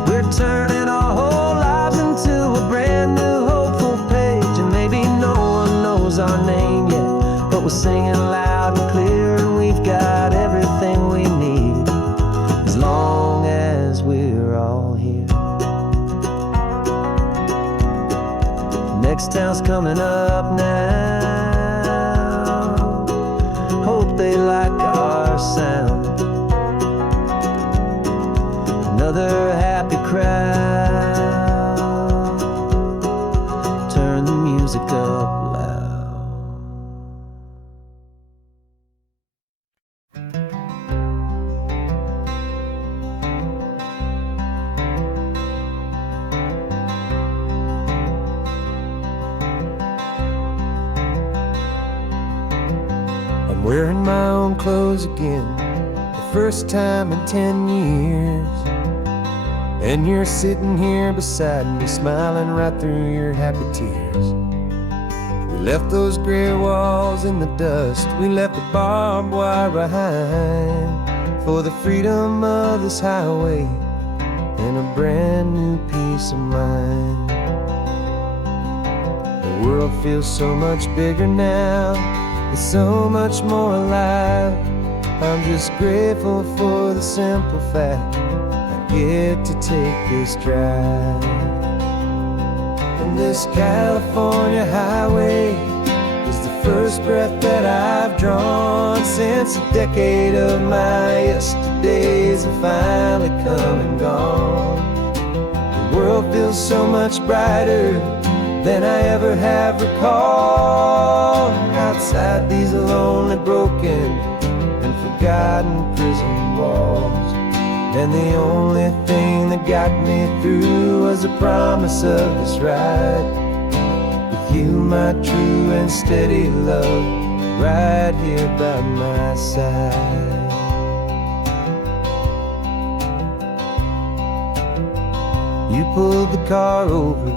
We're turning our whole lives into a brand new hopeful page. And maybe no one knows our name yet, but we're singing loud and clear, and we've got everything we need, as long as we're all here. Next town's coming up now, hope they like our sound. Another happy crowd, turn the music up loud. I'm wearing my own clothes again, the first time in 10 years. And you're sitting here beside me, smiling right through your happy tears. We left those gray walls in the dust, we left the barbed wire behind, for the freedom of this highway and a brand new peace of mind. The world feels so much bigger now, it's so much more alive. I'm just grateful for the simple fact I get to take this drive. this California highway is the first breath that I've drawn since a decade of my yesterdays have finally come and gone. The world feels so much brighter than I ever have recalled. Outside these lonely, broken, and forgotten prison walls. And the only thing that got me through was the promise of this ride with you, my true and steady love, right here by my side. You pulled the car over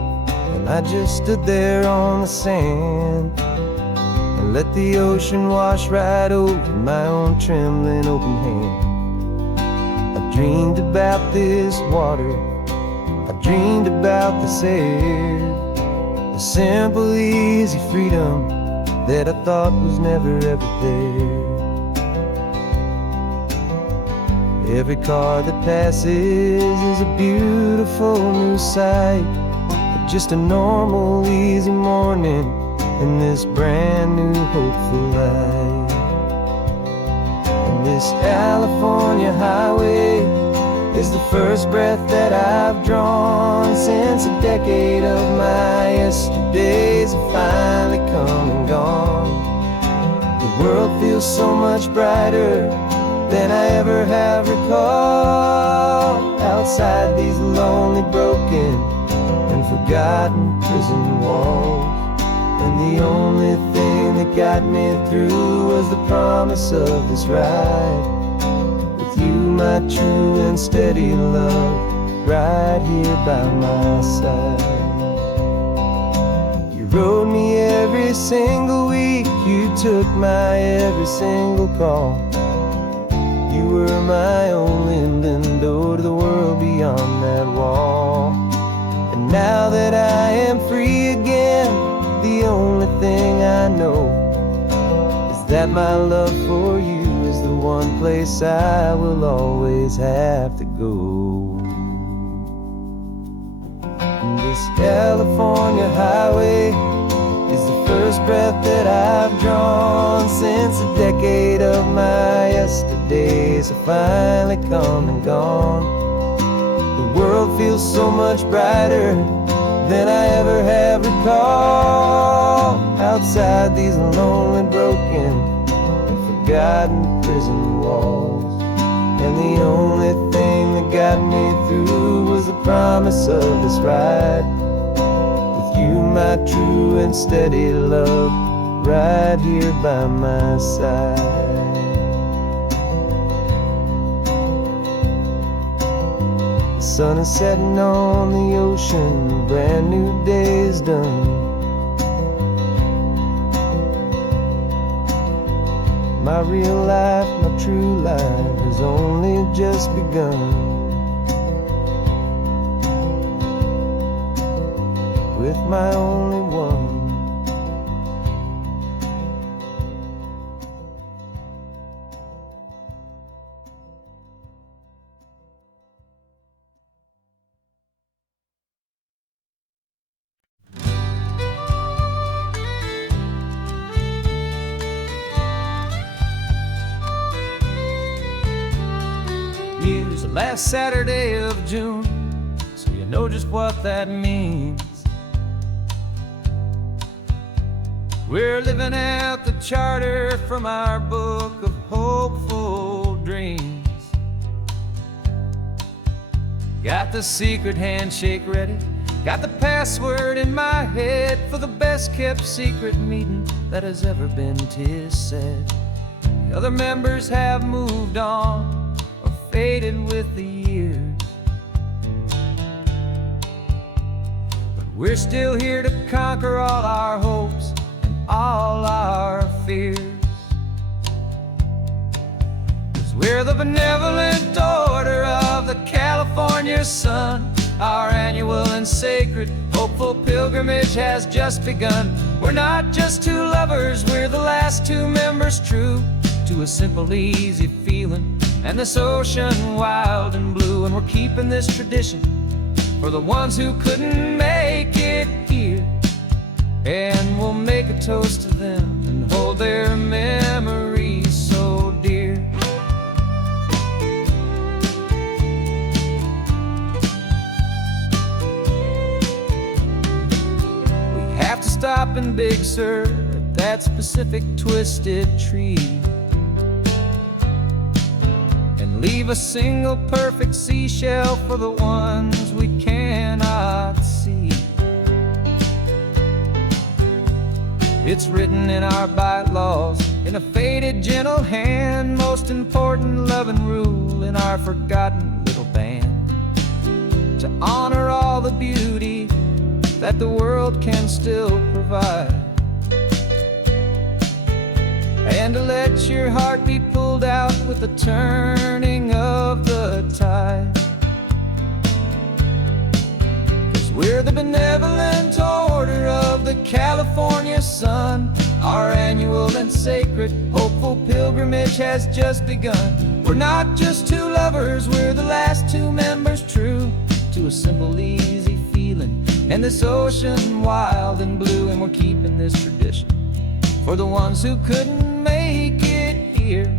and I just stood there on the sand and let the ocean wash right over my own trembling open hand. I dreamed about this water, I dreamed about this air, the simple easy freedom that I thought was never ever there. Every car that passes is a beautiful new sight, just a normal easy morning in this brand new hopeful life. And this California highway is the first breath that I've drawn since a decade of my yesterdays have finally come and gone. The world feels so much brighter than I ever have recalled. Outside these lonely, broken, and forgotten prison walls. And the only thing that got me through was the promise of this ride with you, my true and steady love, right here by my side. You rode me every single week, you took my every single call. You were my only window to the world beyond that wall. And now that I am free again, the only thing I know is that my love for you is the one place I will always have to go. And this California highway is the first breath that I've drawn since a decade of my yesterdays have finally come and gone. The world feels so much brighter than I ever have recalled. Outside these lonely, broken, and forgotten prison walls. And the only thing that got me through was the promise of this ride with you, my true and steady love, right here by my side. The sun is setting on the ocean, a brand new day is done. My real life, my true life has only just begun. With my only one. Use the last Saturday of June, so you know just what that means. We're living out the charter from our book of hopeful dreams. Got the secret handshake ready, got the password in my head for the best kept secret meeting that has ever been, 'tis said. The other members have moved on or faded with the years, but we're still here to conquer all our hopes and all our fears. 'Cause we're the benevolent order of the California sun. Our annual and sacred hopeful pilgrimage has just begun. We're not just two lovers, we're the last two members true to a simple, easy feeling and this ocean wild and blue. And we're keeping this tradition for the ones who couldn't make it here. and we'll make a toast to them and hold their memories so dear. We have to stop in Big Sur at that specific twisted tree and leave a single perfect seashell for the ones we cannot see. It's written in our bylaws in a faded gentle hand, most important love and rule in our forgotten little band, to honor all the beauty that the world can still provide, and to let your heart be pulled out with the turning of the tide. 'Cause we're the benevolent order of the California sun. Our annual and sacred hopeful pilgrimage has just begun. We're not just two lovers, we're the last two members true to a simple easy feeling and this ocean wild and blue. And we're keeping this tradition for the ones who couldn't make it here,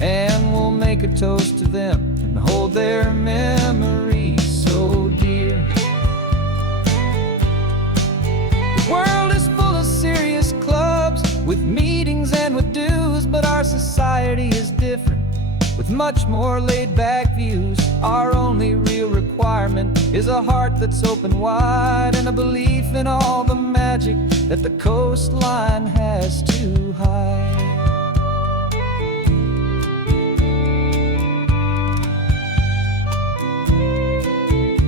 and we'll make a toast to them and hold their memories so dear. The world is full of serious clubs with meetings and with dues, but our society is different with much more laid-back views. Our only real requirement is a heart that's open wide and a belief in all the magic that the coastline has to hide.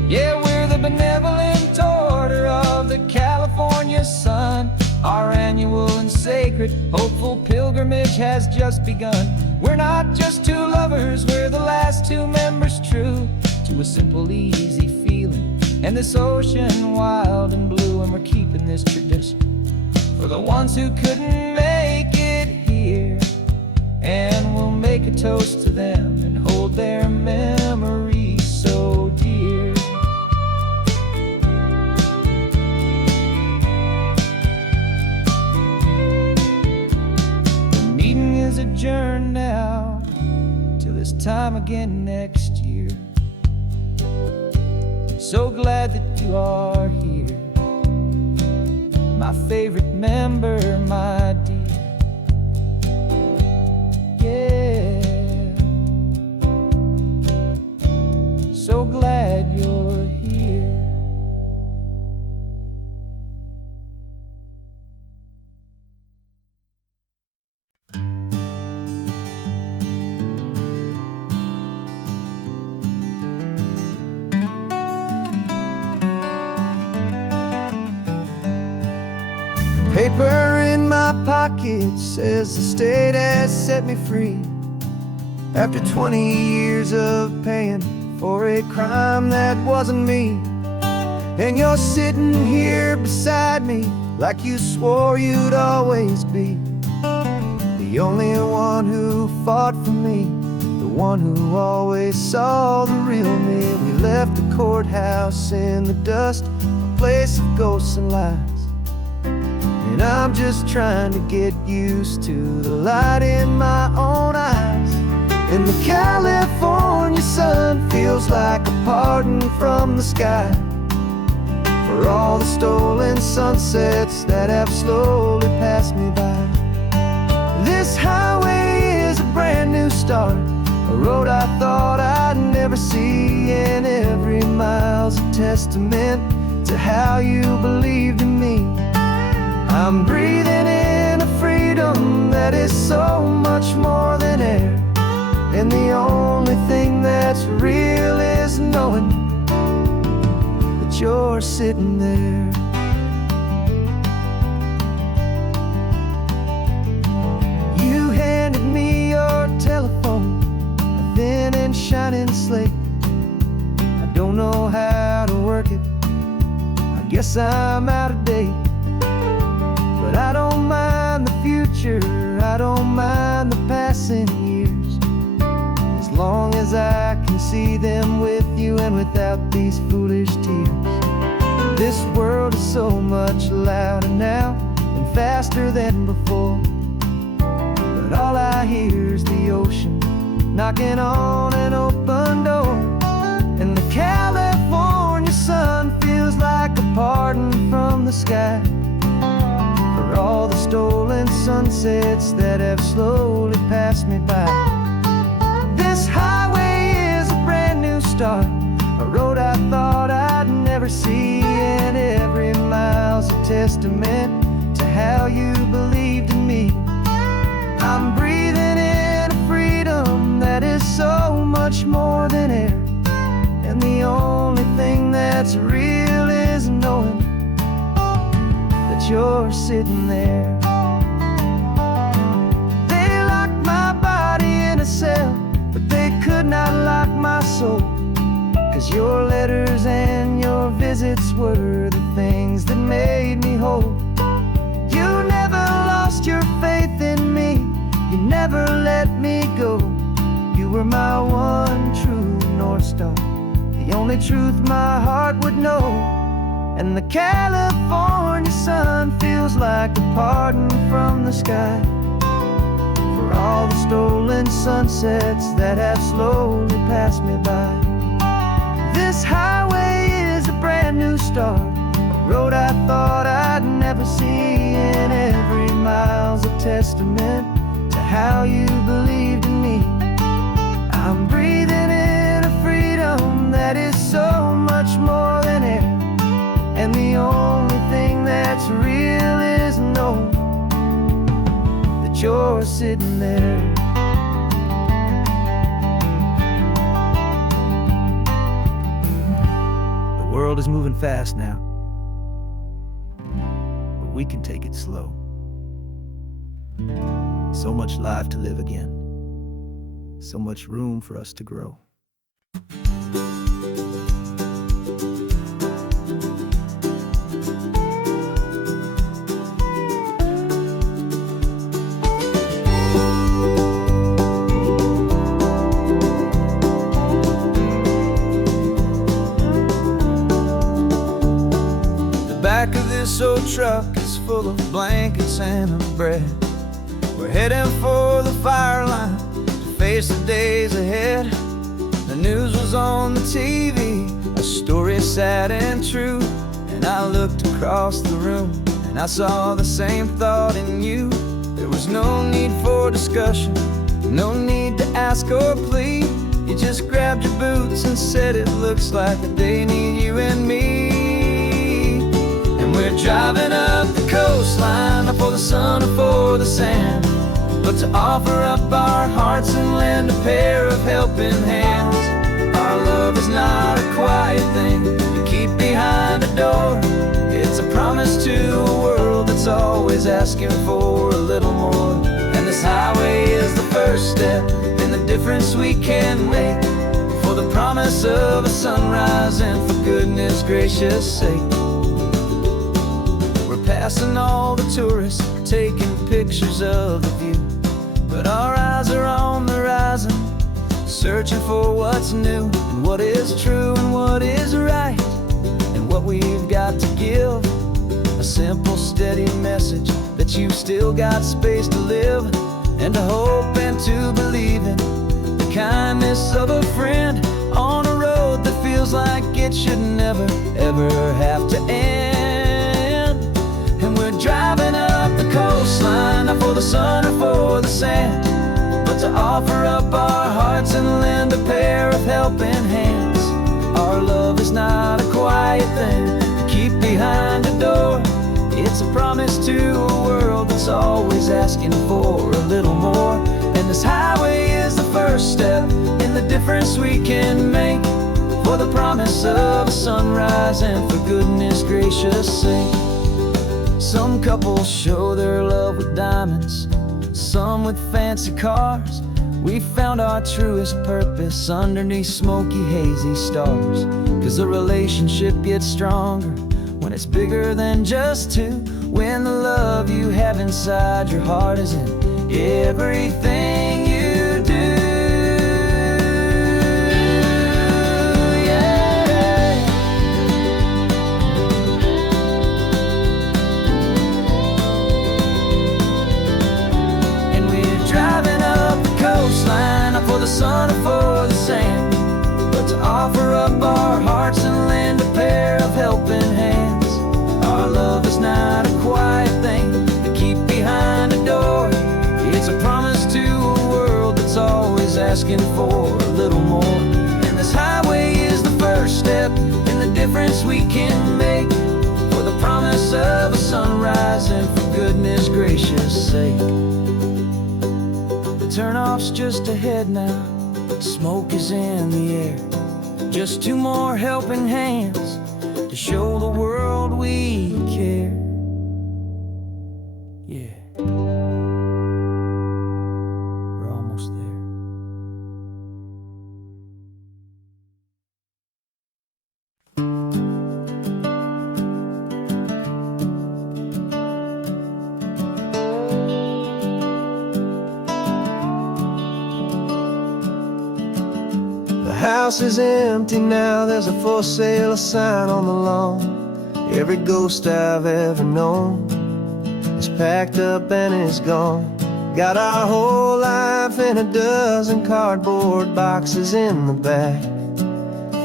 Yeah, we're the benevolent order of the California sun. Our annual and sacred hopeful pilgrimage has just begun. We're not just two lovers, we're the last two members true to a simple easy feeling and this ocean wild and blue. And we're keeping this tradition for the ones who couldn't make it here, and we'll make a toast to them and hold their memories so dear. The meeting is adjourned now till this time again next year. So glad that you are here, my favorite member, my dear. Yeah, so glad you're here. Paper in my pocket says the state has set me free after 20 years of paying for a crime that wasn't me. And you're sitting here beside me like you swore you'd always be the only one who fought for me, the one who always saw the real me. We left the courthouse in the dust, a place of ghosts and lies. And I'm just trying to get used to the light in my own eyes. And the California sun feels like a pardon from the sky for all the stolen sunsets that have slowly passed me by. This highway is a brand new start, a road I thought I'd never see, and every mile's a testament to how you believed in me. I'm breathing in a freedom that is so much more than air, and the only thing that's real is knowing that you're sitting there. You handed me your telephone, a thin and shining slate. I don't know how to work it, I guess I'm out of date. But I don't mind the future, I don't mind the passing years, as long as I can see them with you and without these foolish tears. This world is so much louder now and faster than before. But all I hear is the ocean knocking on an open door. And the California sun feels like a pardon from the sky for all the stolen sunsets that have slowly passed me by. This highway is a brand new start, a road I thought I'd never see, and every mile's a testament to how you believed in me. I'm breathing in a freedom that is so much more than air, and the only thing that's real is knowing that you're sitting there. They locked my body in a cell, but they could not lock my soul, 'cause your letters and your visits were the things that made me whole. You never lost your faith in me, you never let me go. You were my one true North Star, the only truth my heart would know. And the California sun feels like a pardon from the sky for all the stolen sunsets that have slowly passed me by. This highway is a brand new start, a road I thought I'd never see, and every mile's a testament to how you believed in me. I'm breathing in a freedom that is so much more than air, and the only thing that's real is knowing that you're sitting there. The world is moving fast now, but we can take it slow. So much life to live again, so much room for us to grow. The back of this old truck is full of blankets and of bread. We're heading for the fire line to face the days ahead. The news was on the TV, a story sad and true. And I looked across the room and I saw the same thought in you. There was no need for discussion, no need to ask or plead. You just grabbed your boots and said it looks like they need you and me. And we're driving up the coastline, not for the sun or for the sand, but to offer up our hearts and lend a pair of helping hands. Our love is not a quiet thing to keep behind a door. It's a promise to a world that's always asking for a little more. And this highway is the first step in the difference we can make, for the promise of a sunrise and for goodness gracious sake. We're passing all the tourists, taking pictures of the view, but our eyes are on the horizon, searching for what's new and what is true and what is right, and what we've got to give. A simple, steady message that you've still got space to live, and to hope and to believe in the kindness of a friend on a road that feels like it should never, ever have to end. And we're driving up the coastline, not for the sun or for the sand, but to offer up our hearts and lend a pair of helping hands. Our love is not a quiet thing to keep behind a door. It's a promise to a world that's always asking for a little more. And this highway is the first step in the difference we can make, for the promise of a sunrise and for goodness gracious sake. Some couples show their love with diamonds, some with fancy cars. We found our truest purpose underneath smoky, hazy stars. 'Cause the relationship gets stronger when it's bigger than just two, when the love you have inside your heart is in everything you do. Yeah. the sun or for the sand, but to offer up our hearts and lend a pair of helping hands. Our love is not a quiet thing to keep behind a door. It's a promise to a world that's always asking for a little more. And this highway is the first step in the difference we can make, for the promise of a sunrise and for goodness gracious sake. The turnoff's just ahead now, smoke is in the air. Just two more helping hands to show the world we care. Yeah, we're almost there. The house is empty now, there's a for sale sign on the lawn. Every ghost I've ever known is packed up and is gone. Got our whole life in a dozen cardboard boxes in the back.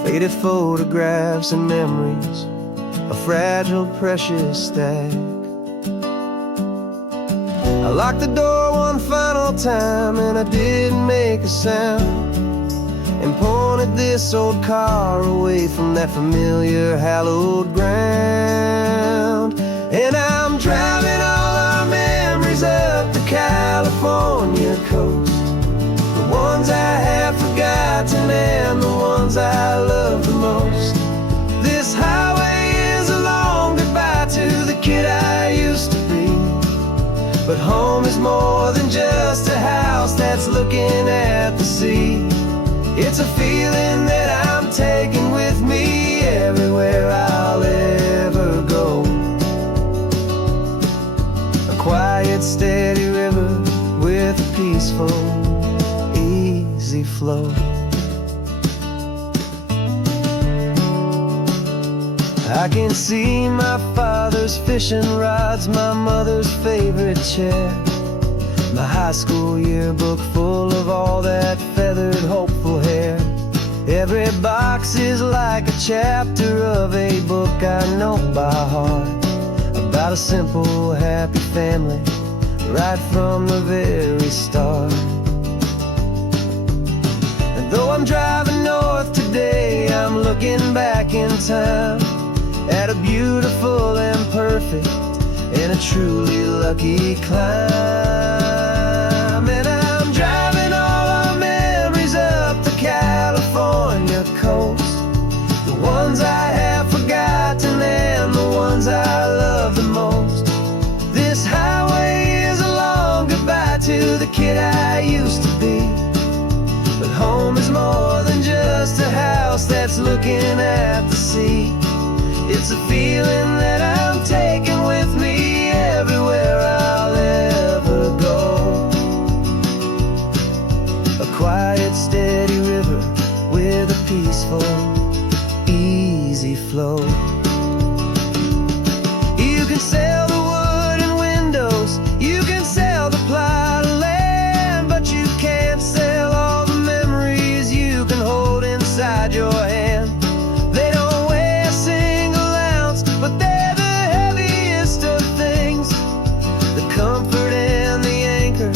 Faded photographs and memories, a fragile, precious stack. I locked the door one final time and I didn't make a sound, and pointed this old car away from that familiar hallowed ground. And I'm driving all our memories up the California coast, the ones I have forgotten and the ones I love the most. This highway is a long goodbye to the kid I used to be, but home is more than just a house that's looking at the sea. It's a feeling that I'm taking with me everywhere I'll ever go. A quiet, steady river with a peaceful, easy flow. I can see my father's fishing rods, my mother's favorite chair, my high school yearbook full of all that feathered, hopeful hair. Every box is like a chapter of a book I know by heart, about a simple, happy family right from the very start. And though I'm driving north today, I'm looking back in time at a beautiful and perfect and a truly lucky climb. And I'm driving all our memories up the California coast, the ones I have forgotten and the ones I love the most. This highway is a long goodbye to the kid I used to be, but home is more than just a house that's looking at the sea. It's a feeling that I'm taking with me everywhere I'll ever go. A quiet, steady river with a peaceful, easy flow. You can sell the wood and windows, you can sell the plot of land, but you can't sell all the memories you can hold inside your hand. They don't weigh a single ounce, but they're the heaviest of things, the comfort and the anchor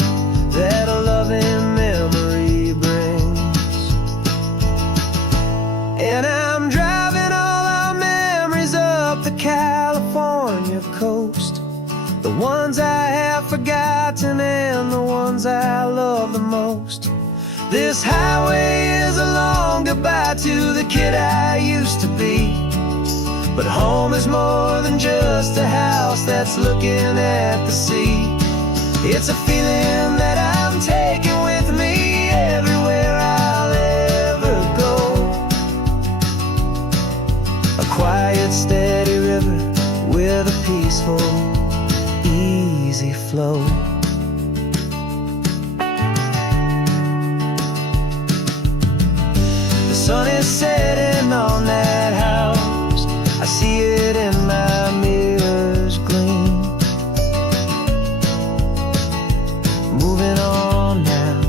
that a loving memory brings. And I'm driving all our memories up the California coast, the ones I have forgotten and the ones I love the most. This highway is a long goodbye to the kid I used to be, but home is more than just a house that's looking at the sea. It's a feeling that I'm taking with me everywhere I'll ever go. A quiet, steady river with a peaceful, easy flow. The sun is setting on that house, I see it in my mirror's gleam. Moving on now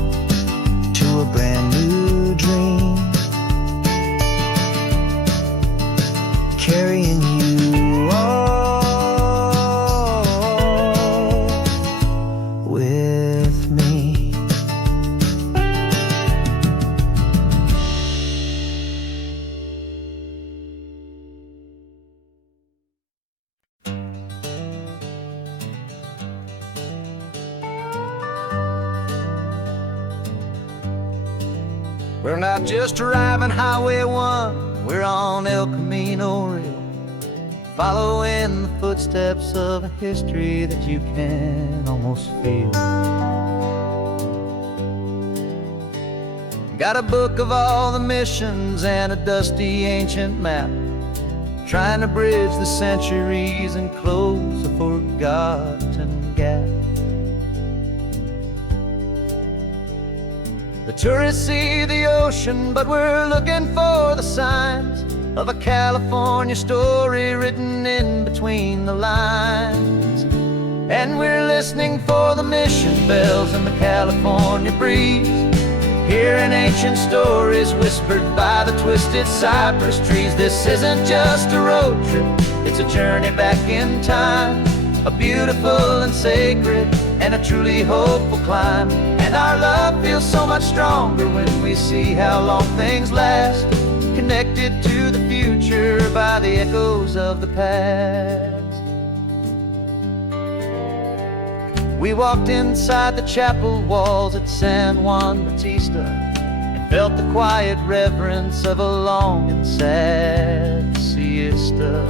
to a brand We're not just driving Highway 1, we're on El Camino Real, following the footsteps of a history that you can almost feel. Got a book of all the missions and a dusty ancient map, trying to bridge the centuries and close a forgotten gap. The tourists see the ocean, but we're looking for the signs of a California story written in between the lines. And we're listening for the mission bells in the California breeze, hearing ancient stories whispered by the twisted cypress trees. This isn't just a road trip, it's a journey back in time, a beautiful and sacred and a truly hopeful climb. And our love feels so much stronger when we see how long things last, connected to the future by the echoes of the past. We walked inside the chapel walls at San Juan Bautista and felt the quiet reverence of a long and sad siesta.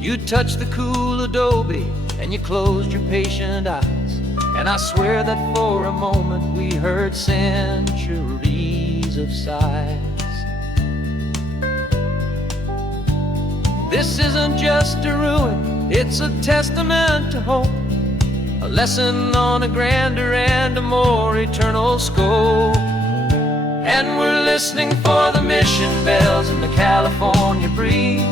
You touched the cool adobe and you closed your patient eyes, and I swear that for a moment we heard centuries of sighs. This isn't just a ruin, it's a testament to hope, a lesson on a grander and a more eternal scope. And we're listening for the mission bells in the California breeze,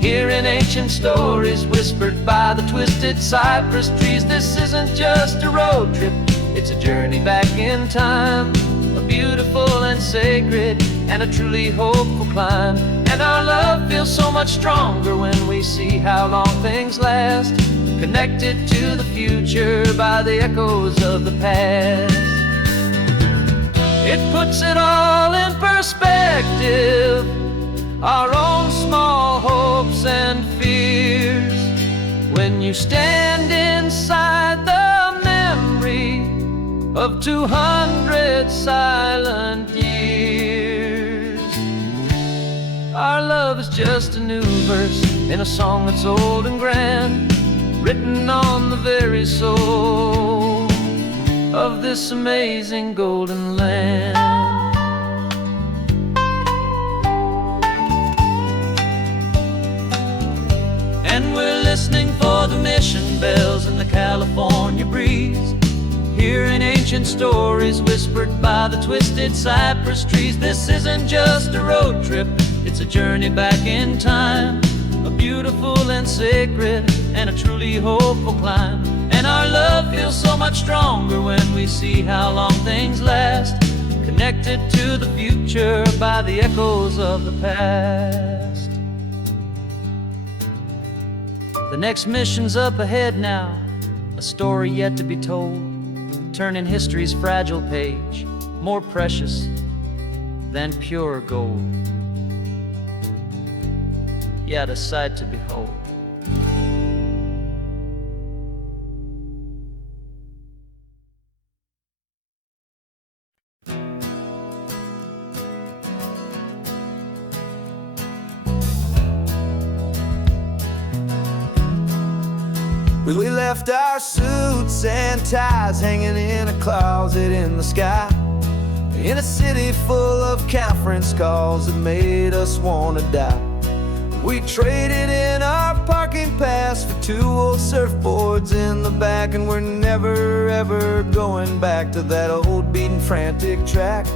hearing ancient stories whispered by the twisted cypress trees. This isn't just a road trip, it's a journey back in time, a beautiful and sacred and a truly hopeful climb. And our love feels so much stronger when we see how long things last, connected to the future by the echoes of the past. It puts it all in perspective, our own small hopes and fears, when you stand inside the memory of 200 silent years. Our love is just a new verse in a song that's old and grand, written on the very soul of this amazing golden land. And we're listening for the mission bells in the California breeze, hearing ancient stories whispered by the twisted cypress trees. This isn't just a road trip, it's a journey back in time, a beautiful and sacred and a truly hopeful climb. And our love feels so much stronger when we see how long things last, connected to the future by the echoes of the past. The next mission's up ahead now, a story yet to be told, turning history's fragile page more precious than pure gold. Yet a sight to behold. We left our suits and ties hanging in a closet in the sky, in a city full of conference calls that made us want to die. We traded in our parking pass for 2 old surfboards in the back, and we're never ever going back to that old beaten frantic track.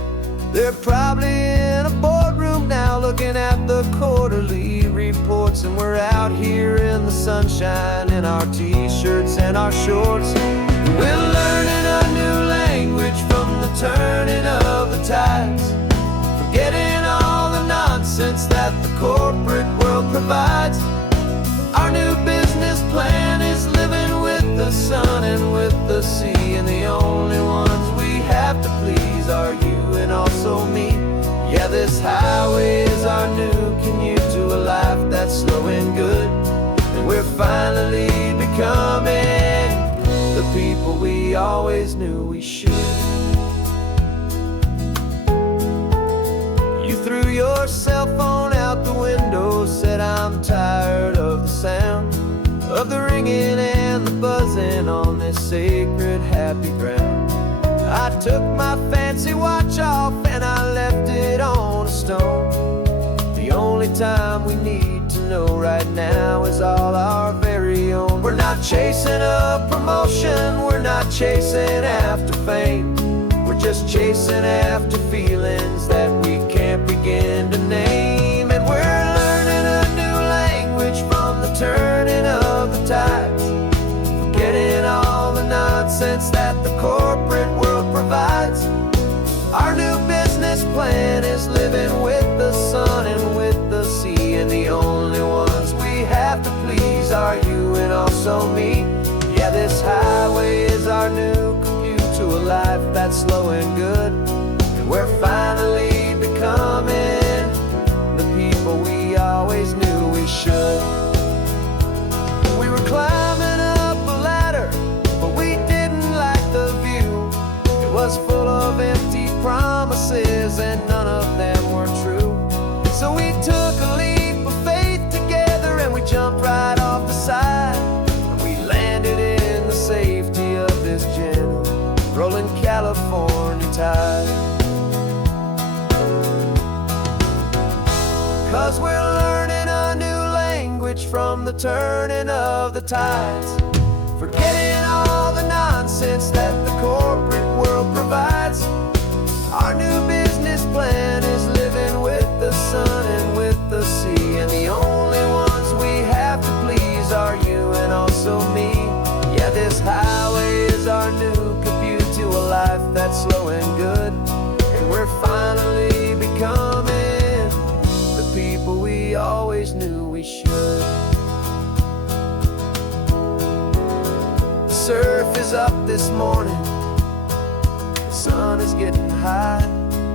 They're probably in a boardroom now looking at the quarterly reports, and we're out here in the sunshine in our t-shirts and our shorts. We're learning a new language from the turning of the tides, forgetting all the nonsense that the corporate world provides. Our new business plan is living with the sun and with the sea, and the only ones we have to please are you and also me. Yeah, this highway is our new commute to a life that's slow and good, and we're finally becoming the people we are. always knew we should. You threw your cell phone out the window, said I'm tired of the sound of the ringing and the buzzing on this sacred happy ground. I took my fancy watch off and I left it on a stone. The only time we need to know right now is all our very own. We're not chasing a promotion, we're not chasing after fame. We're just chasing after feelings that we can't begin to name. And we're learning a new language from the turning of the tides, forgetting all the nonsense that the corporate world provides. Our new business plan is living with the sun and with the sea, and the only ones we have to please are you and also me. Yeah, this highway is our new commute to a life that's slow and good, and we're finally becoming the people we always knew we should. We were climbing up a ladder, but we didn't like the view. It was full of empty promises and none of them were true. So we took a leap of faith together and we jumped right off the side, and we landed in the safety of this gentle rolling California tide. 'Cause we're learning a new language from the turning of the tides, forgetting all the nonsense that the corporate world provides. Our new business plan is living with the sun and with the sea, and the only ones we have to please are you and also me. Yeah, this highway is our new commute to a life that's slow and good, and we're finally becoming the people we always knew we should. The surf is up this morning, the sun is getting high,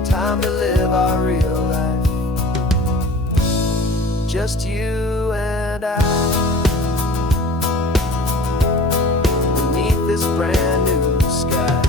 time to live our real life, just you and I, beneath this brand new sky.